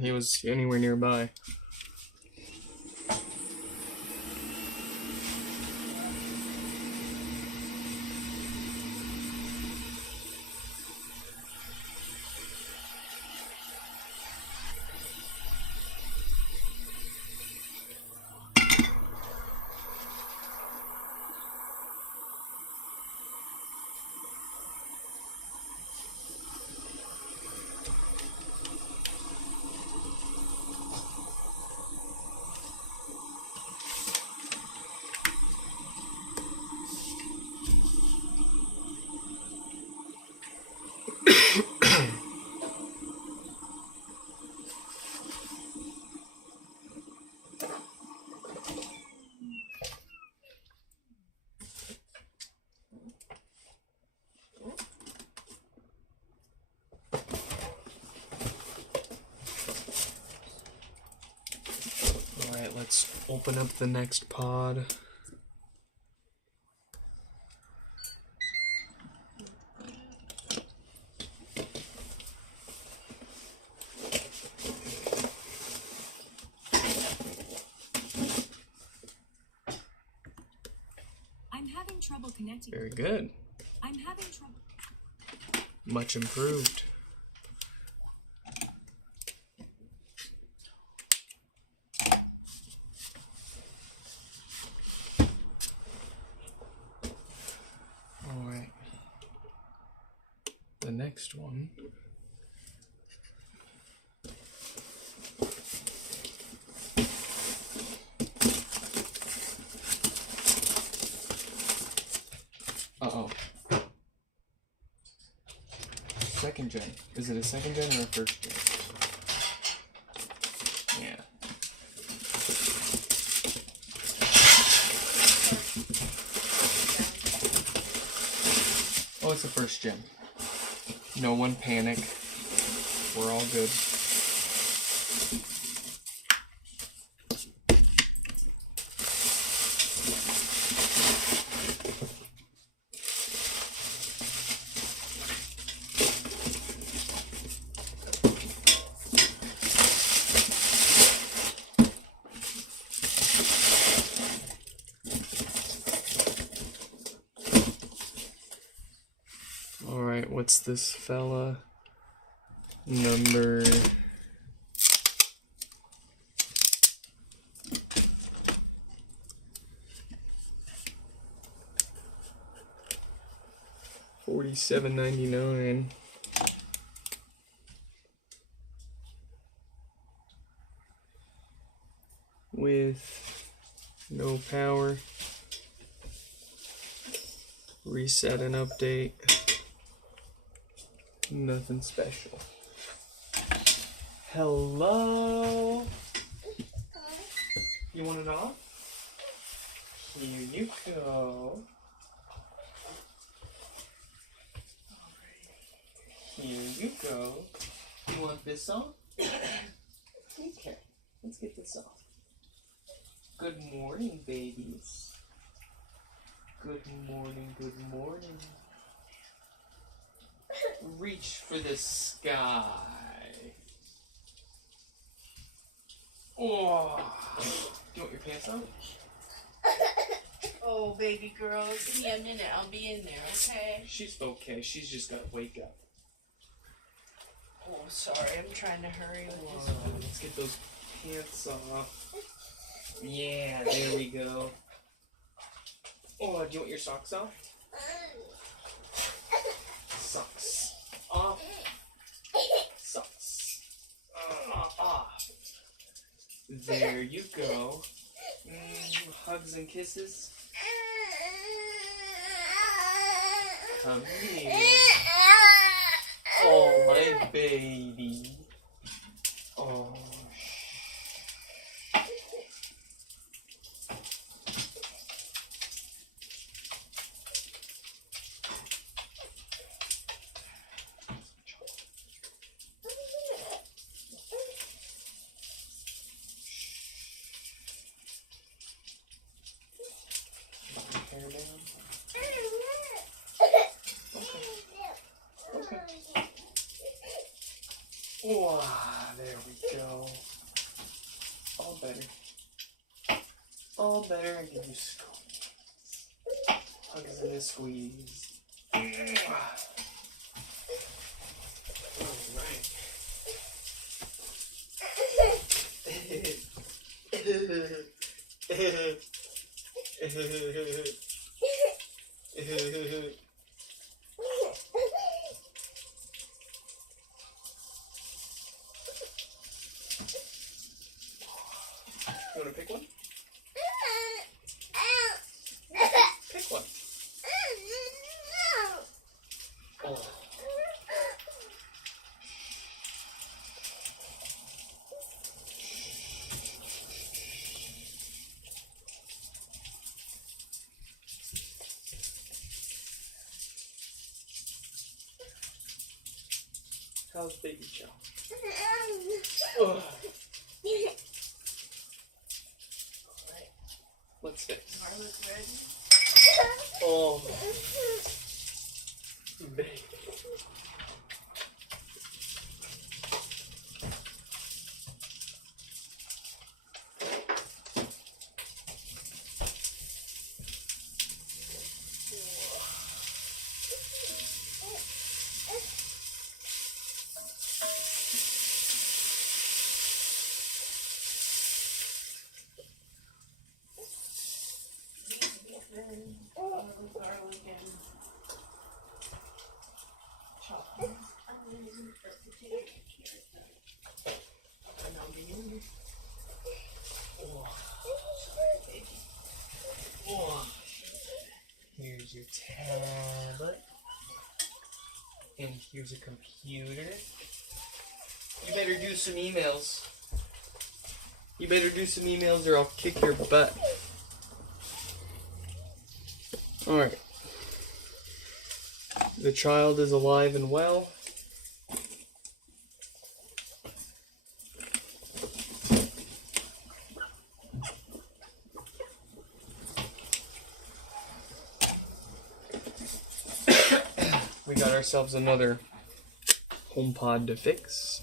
he was anywhere nearby. Alright, let's open up the next pod. I'm having trouble connecting. Very good. I'm having trouble. Much improved. Alright. The next one. Uh-oh. Second gen. Is it a second gen or a first gen? Yeah. Oh, it's a first gen. No one panic. We're all good. Alright, what's this fella? Number... $47.99. With no power. Reset and update. Nothing special. Hello? You want it off? Here you go. Here you go. You want this off? Okay, let's get this off. Good morning, babies. Good morning, good morning. Reach for the sky. Oh, do you want your pants on? Oh, baby girl, give me a minute. I'll be in there, okay? She's okay. She's just gotta wake up. Oh, sorry. I'm trying to hurry with this Oh, one. let's get those pants off. Yeah, there we go. Oh, do you want your socks off? Socks off. Socks off. There you go. Hugs and kisses. Come here. Oh, my baby. Oh, hair down. Okay. Wow, there we go. All better. All better. I give you squeeze. Hugs and a squeeze. Alright. You want to pick one? Pick one. Oh. How's baby Joe? Oh. Let's fix. Violet red. Oh, baby. Garlic and chopped onion, potato, carrot, and onion. Oh. Baby. Oh. Here's your tablet. And here's a computer. You better do some emails. You better do some emails or I'll kick your butt. Alright. The child is alive and well. We got ourselves another HomePod to fix.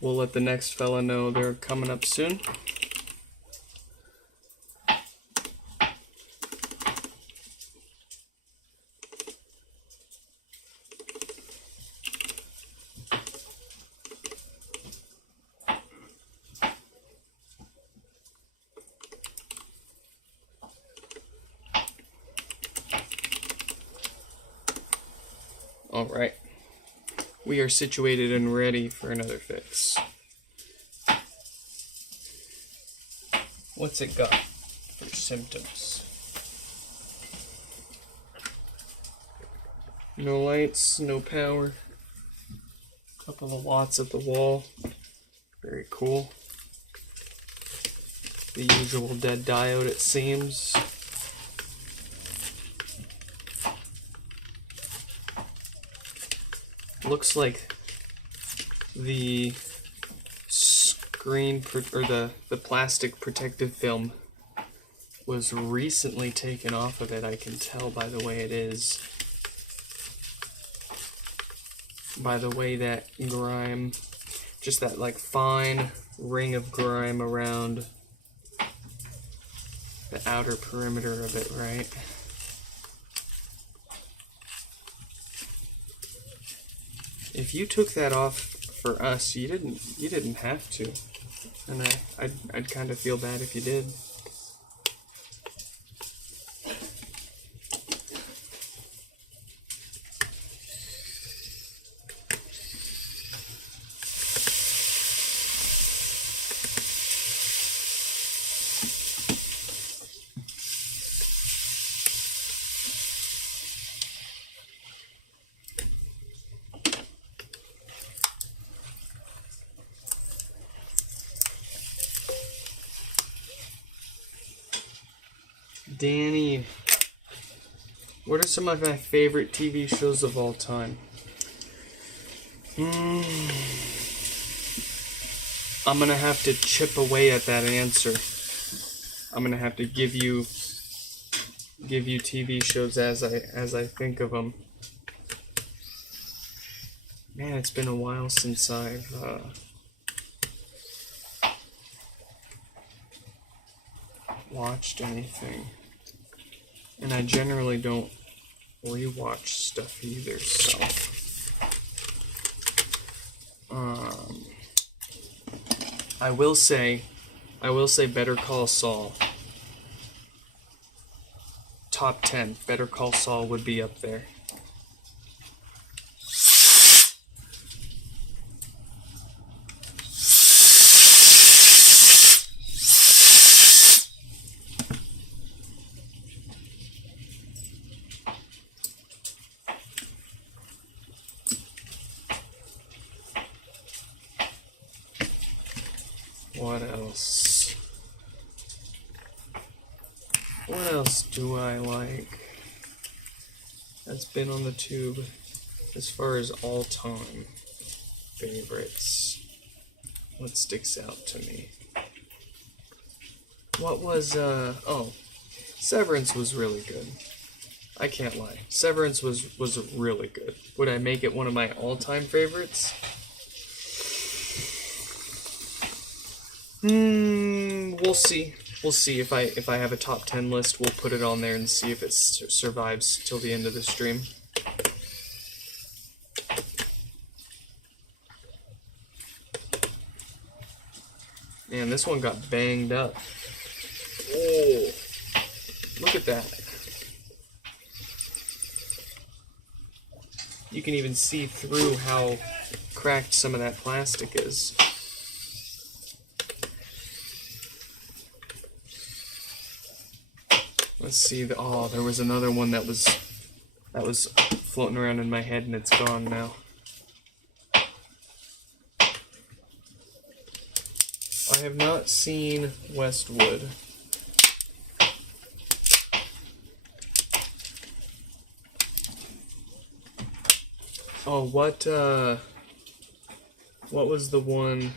We'll let the next fella know they're coming up soon. All right. We are situated and ready for another fix. What's it got for symptoms? No lights, no power. Couple of watts at the wall. Very cool. The usual dead diode, it seems. Looks like the screen or the plastic protective film was recently taken off of it. I can tell by the way it is. By the way that grime, just that like fine ring of grime around the outer perimeter of it, right? If you took that off for us, you didn't have to, and I'd kind of feel bad if you did. Danny, what are some of my favorite TV shows of all time? I'm gonna have to chip away at that answer. I'm gonna have to give you give you TV shows as I think of them. Man, it's been a while since I've watched anything, and I generally don't rewatch stuff either. So, I will say, Better Call Saul. Top 10. Better Call Saul would be up there. What else? What else do I like that's been on the tube as far as all-time favorites? What sticks out to me? What was, Severance was really good. I can't lie. Severance was really good. Would I make it one of my all-time favorites? We'll see. We'll see if I have a top 10 list. We'll put it on there and see if it survives till the end of the stream. Man, this one got banged up. Oh, look at that. You can even see through how cracked some of that plastic is. Let's see. There was another one that was floating around in my head, and it's gone now. I have not seen Westwood. Oh, what was the one?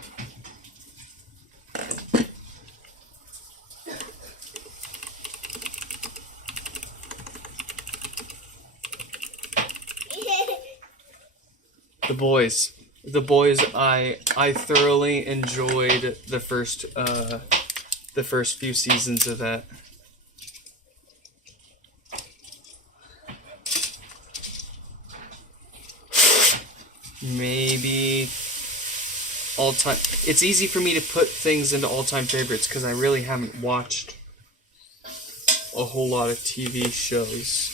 The boys. I thoroughly enjoyed the first few seasons of that. Maybe all-time. It's easy for me to put things into all-time favorites because I really haven't watched a whole lot of TV shows.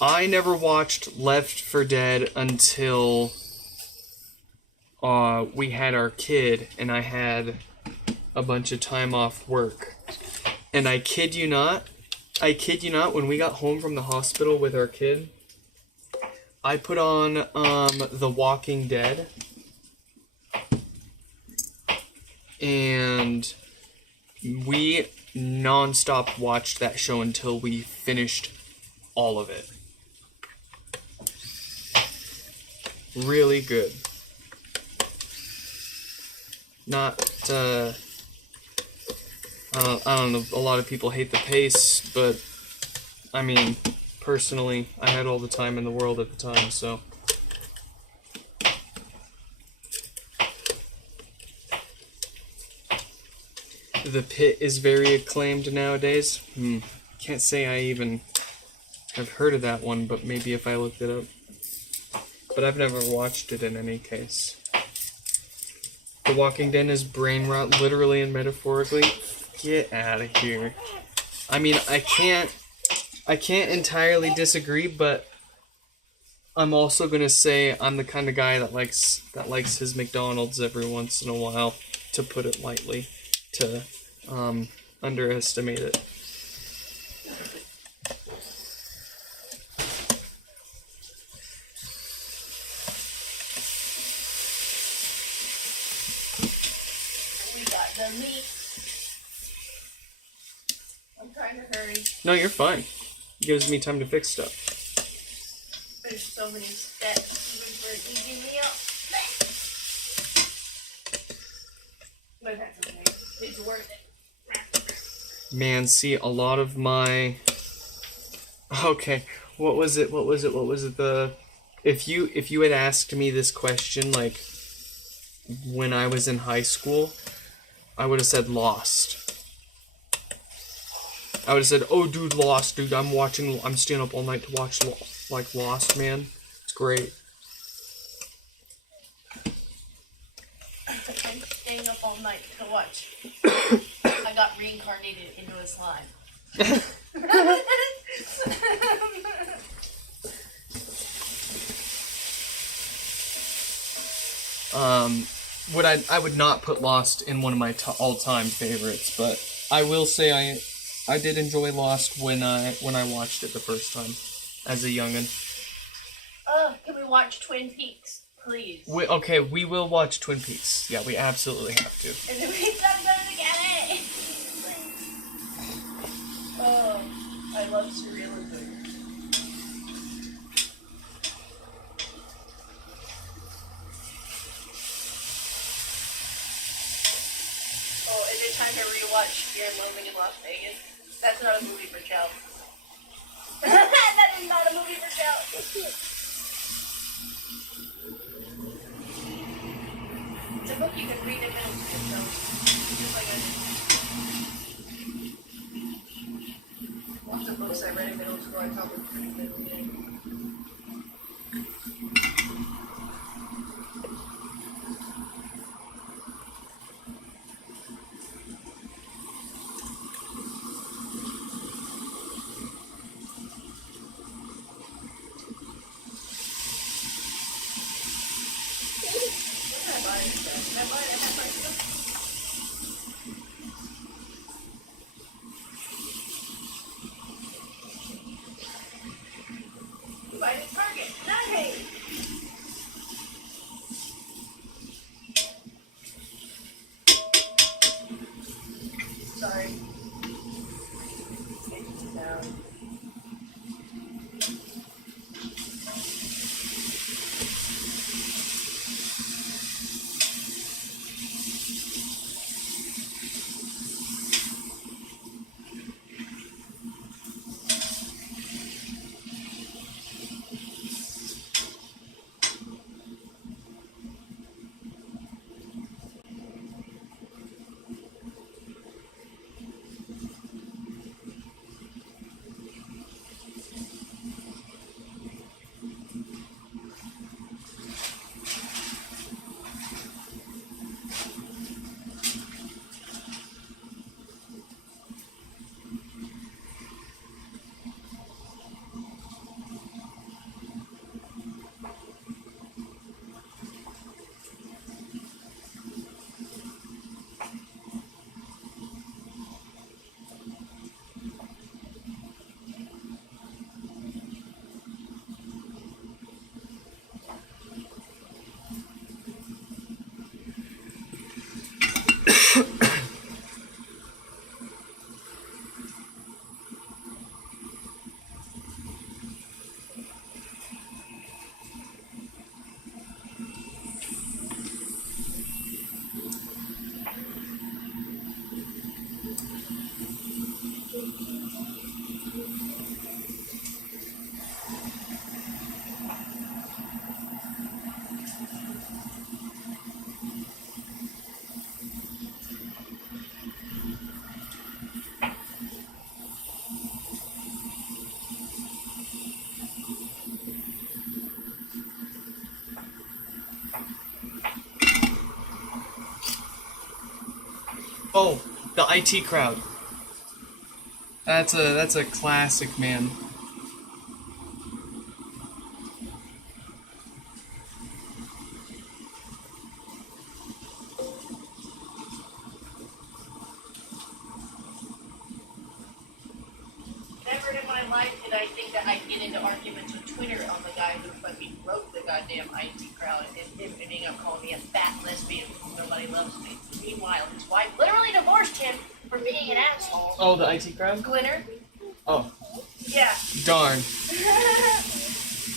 I never watched Left 4 Dead until we had our kid and I had a bunch of time off work. And I kid you not, when we got home from the hospital with our kid, I put on The Walking Dead. And we non-stop watched that show until we finished all of it. Really good. Not, I don't know, a lot of people hate the pace, but, I mean, personally, I had all the time in the world at the time, so. The Pit is very acclaimed nowadays. Can't say I even have heard of that one, but maybe if I looked it up. But I've never watched it in any case. The Walking Dead is brain rot, literally and metaphorically. Get out of here. I mean, I can't entirely disagree, but I'm also gonna say I'm the kind of guy that likes his McDonald's every once in a while, to put it lightly, to underestimate it. The meat. I'm trying to hurry. No, you're fine. It gives me time to fix stuff. There's so many steps even for an easy meal. but that's okay. It's worth it. Man, see, a lot of my... Okay, what was it? If you had asked me this question, like, when I was in high school, I would have said Lost. I would have said, oh, dude, Lost, dude, I'm staying up all night to watch, Lost, man. It's great. I'm staying up all night to watch. I got reincarnated into a slime. I would not put Lost in one of my all-time favorites, but I will say I did enjoy Lost when I watched it the first time as a youngin'. Can we watch Twin Peaks, please? Okay, we will watch Twin Peaks. Yeah, we absolutely have to. And then we gotta go together. Oh, I love surrealism. Oh, is it time to rewatch Fear and Loathing in Las Vegas? That's not a movie for Chow. That is not a movie for Chow. It's a book you can read in middle school, so just like I did. Lots of books I read in middle school I thought were pretty good. Sorry. Take it down. Oh, the IT crowd. That's a classic, man. Never in my life did I think that I'd get into arguments with Twitter on the guy who fucking wrote the goddamn IT crowd and him ending up calling me a fat lesbian because nobody loves me. Meanwhile, his wife literally divorced him for being an asshole. Oh, the IT crowd? Glinner? Oh. Yeah. Darn.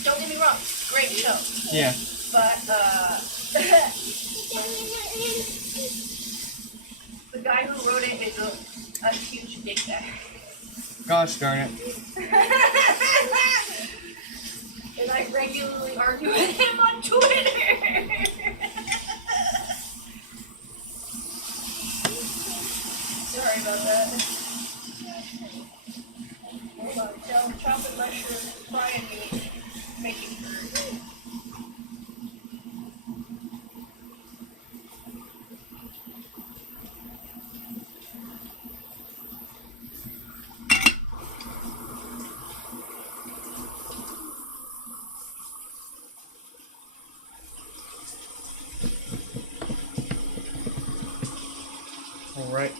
Don't get me wrong, great show. Yeah. But, guy who wrote it is a huge dick guy. Gosh darn it. And I regularly argue with him on Twitter. Sorry about that. Hold on, tell chopping mushrooms, frying meat, making food. All right.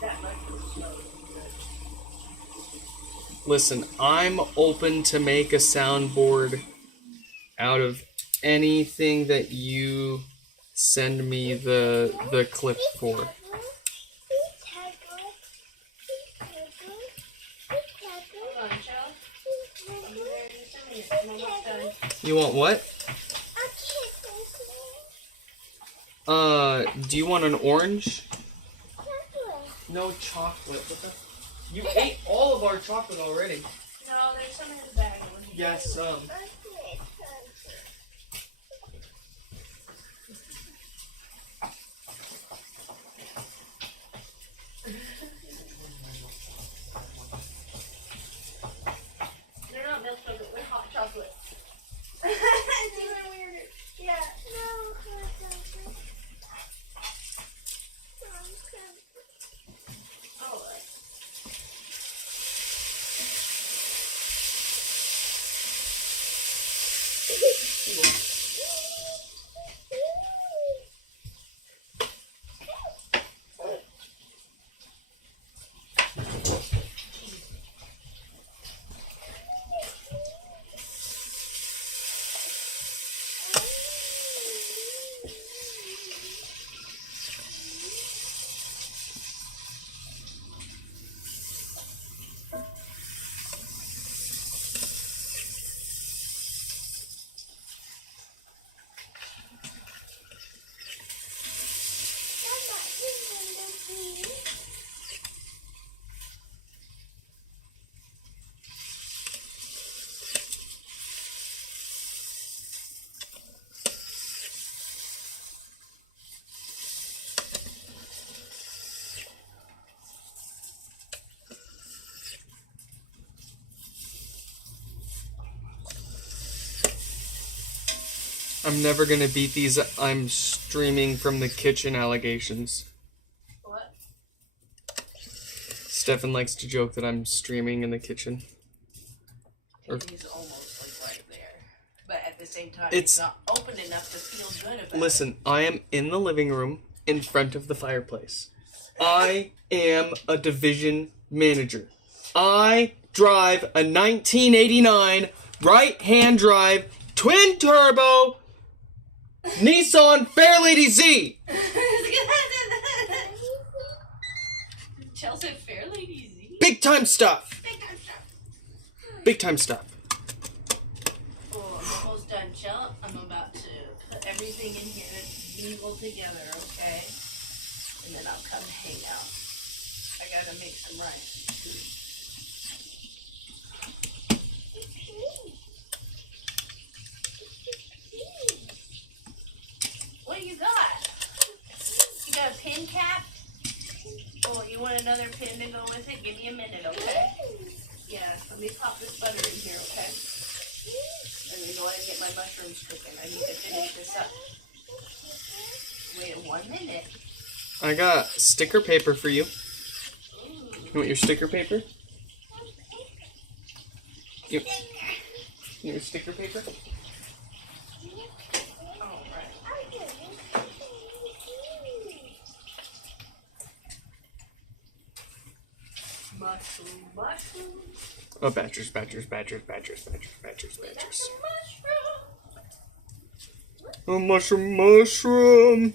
That mushroom smells good. Listen, I'm open to make a soundboard out of anything that you send me the clip for. Hold on, Chell. I'll be there in just a minute. I'm almost done. You want what? Do you want an orange? No chocolate. What the? You ate all of our chocolate already. No, there's some in his bag. Yes, some. They're not milk chocolate, they're hot chocolate. It's even weirder. Yeah. Alright. I'm never gonna beat these I'm streaming from the kitchen allegations. What? Stefan likes to joke that I'm streaming in the kitchen. He's almost like right there. But at the same time, It's- it's not open enough to feel good about Listen, I am in the living room in front of the fireplace. I am a division manager. I drive a 1989 right-hand drive twin turbo Nissan Fairlady Z. it. Chelsea Fairlady Z. Big time stuff. Big time stuff. Big time stuff. Oh, I'm almost done, Chell. I'm about to put everything in here and mingle together, okay? And then I'll come hang out. I gotta make some rice. What do you got? You got a pin cap? Oh, you want another pin to go with it? Give me a minute, okay? Yeah, let me pop this butter in here, okay? Let me go ahead and get my mushrooms cooking. I need to finish this up. Wait 1 minute. I got sticker paper for you. You want your sticker paper? You want your sticker paper? Alright. Mushroom. Oh, badgers, badgers, badgers, badgers, badgers, badgers, badgers. Mushroom. Oh, mushroom, mushroom.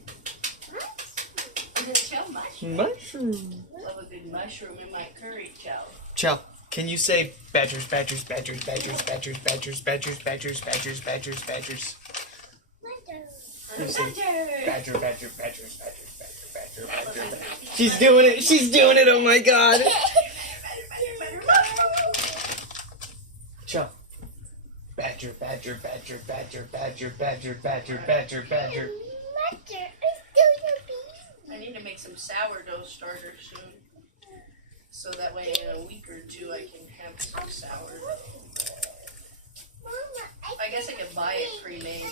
Chow mushroom. Mushroom. Love a good mushroom in my curry, Chow. Chow, can you say badgers, badgers, badgers, badgers, badgers, badgers, badgers, badgers, badgers, badgers, badgers? You say badger, badger, badgers, badgers, badger, badger, badger, badger. She's doing it. She's doing it. Oh my God. Chow. Badger, badger, badger, badger, badger, badger, badger, badger, badger. I need to make some sourdough starters soon. So that way in a week or two I can have some sourdough. I guess I could buy it pre-made.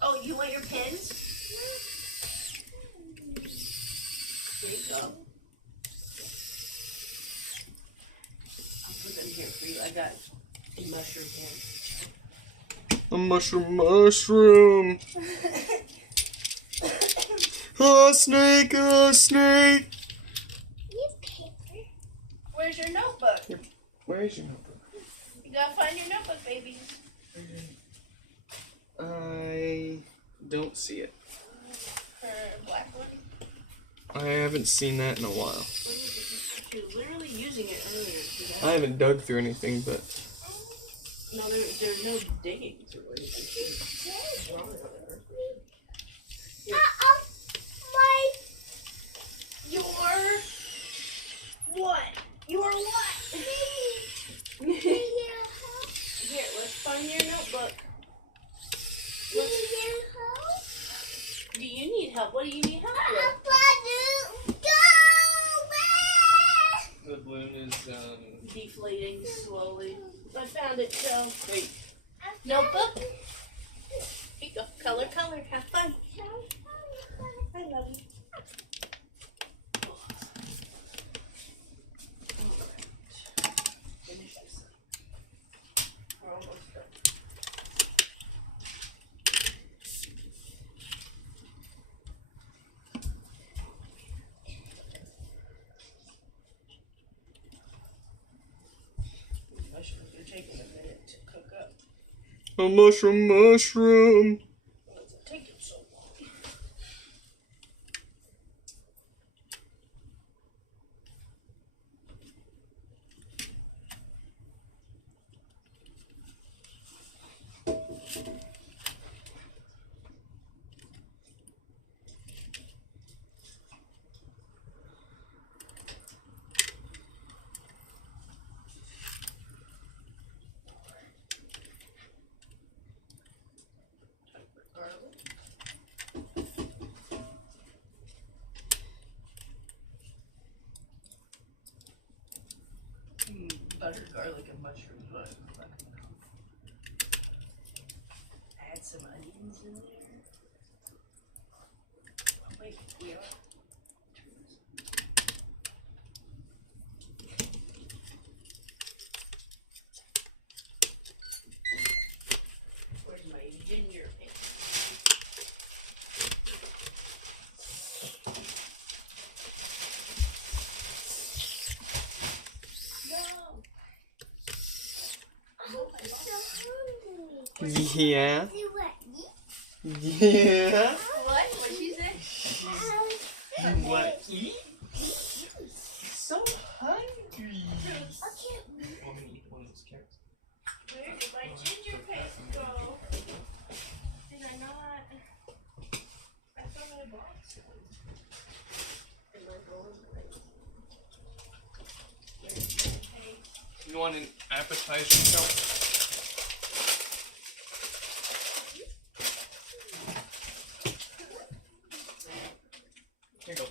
Oh, you want your pins? Here you go. I'll put them here for you. I got a mushroom pin. A mushroom, mushroom. Oh, snake, oh, snake. Where's your notebook? Where is your notebook? You gotta find your notebook, baby. I don't see it. Black one? I haven't seen that in a while. She was literally using it earlier. I haven't dug through anything, but... No, there's no digging through anything. What's wrong with her? What? Your what? Here, let's find your notebook. Do you need help? What do you need help with? The balloon is, Deflating slowly. I found it, so. Wait. Notebook? Here you go. Color, color. Have fun. I love you. Finish this. We're almost done. Mushrooms are taking a minute to cook up. a mushroom, mushroom. Why does it take it so long? Garlic. Butter, garlic, and mushrooms. What? Add some onions in there. Wait, we are. Where's my ginger paste? Yeah. Yeah. What? What'd she say? What? Eat? So hungry. Want me to eat one of those carrots? Where did my ginger paste go? Did I not? I thought I bought some. Am I going right? Where's my paste? You want an appetizer, Chow? Here you go.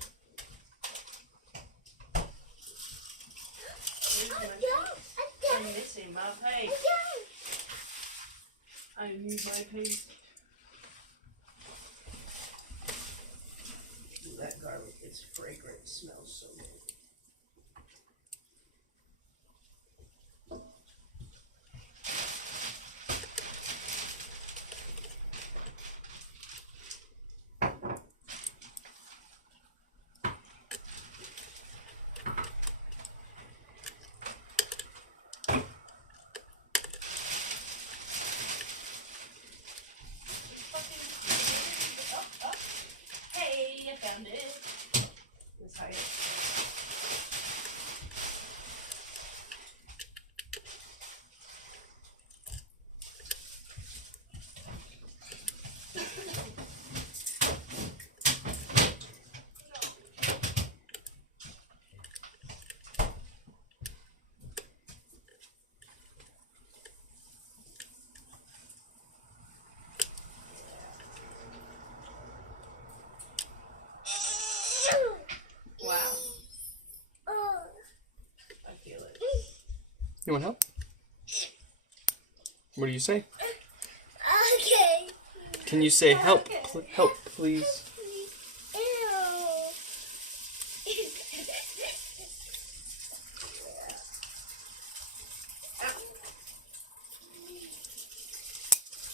Where's my paste? I'm missing my paste. I need my paste. Ooh, that garlic is fragrant. It smells so good. You want help? What do you say? Okay. Can you say help? Help, please.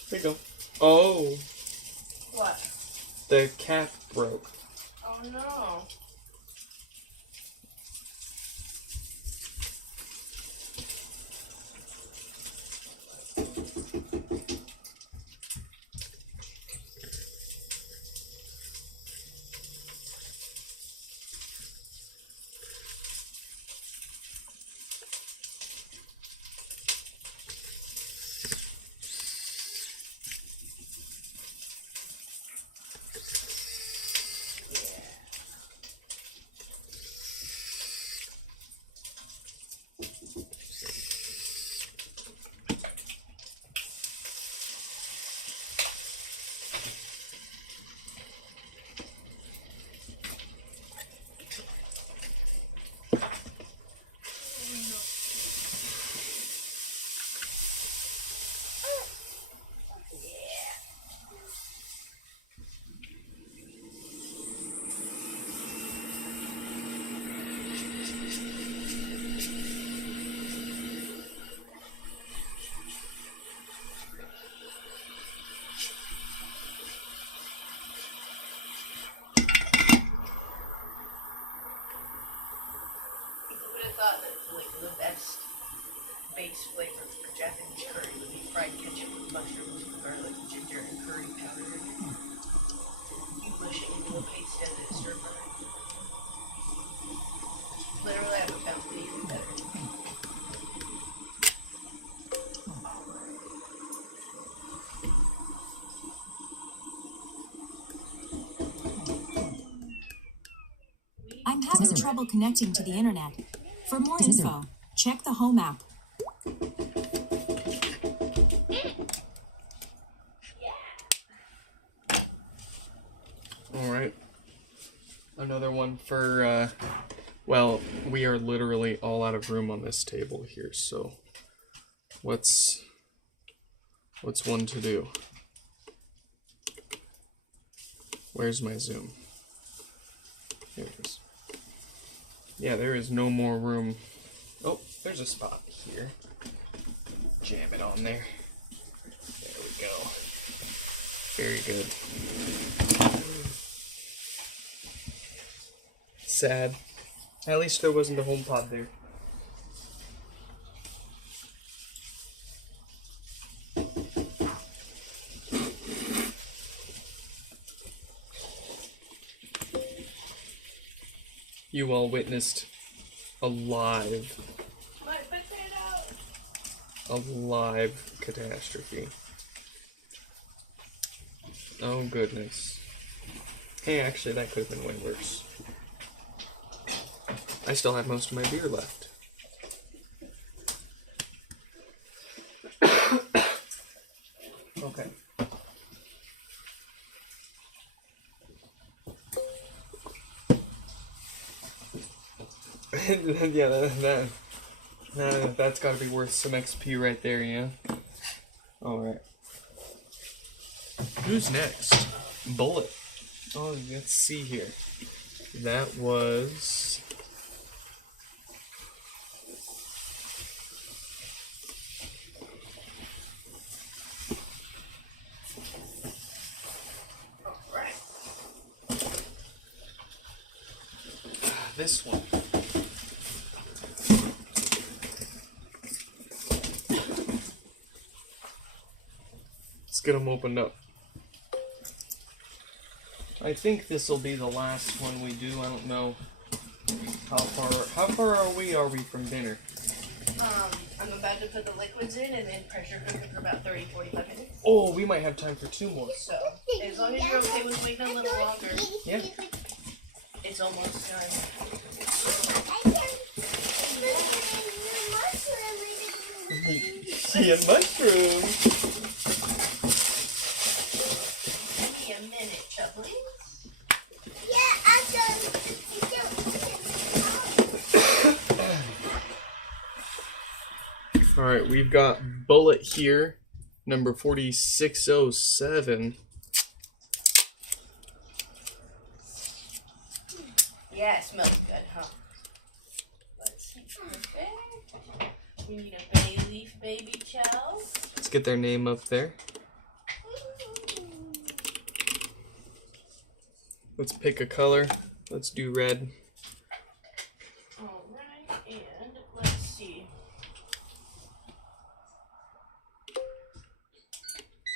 There you go. Oh, What? the cap broke. Oh no. Thought that like the best base flavor for Japanese curry would be fried ketchup with mushrooms, garlic, ginger, and curry powder in it. You mush it into a paste and then stir fry. Literally, I haven't found anything better. I'm having trouble connecting to the internet. For more info, check the Home app. Alright. Another one for, well, we are literally all out of room on this table here, so what's one to do? Where's my zoom? Here it is. Yeah, there is no more room. Oh, there's a spot here. Jam it on there. There we go. Very good. Sad. At least there wasn't a HomePod there. You all witnessed a live catastrophe. Oh goodness. Hey, actually that could have been way worse. I still have most of my beer left. Okay. Yeah, that's gotta be worth some XP right there, yeah? Alright. Who's next? Bullet. Oh, let's see here. That was... Alright. This one. Let's get them opened up. I think this will be the last one we do. I don't know how far are we from dinner? I'm about to put the liquids in and then pressure cook it for about 30-45 minutes. Oh, we might have time for 2 more. So, as long as you're okay with waiting a little longer, Yeah. it's almost done. See a mushroom. Give me a minute, Chubbly. All right, we've got bullet here, number 4607. Yeah, it smells good, huh? Let's see. Perfect. We need a bay leaf baby chow. Let's get their name up there. Let's pick a color. Let's do red. Alright, and let's see.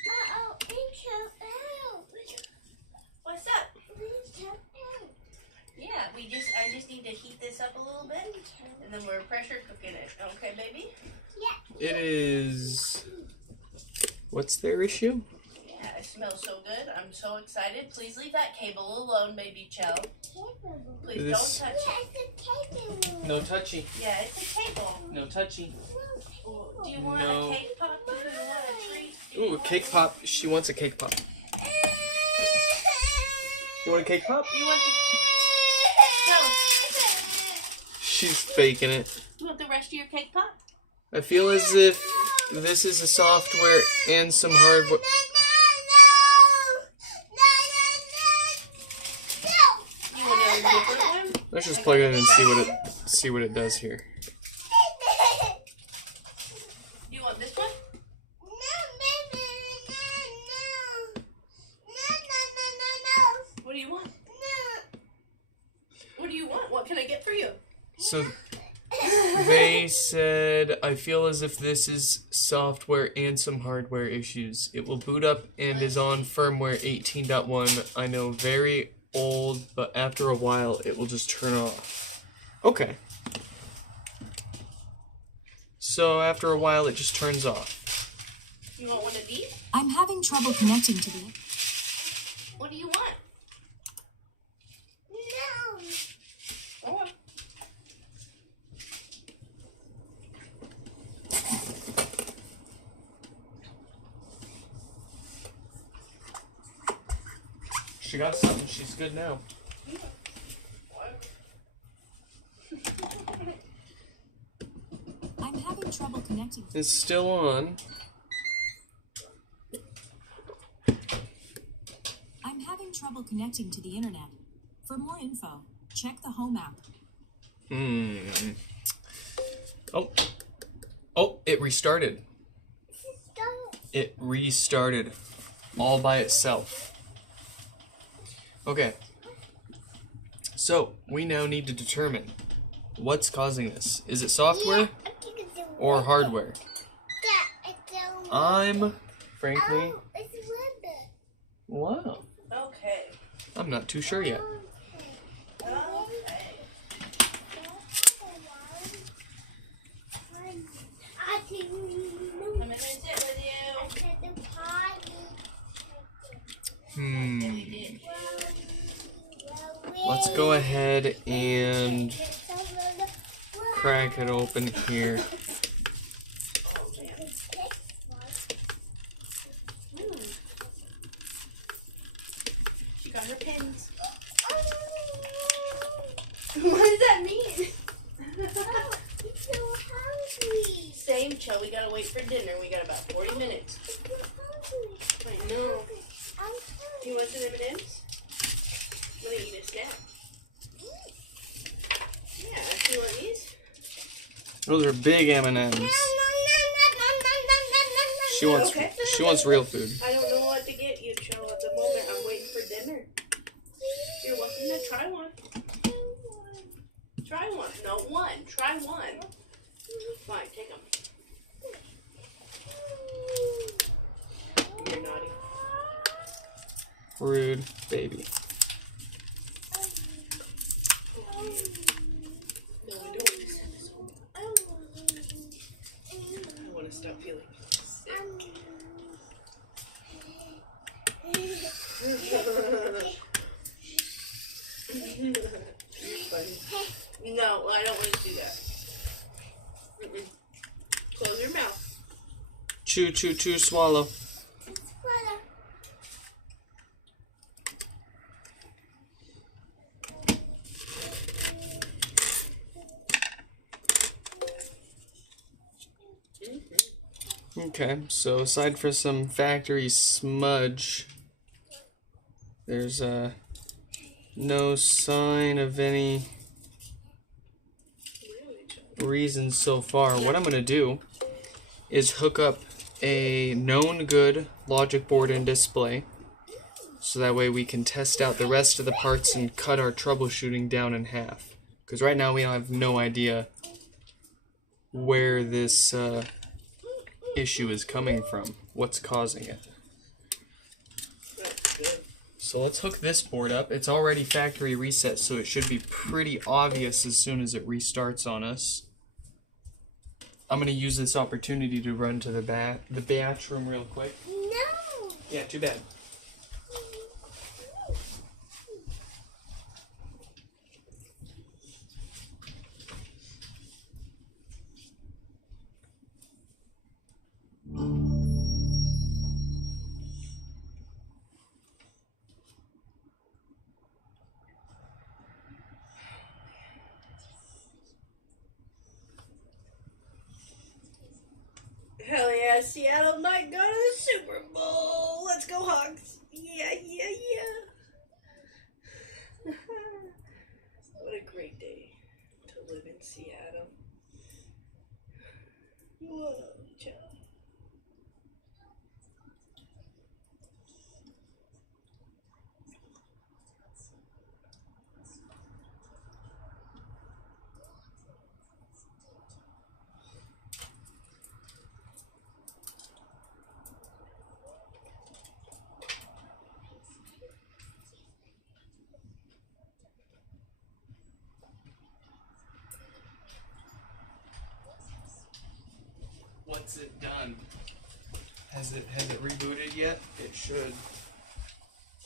Uh-oh, it's so out. What's up? It's so out. Yeah, I just need to heat this up a little bit, and then we're pressure cooking it. Okay, baby? It is... What's their issue? Yeah, it smells so good. I'm so excited. Please leave that cable alone, baby Chow. Please This- don't touch it. It's a cable. No touchy. Yeah, it's a cable. No touchy. Do you want No. a cake pop? Do you want a treat? Ooh, a cake pop. She wants a cake pop. You want a cake pop? You want the... No. She's faking it. You want the rest of your cake pop? I feel as if this is a software and some hardware. You want a different one? Let's just plug it in and see what it does here. You want this one? What do you want? What do you want? What can I get for you? So they said, I feel as if this is software and some hardware issues. It will boot up and is on firmware 18.1. I know, very old, but after a while it will just turn off. Okay. So after a while it just turns off. You want one of these? I'm having trouble connecting to the... What do you want? Oh. She got something, she's good now. I'm having trouble connecting. It's still on. I'm having trouble connecting to the internet. For more info, check the home app. Oh, it restarted. It restarted all by itself. Okay. So, we now need to determine what's causing this. Is it software or hardware? I'm, frankly, wow. Okay. I'm not too sure yet. Okay. I'm gonna sit with you. Let's go ahead and crack it open here. She got her pins. What does that mean? Same, Cho. We gotta wait for dinner. We got about 40 minutes. I know. You want some M&Ms? You want to eat a snack? Yeah. You want these? Those are big M&Ms. She wants Okay. she wants real food. I don't know what to get you, Cho. At the moment, I'm waiting for dinner. You're welcome to try one. Try one. No, one. Try one. Fine, take them. You're naughty. Rude baby. No, we don't want to send this home. I want to stop feeling sick. You're funny. No, I don't want to do that. Close your mouth. Chew, chew, chew, swallow. Okay, so aside from some factory smudge, there's no sign of any reason so far. What I'm going to do is hook up a known good logic board and display, so that way we can test out the rest of the parts and cut our troubleshooting down in half. Because right now we have no idea where this issue is coming from, what's causing it. That's good. So let's hook this board up. It's already factory reset, so it should be pretty obvious as soon as it restarts on us. I'm going to use this opportunity to run to the batch room real quick. No. Yeah, too bad. Hell yeah, Seattle might go to the Super Bowl. Let's go Hawks. Yeah. What a great day to live in Seattle. Whoa, child. What's it done? Has it rebooted yet? It should.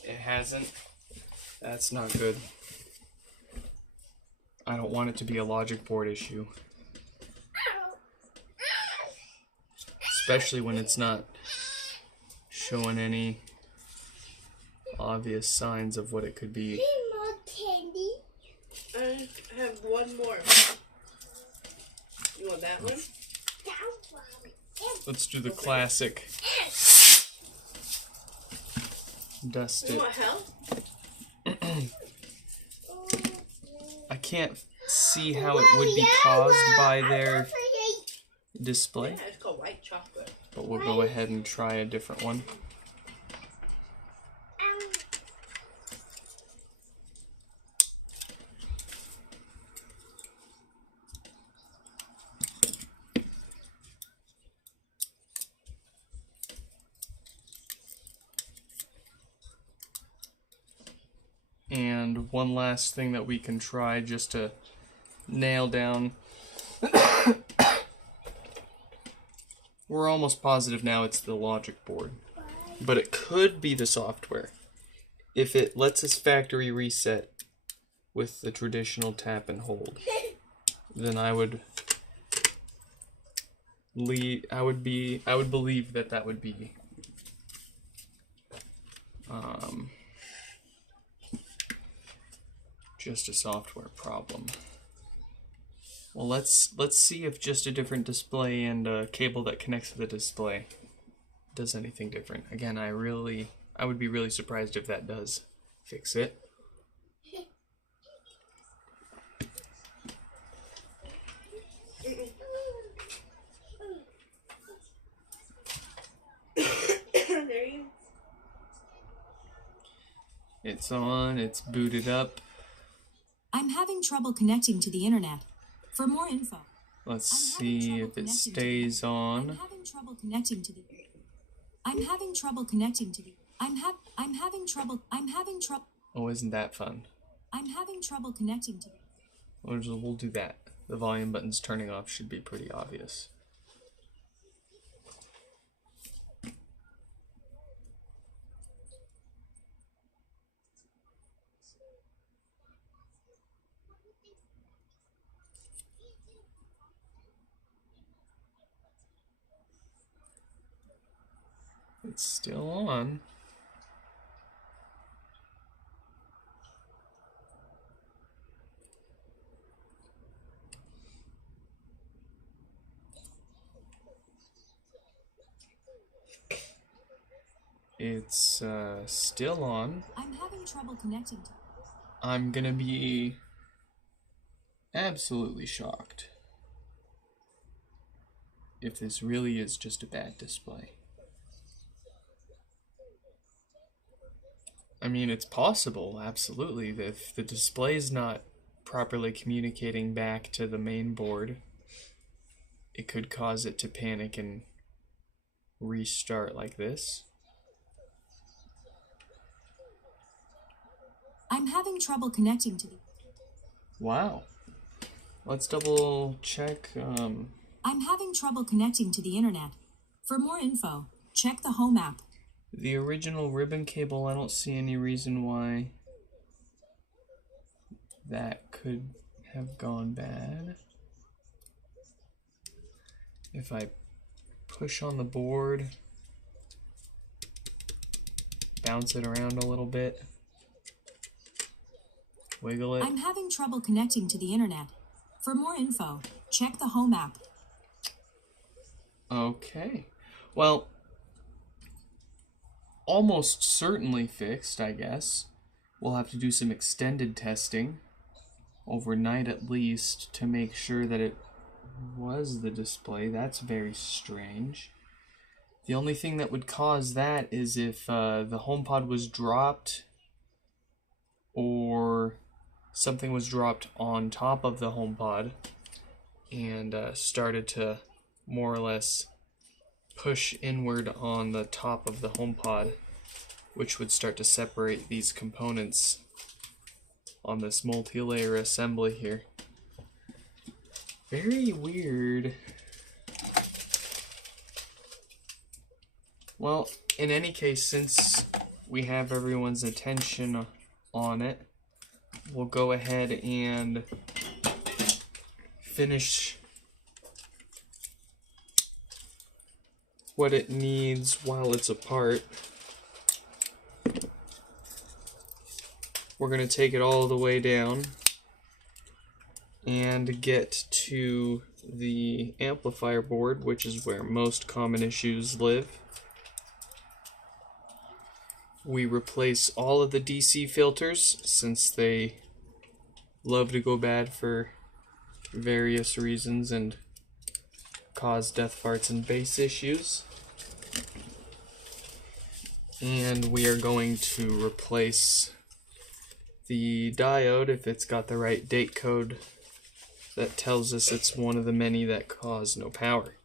It hasn't. That's not good. I don't want it to be a logic board issue. Especially when it's not showing any obvious signs of what it could be. Hey, more candy. I have one more. You want that one? That one. Let's do the classic. Dust You it. want help? I can't see how it would be caused by their display, Yeah, it's called white chocolate. but we'll go ahead and try a different one. And one last thing that we can try just to nail down. We're almost positive now it's the logic board, but it could be the software. If it lets us factory reset with the traditional tap and hold, then I would believe that would be just a software problem. Well, let's see if just a different display and a cable that connects to the display does anything different. Again, I would be really surprised if that does fix it. There you. It's on, it's booted up. I'm having trouble connecting to the internet. For more info, Let's I'm having see trouble if it connecting to stays I'm on. having trouble connecting to the I'm having trouble connecting to the I'm having trouble Oh, isn't that fun? I'm having trouble connecting to the We'll do that. The volume buttons turning off should be pretty obvious. It's still on. it's still on. I'm having trouble connecting to. I'm gonna be absolutely shocked if this really is just a bad display. I mean, it's possible, absolutely, that if the display is not properly communicating back to the main board, it could cause it to panic and restart like this. I'm having trouble connecting to the. Wow. Let's double check. I'm having trouble connecting to the internet. For more info, check the home app. The original ribbon cable, I don't see any reason why that could have gone bad. If I push on the board, bounce it around a little bit, wiggle it. I'm having trouble connecting to the internet. For more info, check the home app. Okay. Well, almost certainly fixed, I guess. We'll have to do some extended testing overnight at least to make sure that it was the display. That's very strange. The only thing that would cause that is if the HomePod was dropped or something was dropped on top of the HomePod and started to more or less push inward on the top of the HomePod, which would start to separate these components on this multi-layer assembly here. Very weird. Well, in any case, since we have everyone's attention on it, we'll go ahead and finish what it needs while it's apart. We're going to take it all the way down and get to the amplifier board, which is where most common issues live. We replace all of the DC filters since they love to go bad for various reasons and cause death farts and bass issues. And we are going to replace the diode if it's got the right date code that tells us it's one of the many that cause no power.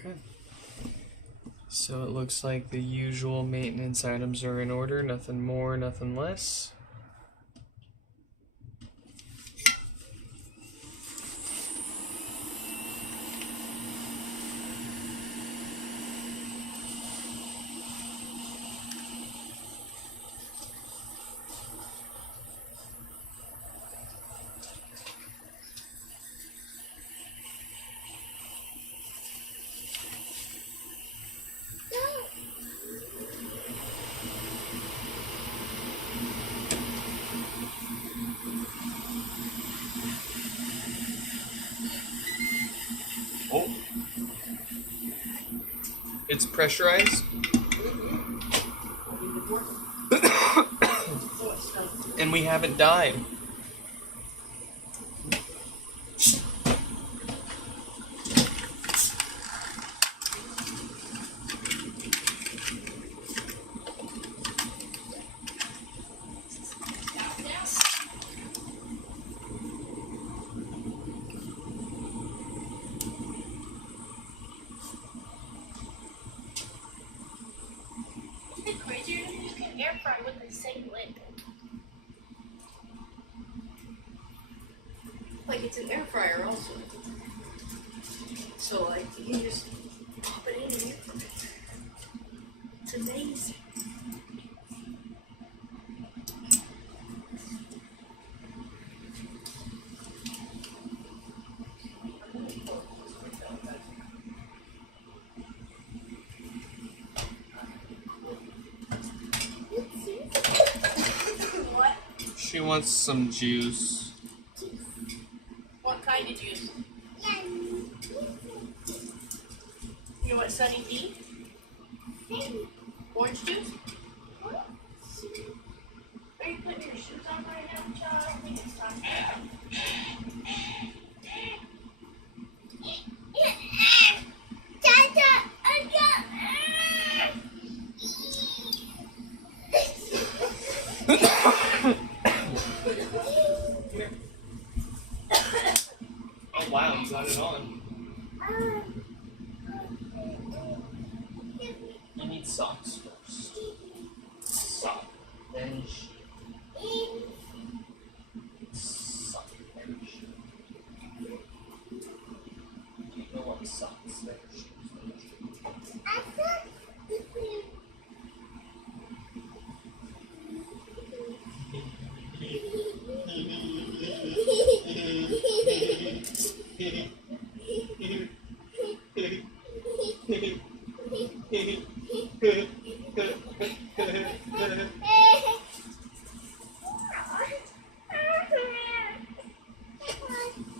Okay. So it looks like the usual maintenance items are in order, nothing more, nothing less. Oh. It's pressurized. And we haven't died. It's crazier than you can air fry with the same lid. Like it's an air fryer also. So like you can just pop it in and air fry it. It's amazing. What? She wants some juice. What kind of juice? You want Sunny D? Orange juice? Are you putting your shoes on right now, child? I think it's time. Oh wow, you got it on. You need socks first. Sock, then shoe. Sock, then shoe. You know what socks, then shoes, then shoe.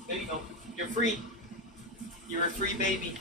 There you go. You're free. You're a free baby.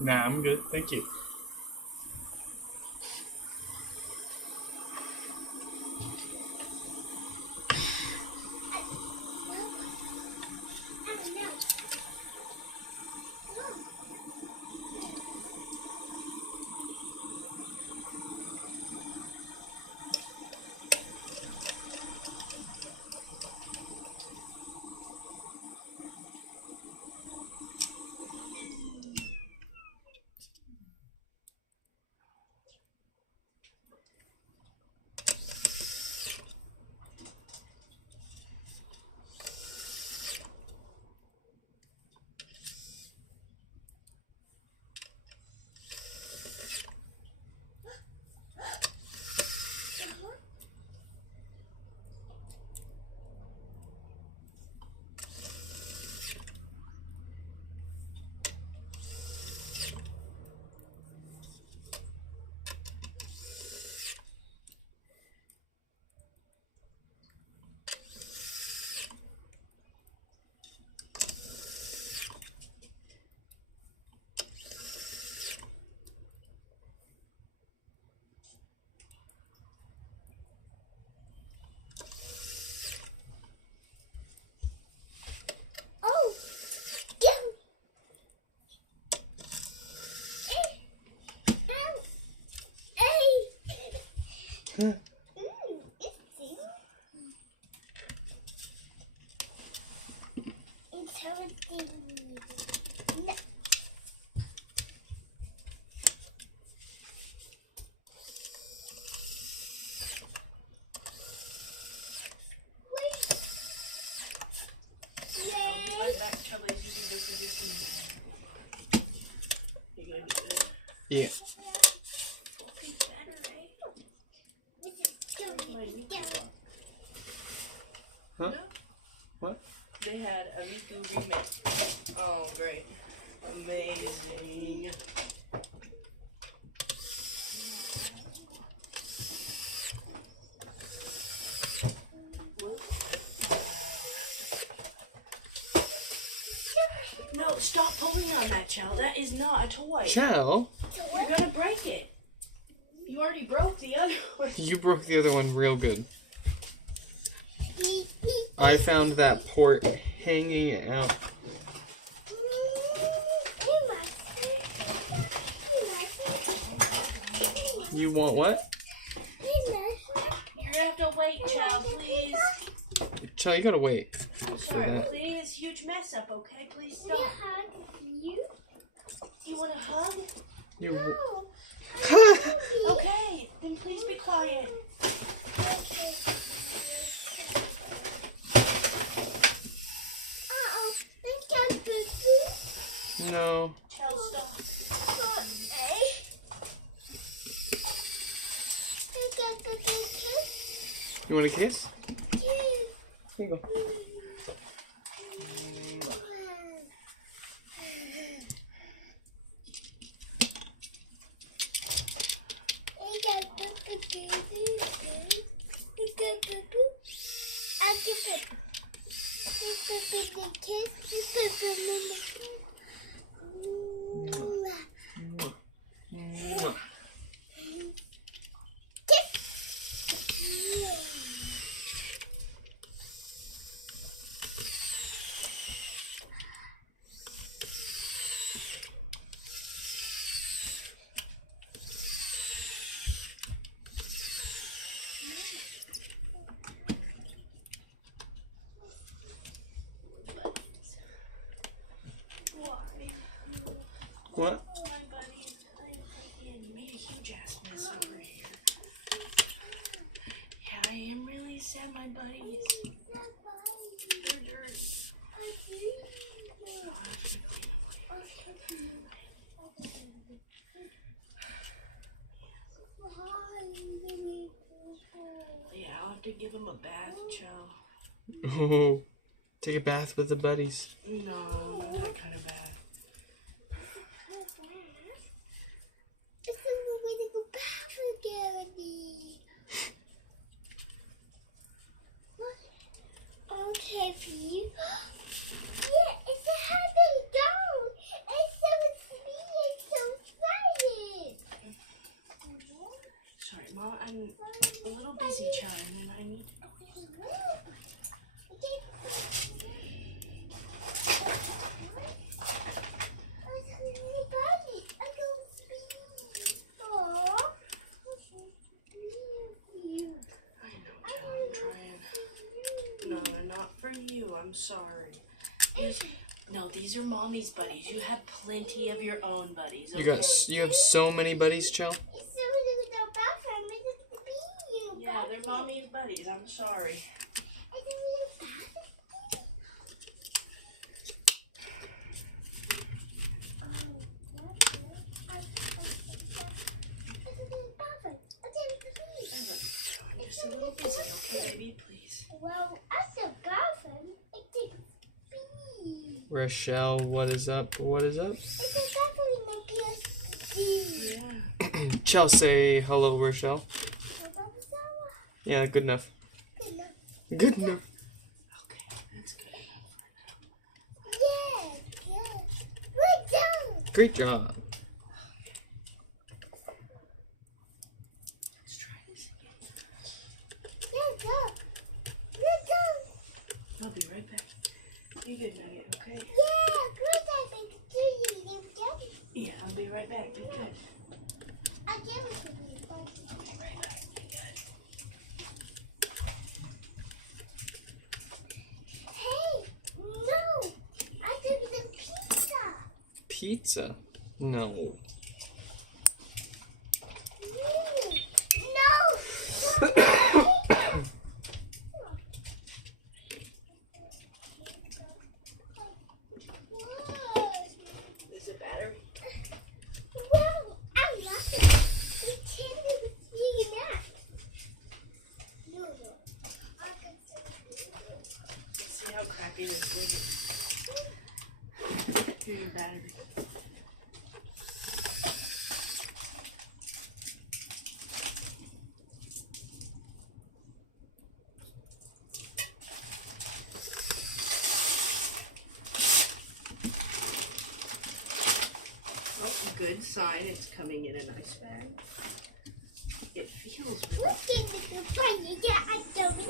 Nah, I'm good. Thank you. Yeah. Huh? What? They had a Miku remix. Oh, great. Amazing. No, stop pulling on that, Chow. That is not a toy. Chow? You're gonna break it. You already broke the other one. You broke the other one real good. I found that port hanging out. You want what? You're gonna have to wait, Chow, please. Chow, you gotta wait I'm for sorry, that. please. Huge mess up, okay? Please stop. You want a hug? You. Okay, then please be quiet. No. Chow, stop. You want a kiss? Here you go. What? My buddy, you made a huge ass mess over here. Yeah, I am really sad, my buddies. They're dirty. give him a bath, Joe. Oh, take a bath with the buddies. No, not that kind of bath. It's a way to go back for Gary. Okay, Pete. Yeah, it's a happy dog. It's so sweet and so excited. Sorry, Mom, I'm a little busy, child, and I need to... I know, child, I'm trying. No, not for you. I'm sorry. These are Mommy's buddies. You have plenty of your own buddies. Okay? You have so many buddies, Chell. Yeah, they're Mommy's buddies. I'm sorry. I'm just a little busy, okay, baby? Please. Well, as a girlfriend, it takes speed. Rochelle, what is up? What is up? It's a girlfriend that Yeah. Chell, say hello, Rochelle. Yeah, good enough. Good enough. Okay, that's good enough. Yeah, good. Good job. Great job. Let's try this again. Yeah, good. Good job. I'll be right back. You good, Nugget, okay? Yeah, good. I think you get it. Yeah, I'll be right back. Be good. I give it to you. I'll be right back. Be good. Hey, no. I give you the pizza. Pizza? No. No. Is it battery? Well, I'm not pretending to see that. No. I can Let's see how crappy this is. Here's your battery. Oh, good sign. It's coming in a nice bag. It feels really Look at the bunny that I don't see.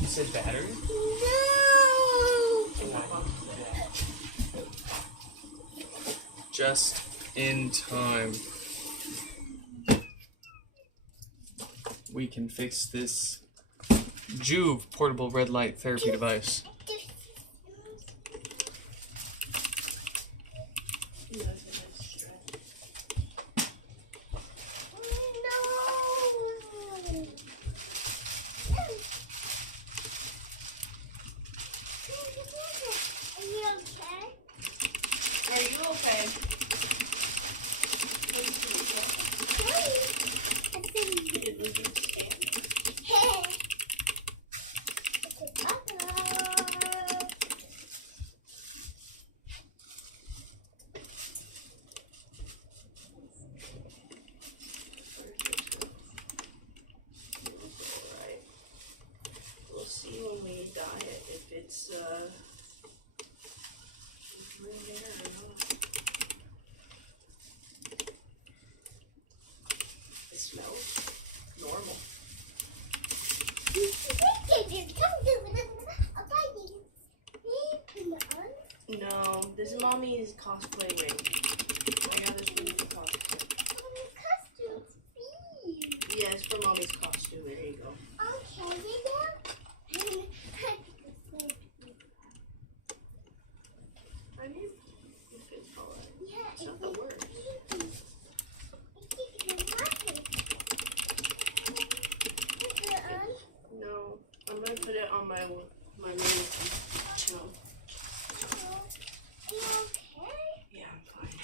You said battery? No. Just in time. We can fix this Juve portable red light therapy device. Are you okay? You didn't lose your scan. mommy's cosplay ring. I got this ring for cosplay. Costumes, please. Yeah, it's for mommy's costume. There you go. Okay, I mean, if it's alright. yeah, It's not the worst. No, I'm gonna put it on my main channel. Are you okay? Yeah, I'm fine.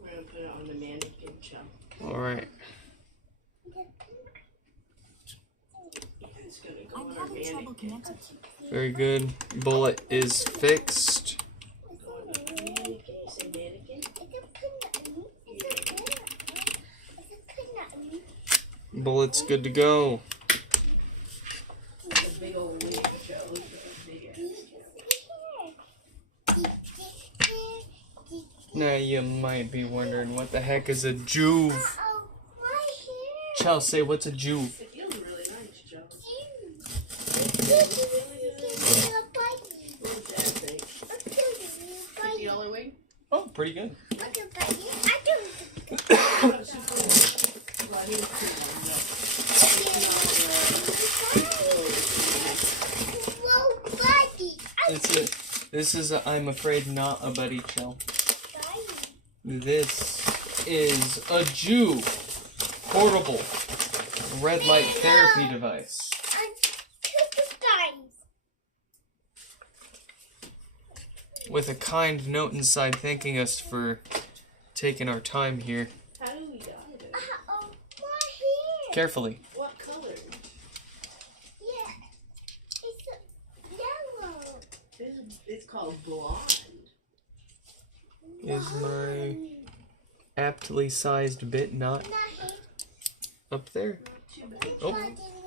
We're gonna put it on the mannequin channel. Alright. It's gonna go I'm on our having trouble mannequin. connecting. Very good. Bullet is fixed. Go on our mannequin. You say mannequin? Bullet's good to go. It's a big old wing show. Big ass show. Now you might be wondering what the heck is a juve. Oh, my hair. Chelsea, what's a juve? It feels really nice, Joe. What does that think? $50 wing? Oh, pretty good. This is a, I'm afraid not a buddy chill. This is a Jew portable red light therapy device. With a kind note inside thanking us for taking our time here. How do we dye it? Oh, my hair. Carefully. What color? Yeah, it's yellow. It's called blonde. Is my aptly sized bit not up there? Oh,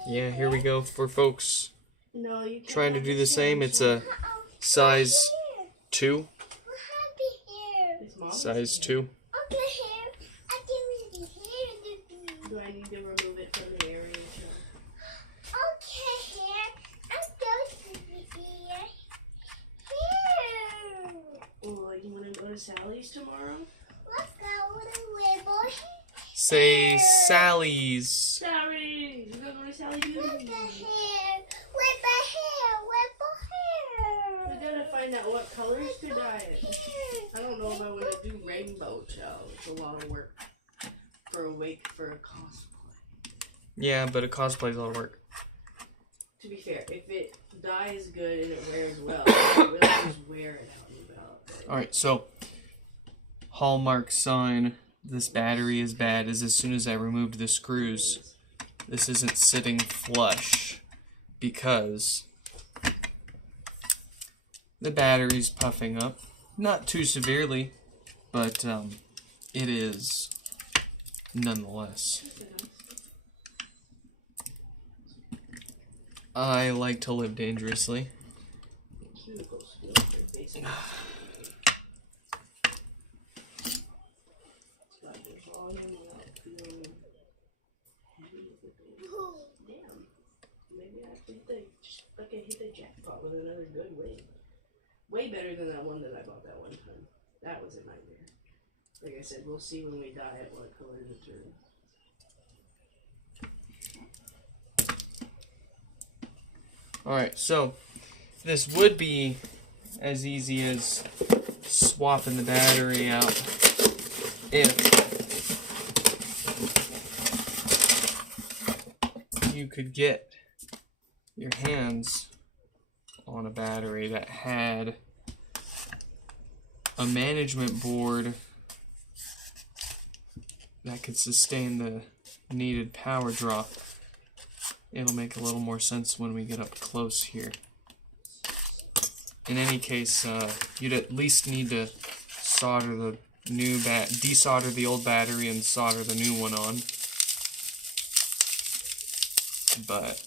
yeah, here we go for folks No, you can't trying to have do the same. It's a size 2. It's mom's Size hair. 2. Do I need to remove it from the area? Oh, you want to go to Sally's tomorrow? Say Sally's. Sally's! We're gonna go to Sally Beauty. We gotta find out what colors to dye it. I don't know if I want to do rainbow gel. It's a lot of work for a wake for a cosplay. Yeah, but a cosplay's a lot of work. To be fair, if it dyes good and it wears well, we'll just wear it out and about. Alright, so hallmark sign this battery is bad is as soon as I removed the screws, this isn't sitting flush because the battery's puffing up. Not too severely, but it is nonetheless. I like to live dangerously. Cuticles feel like they're facing us. It's got the volume without feeling heavy with the thing. Damn. Maybe I hit the jackpot with another good wing. Way better than that one that I bought that one time. That was a nightmare. Like I said, we'll see when we dye it what color to turn. Alright, so this would be as easy as swapping the battery out if you could get your hands on a battery that had a management board that could sustain the needed power drop. It'll make a little more sense when we get up close here. In any case, you'd at least need to solder the new desolder the old battery and solder the new one on. But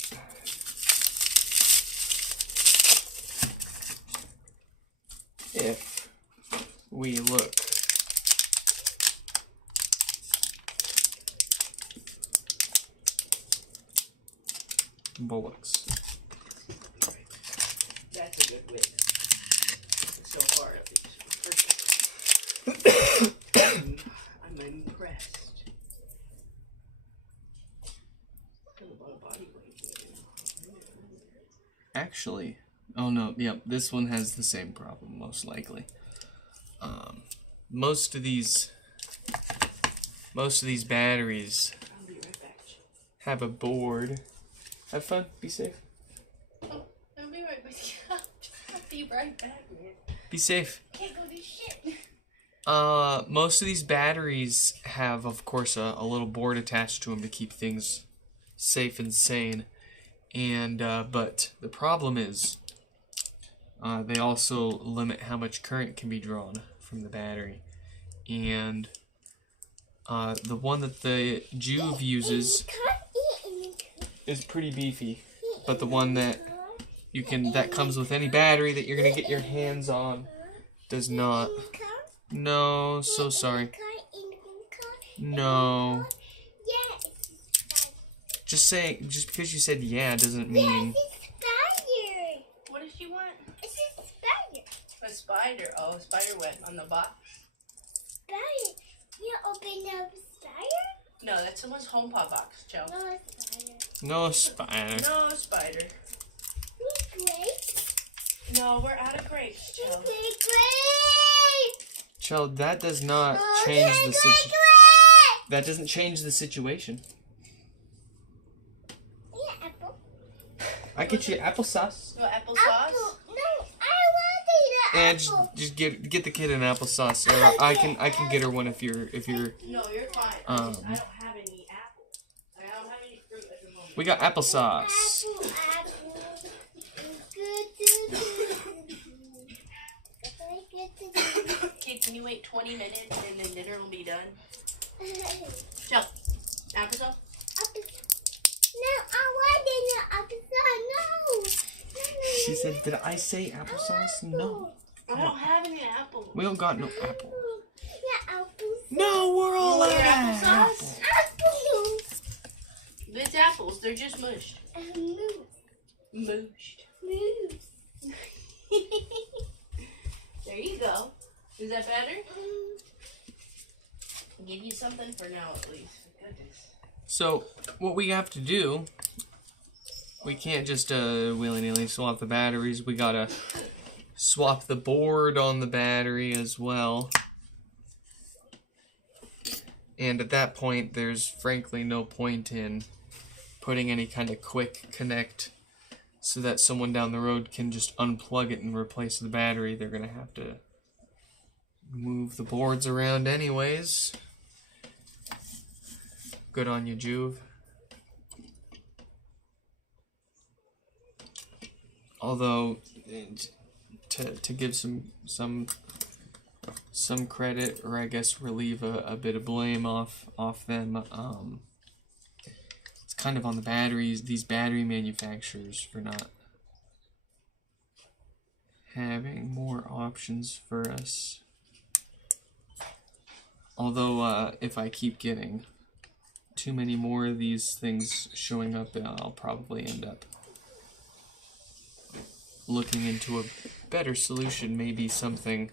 if we look bullocks. That's a good win. So far, at least. I'm impressed. Actually, oh no, yep, this one has the same problem, most likely. Most of these batteries I'll be right back. have a board. Have fun, be safe. Oh, I'll be right back. I'll be right back, man. Be safe. Can't go do shit. Most of these batteries have, of course, a little board attached to them to keep things safe and sane. And but the problem is, they also limit how much current can be drawn from the battery. And the one that the Juve uses is pretty beefy, but the one that that comes with any battery that you're gonna get your hands on does not. No, so sorry. No. Just because you said yeah doesn't mean. What does she want? It's a spider. A spider. Oh, a spider web on the box. Spider. You open up a spider? No, that's someone's HomePod box, Joe. No, a spider. No spider. No spider. We grape. No, we're out of grapes, Joe. Grape. Child, that does not change the situation. That doesn't change the situation. Yeah, apple. I get you applesauce. You want applesauce? Apple. No, I want And the apple. just get the kid an applesauce. Or I can get her one if you're. No, you're fine. I don't have any apples. I don't have any fruit at the moment. We got applesauce. Apple. Okay, can you wait 20 minutes and then dinner will be done? Joe, applesauce? No, I want the apple. No. She said, "Did I say applesauce? No. I don't have any apples. We don't got no apple. Yeah, apples. No, we're all Want out your of applesauce? apple. Apples. It's apples. They're just mushed. Mushed. Moose. There you go. Is that better? I'll give you something for now at least. Goodness. So what we have to do, we can't just willy-nilly swap the batteries. We gotta swap the board on the battery as well. And at that point, there's frankly no point in putting any kind of quick connect so that someone down the road can just unplug it and replace the battery. They're gonna have to move the boards around anyways. Good on you, Juve. Although, to give some credit, or I guess relieve a bit of blame off them, it's kind of on the batteries, these battery manufacturers, for not having more options for us. Although, if I keep getting too many more of these things showing up, I'll probably end up looking into a better solution, maybe something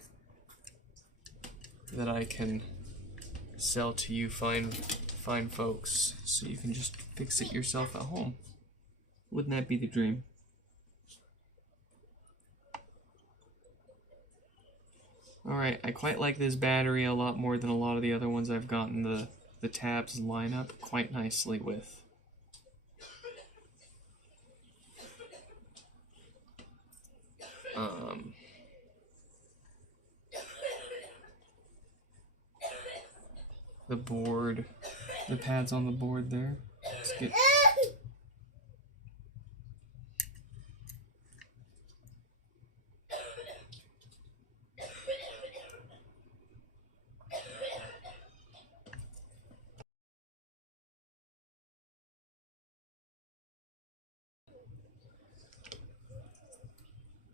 that I can sell to you fine folks, so you can just fix it yourself at home. Wouldn't that be the dream? Alright, I quite like this battery a lot more than a lot of the other ones I've gotten the tabs line up quite nicely with. The board, the pads on the board there. Let's get.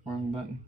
Wrong button.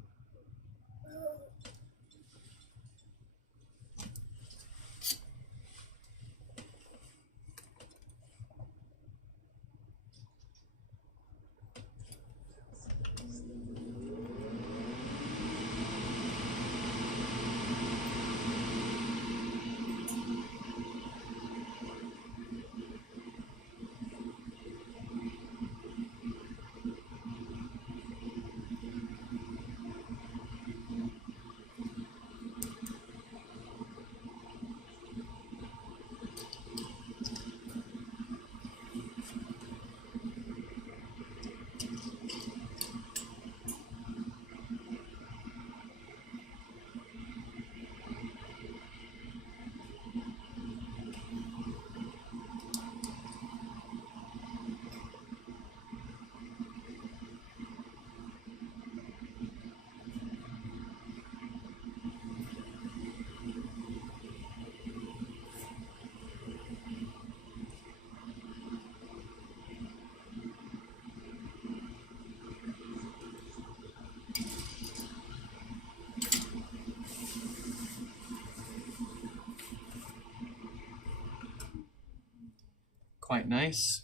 quite nice.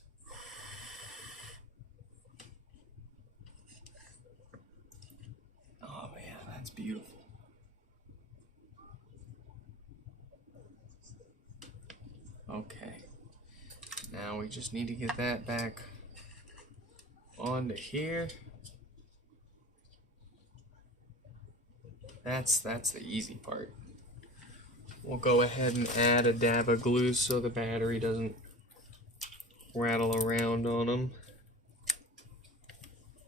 Oh man, that's beautiful. Okay, now we just need to get that back onto here. That's the easy part. We'll go ahead and add a dab of glue so the battery doesn't rattle around on them.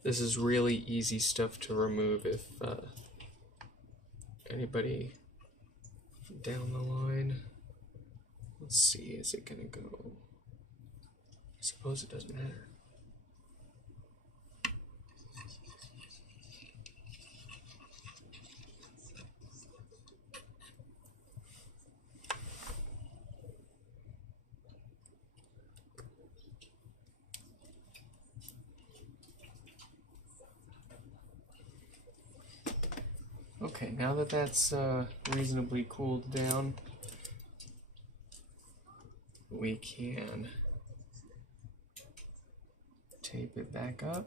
This is really easy stuff to remove if anybody down the line. Let's see, is it gonna go? I suppose it doesn't matter. Okay, now that that's reasonably cooled down, we can tape it back up.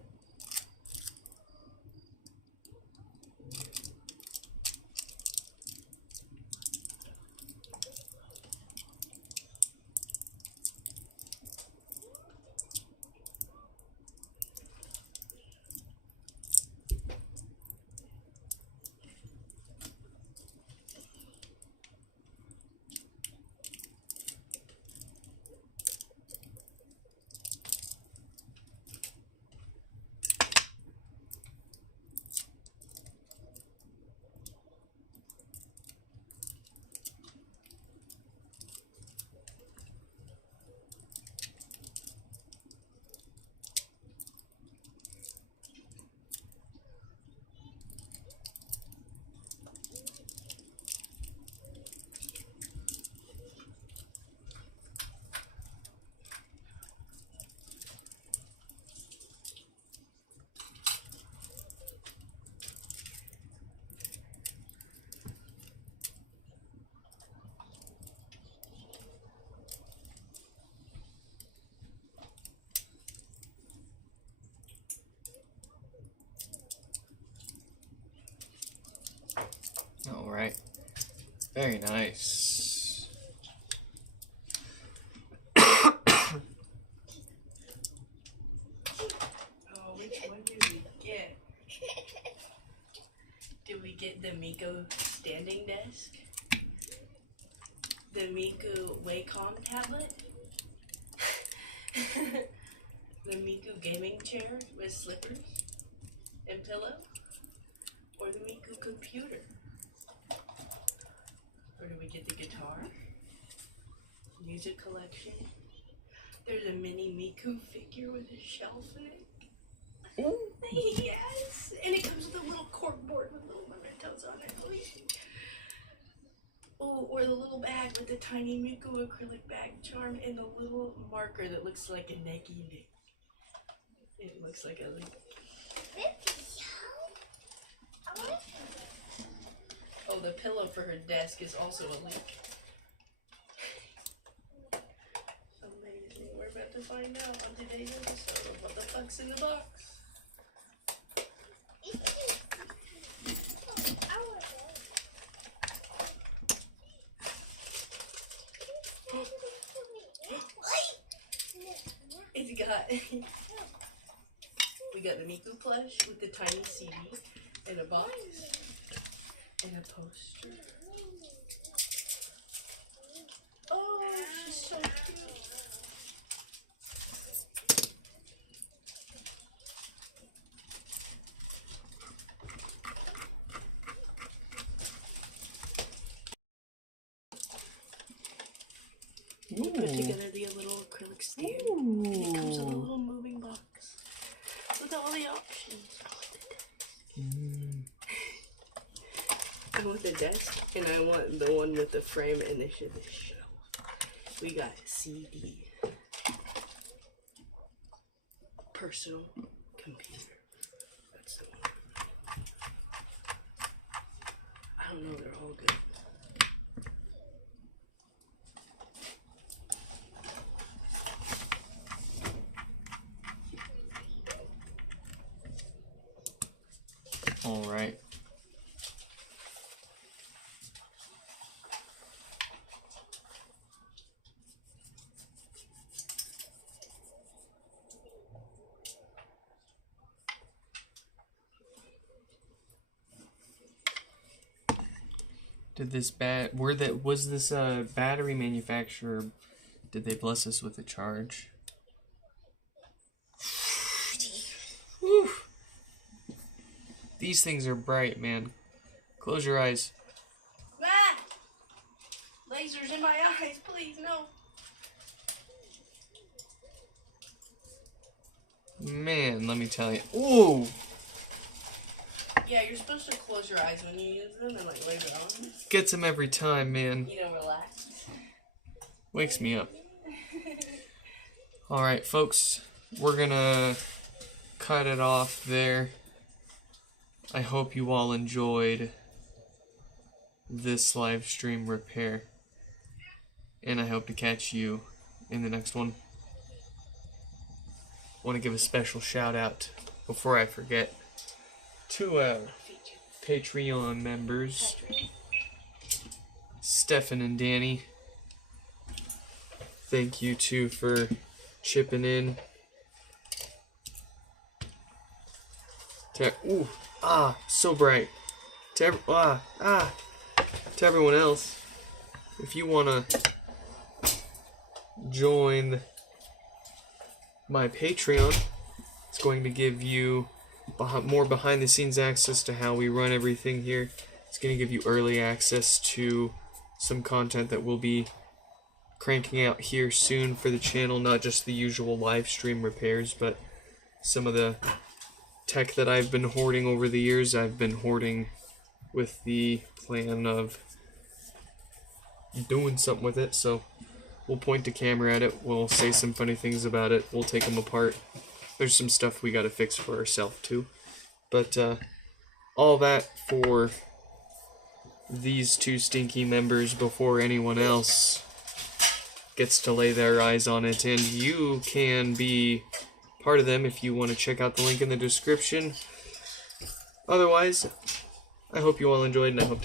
All right, very nice. Oh, which one did we get? Did we get the Miko standing desk? The Miku Wacom tablet? The Miku gaming chair with slippers and pillow? Or the Miku computer? Or did we get the guitar? Music collection? There's a mini Miku figure with a shelf in it. Ooh. Yes! And it comes with a little corkboard with little mementos on it. Oh, or the little bag with the tiny Miku acrylic bag charm and the little marker that looks like a Nike Nick. It looks like a link. Oh, the pillow for her desk is also a link. Amazing. We're about to find out on today's episode of What the Fuck's in the Box. It's got we got the Miku plush with the tiny CD and a box and a poster. Oh, she's so cute. We put together the little acrylic stand. And it comes with a little moving box with all the options. I want the desk, and I want the one with the frame and the shelf. We got CD, personal computer. That's the one. I don't know. They're all good. Did this was this battery manufacturer, did they bless us with a charge? Whew. These things are bright, man. Close your eyes. Ah! Lasers in my eyes, please, no. Man, let me tell you. Ooh! Yeah, you're supposed to close your eyes when you use them and like wave it on. Gets him every time, man. You know, relax. Wakes me up. Alright, folks. We're gonna cut it off there. I hope you all enjoyed this live stream repair. And I hope to catch you in the next one. I want to give a special shout out before I forget to our Patreon members, Stefan and Danny. Thank you too for chipping in. Ooh, so bright. To everyone else, if you wanna join my Patreon, it's going to give you more behind-the-scenes access to how we run everything here. It's going to give you early access to some content that we'll be cranking out here soon for the channel, not just the usual live stream repairs, but some of the tech that I've been hoarding over the years. I've been hoarding with the plan of doing something with it, so we'll point the camera at it, we'll say some funny things about it, we'll take them apart. There's some stuff we gotta fix for ourselves too. But all that for these two stinky members before anyone else gets to lay their eyes on it. And you can be part of them if you want to check out the link in the description. Otherwise, I hope you all enjoyed, and I hope to